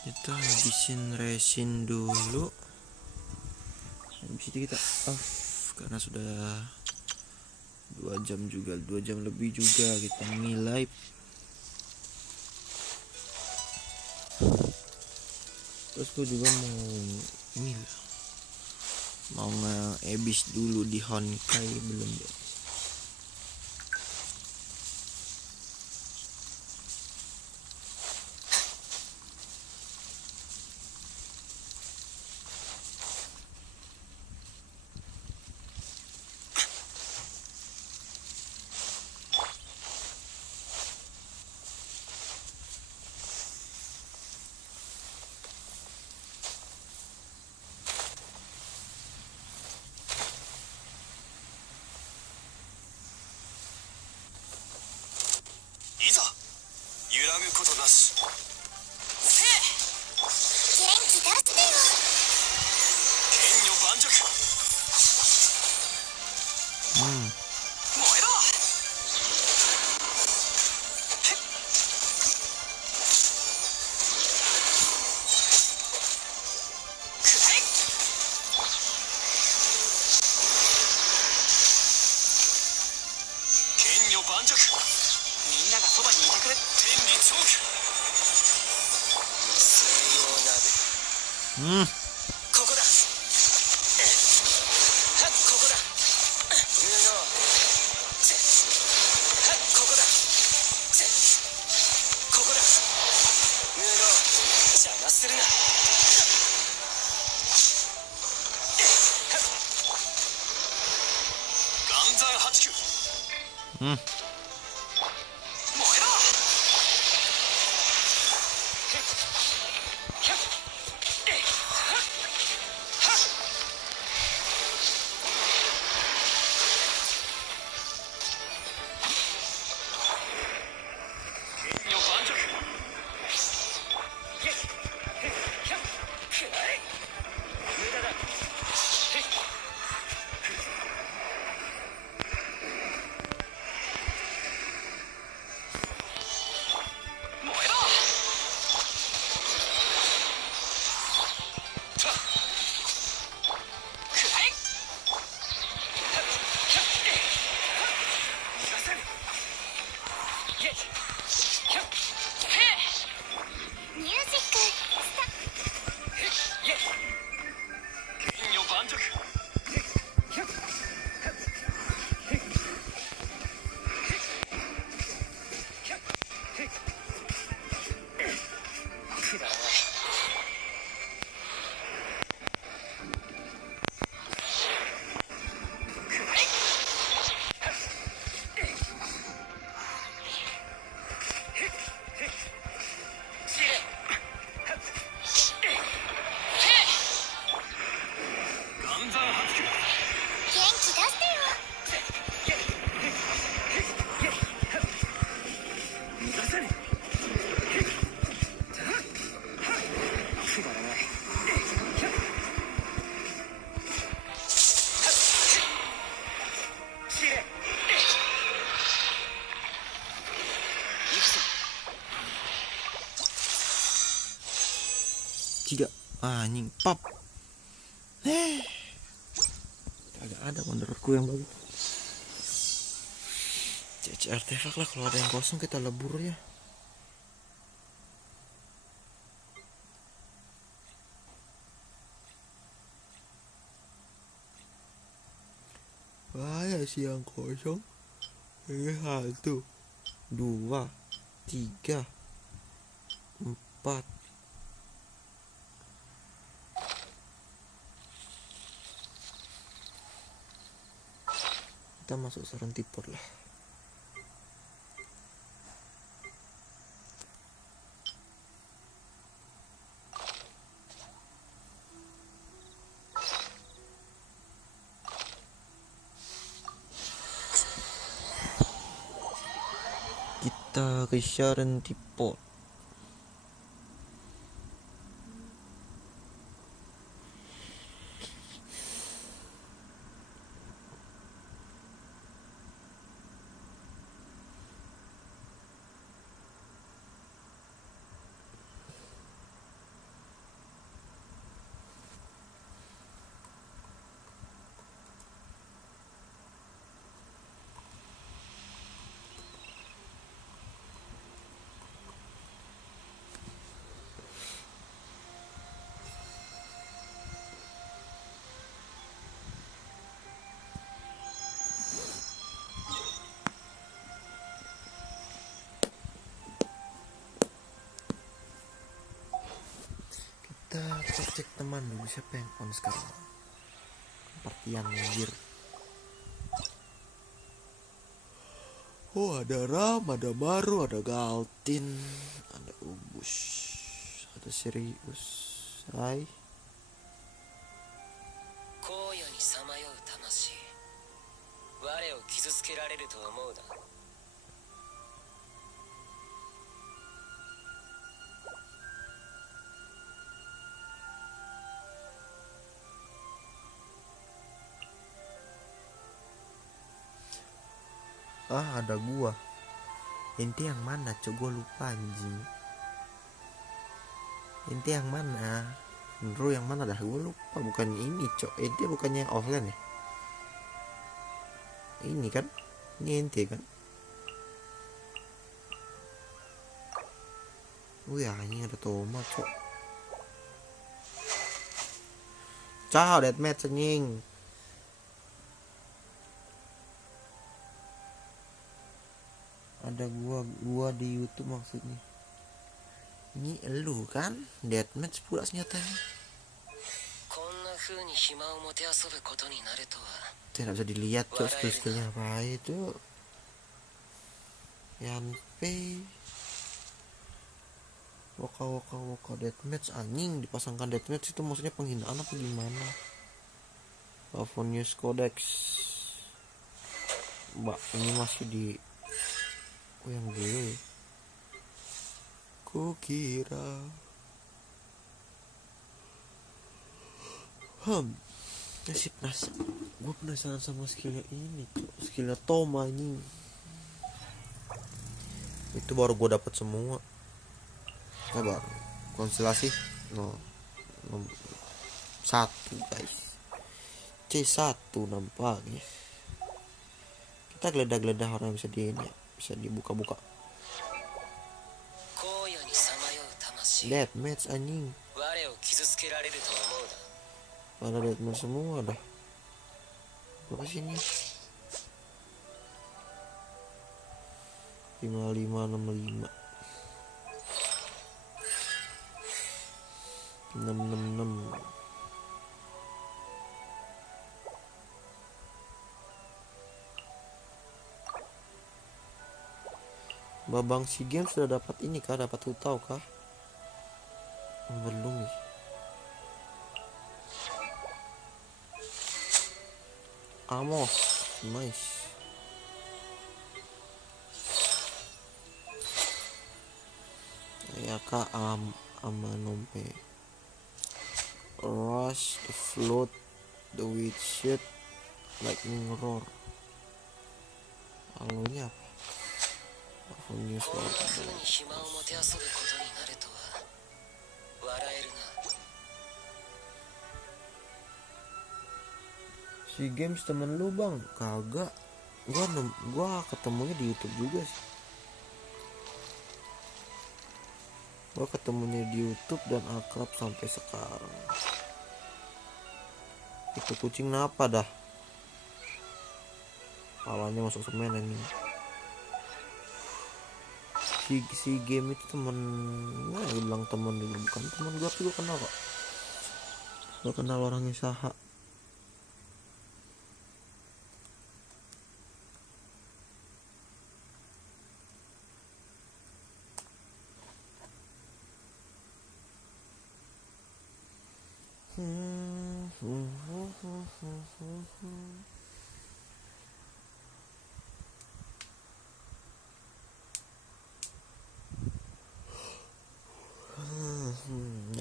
Kita habisin resin dulu. Habis itu kita off karena sudah 2 jam juga, 2 jam lebih juga kita nge-live. Terus gue juga mau nge-ebis dulu di Honkai, belum deh. Tiga. Anjing pap. Agak ada menurutku yang bagus. CC artefak lah, kalau ada yang kosong kita lebur ya. Banyak sih yang kosong. Ini 1, 2, 3, 4. Kita masuk sarang tipor lah. Kita ke sarang tipor. Kita cek teman dulu, siapa yang on sekarang. Partian anjir. Oh, ada Ram, ada Baru, ada Galtin, ada Ubus, ada Sirius. Hai. 荒野にさまよう魂、我を傷つけられると思うな。Ada gua. Inti yang mana, cok? Gua lupa anjing. Inti yang mana? Ru yang mana dah? Gua lupa. Bukan ini, cok. Inti bukannya offline ya? Ini kan? Ini inti kan? Wih, anjing ada tomat, cok. Ciao, deathmatch anjing. Ada gua di YouTube maksudnya. Ini elu kan? Deathmatch pula senjatanya. Tidak bisa dilihat cok, skillnya apa itu. Yanpei. Waka deathmatch anjing, dipasangkan deathmatch itu maksudnya penghinaan apa gimana? Favonius Codex. Mbak, ini masih di yang gue kukira gue penasaran sama skillnya ini tuh, skillnya Toma ini. Itu baru gue dapet semua. Sabar, konstelasi no 1 guys, C1 nampaknya. Kita geledah-geledah orang yang bisa di ini, bisa dibuka-buka. Deathmatch anjing. Pada deathmatch semua dah. Berapa sini? 5565 666. Babang si game sudah dapat ini kah? Dapat Hutao kah? Belum nih. Amos, nice. Ya kak, amanompe. Rush, the float, the witch shit, lightning roar. Halonya apa? News Si Games temen lu bang? Kagak. Gua ketemunya di YouTube juga sih. Gua ketemunya di YouTube dan akrab sampai sekarang. Itu kucing kenapa dah? Palanya masuk semen ini. Si Game itu temen, gue bilang temen dulu, bukan temen gue, tapi gue kenal kok. Gue kenal orangnya Saha.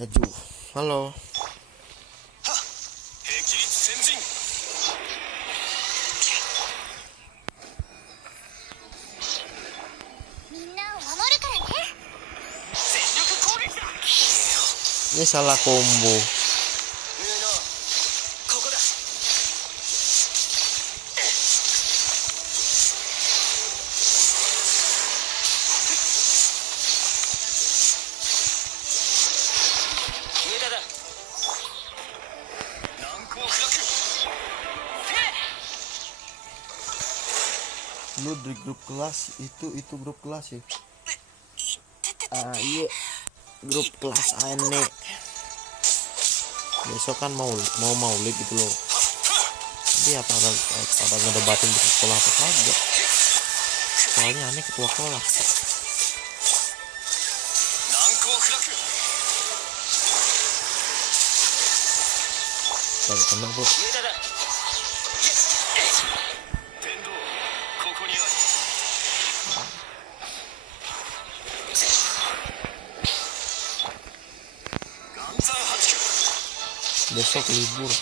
Aduh, halo. 兵器率先進 Ini salah combo. ここだ 無駄だ 難攻不落 Lu di grup kelas itu grup kelas ya? Iya, grup kelas aneh. Besok kan mau maulid gitu loh. Jadi apa ngedebatin di sekolah apa kagak? Soalnya aneh ketua kelas. 難攻不落 Kagak kena bro. 無駄だ 天道ここにあり 岩山八九 Besok libur.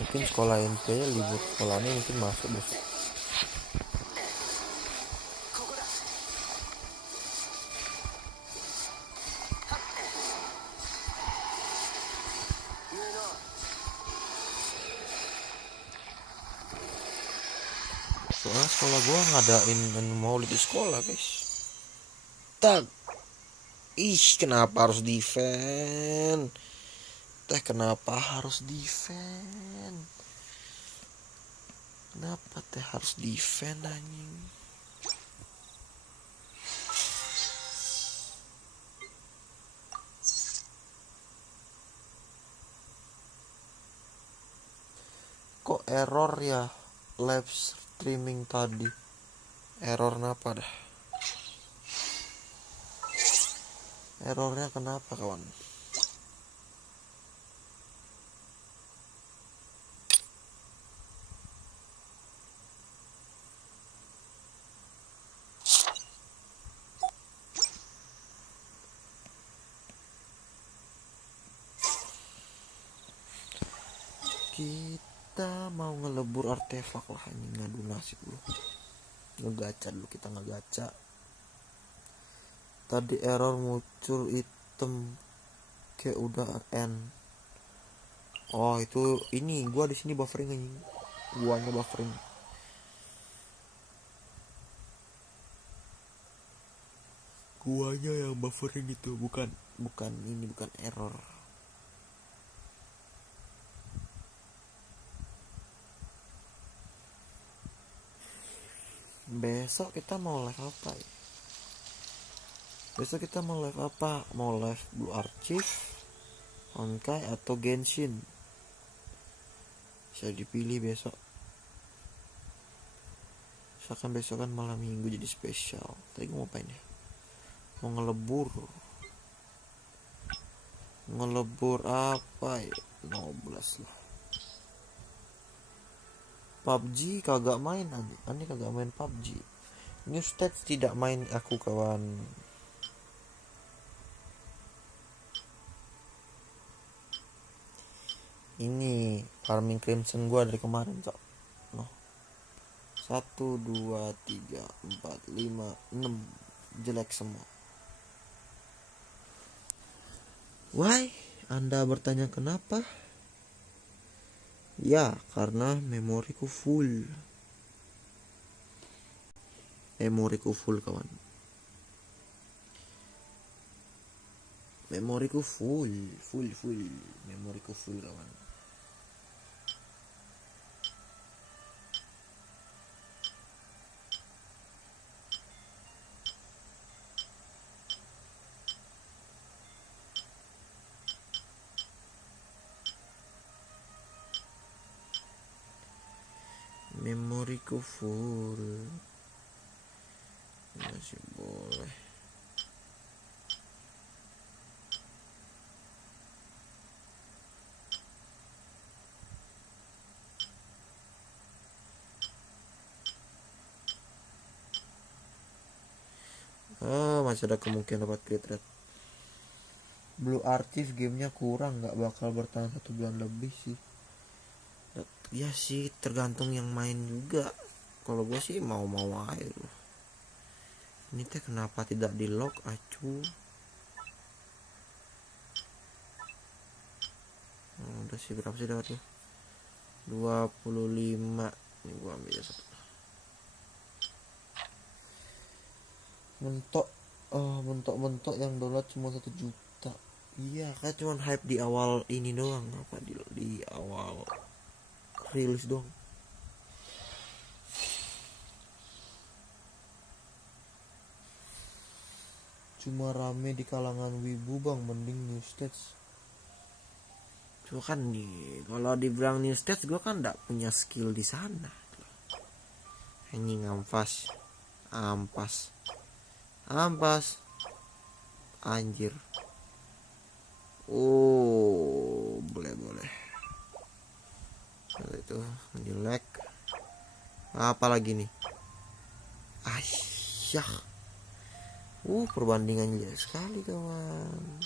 Mungkin sekolah NP nya libur, sekolahnya mungkin masuk besok. ここだ Soalnya sekolah gua ngadain maulid di sekolah guys. Tak. Ih, kenapa harus defend? Kenapa harus defend? Kenapa harus defend anjing? Kok error ya live streaming tadi? Error kenapa dah? Errornya kenapa kawan? Kita mau ngelebur artefak lah, anjing, ngadu nasib dulu. Ngegaca dulu, kita ngegaca. Tadi error muncul item kayak udah end. Oh itu ini gua di sini buffering anjing. Guanya buffering. Guanya yang buffering itu, bukan ini, bukan error. Besok kita mau live apa ya? Besok kita mau live apa? Mau live Blue Archive, Honkai atau Genshin? Bisa dipilih besok. Misalkan besok kan malam minggu jadi spesial. Tadi gue mau ngapain ya? Mau ngelebur. Ngelebur apa ya? 15 lah. PUBG kagak main aneh kagak main PUBG. New stats tidak main aku kawan. Ini farming crimson gua dari kemarin cok. No. 1, 2, 3, 4, 5, 6 jelek semua. Why? Anda bertanya kenapa? Ya, karena memoriku full. Memoriku full, kawan. Memoriku full. Memoriku full, kawan. Memoriku full. Masih boleh. Masih ada kemungkinan dapat crit rate. Blue Archive gamenya kurang, nggak bakal bertahan 1 bulan lebih sih. Ya sih, tergantung yang main juga. Kalau gue sih mau-mau aja loh. Ini teh kenapa tidak di lock, acu? Udah sih, berapa sih dapat tuh? 25. Ini gua ambil ya satu. Mentok yang download cuma 1 juta. Iya, kan cuma hype di awal ini doang. Apa di awal rilis doang. Cuma rame di kalangan wibu bang, mending new stage. Cuma kan nih, kalau dibilang new stage gue kan gak punya skill di sana. Anjing ampas. Anjir. Oh, boleh. Nah, itu jelek. Apa lagi nih? Asyah. Perbandingan jelek sekali, kawan.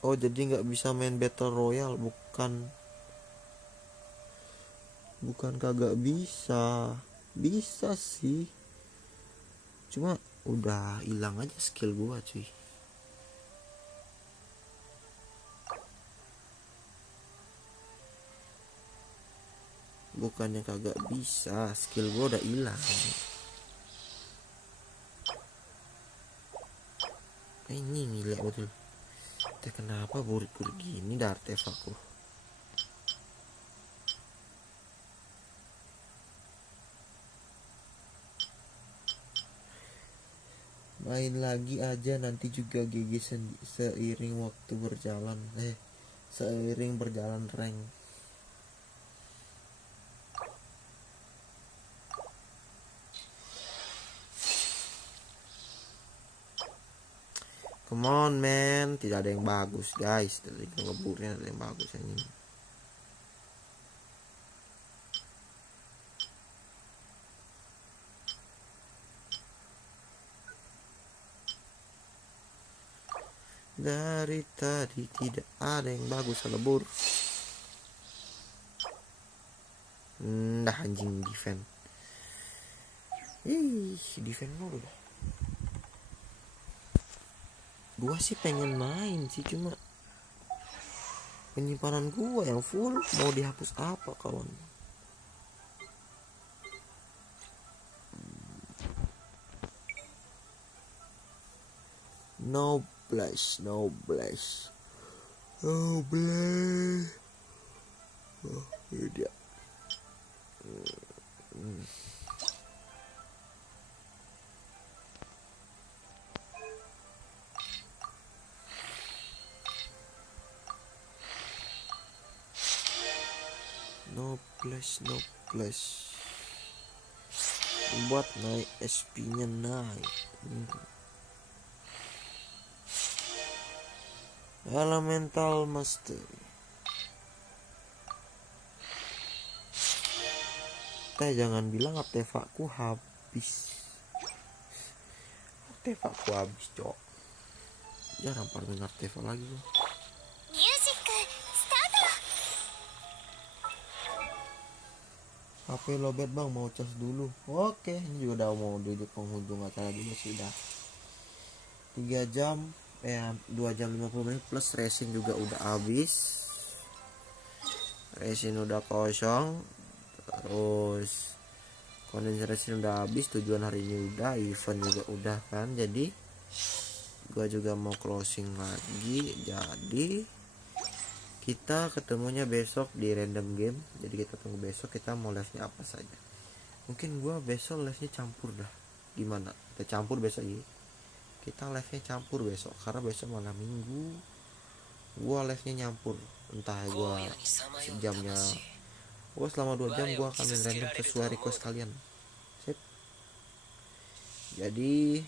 Oh, jadi nggak bisa main battle royale? Bukan kagak bisa. Bisa sih. Cuma udah hilang aja skill gua, cuy. Bukannya kagak bisa, skill gua udah hilang. Ini gila betul. Kenapa burik-burik gini dah artefakku? Main lagi aja nanti juga GG seiring waktu berjalan. Seiring berjalan rank. Come on man, tidak ada yang bagus guys. Dari ngeburnya ada yang bagus ini. Dari tadi tidak ada yang bagus, lebur. Dah anjing defend. Defend mulu dah. Gua sih pengen main sih, cuma penyimpanan gua yang full, mau dihapus apa kawan? No blast. Oh, ini dia. No flash. Buat naik SP-nya naik. Elemental Master. Jangan bilang artefakku habis. Cok. Jarang pernah artefak lagi loh. HP lobet bang, mau cas dulu. Oke, ini juga udah mau di penghujung acara juga sih, udah 3 jam 2 jam 50 menit plus racing juga udah habis. Racing udah kosong, terus kondensasi udah habis, tujuan hari ini udah, event juga udah kan. Jadi gua juga mau closing lagi. Jadi kita ketemunya besok di random game. Jadi kita tunggu besok kita mau live-nya apa saja. Mungkin gua besok live-nya campur dah. Gimana? Kita campur besok ya. Kita live-nya campur besok karena besok malam minggu gua live-nya nyampur. Entah gua sejamnya, gua selama 2 jam gua akan main random sesuai request kalian. Sip. Jadi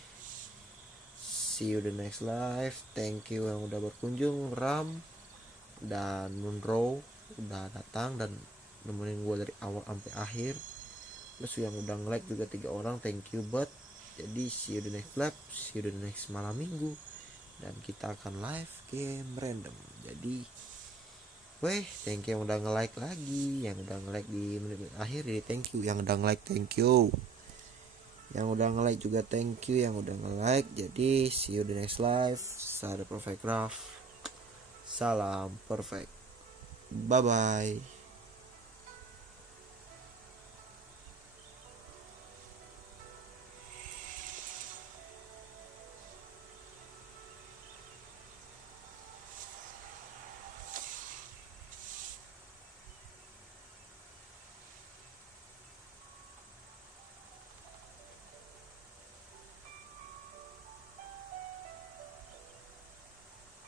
see you the next live. Thank you yang udah berkunjung, Ram dan Munro udah datang dan nemenin gue dari awal sampai akhir. Terus yang udah nge-like juga 3 orang, thank you buat. Jadi see you the next live, see you the next malam minggu, dan kita akan live game random. Jadi thank you yang udah nge-like lagi, yang udah nge-like di menit akhir, jadi thank you yang udah nge-like, thank you yang udah nge-like juga, thank you yang udah nge-like. Jadi see you the next live. Sada perfect craft, salam perfect, bye bye.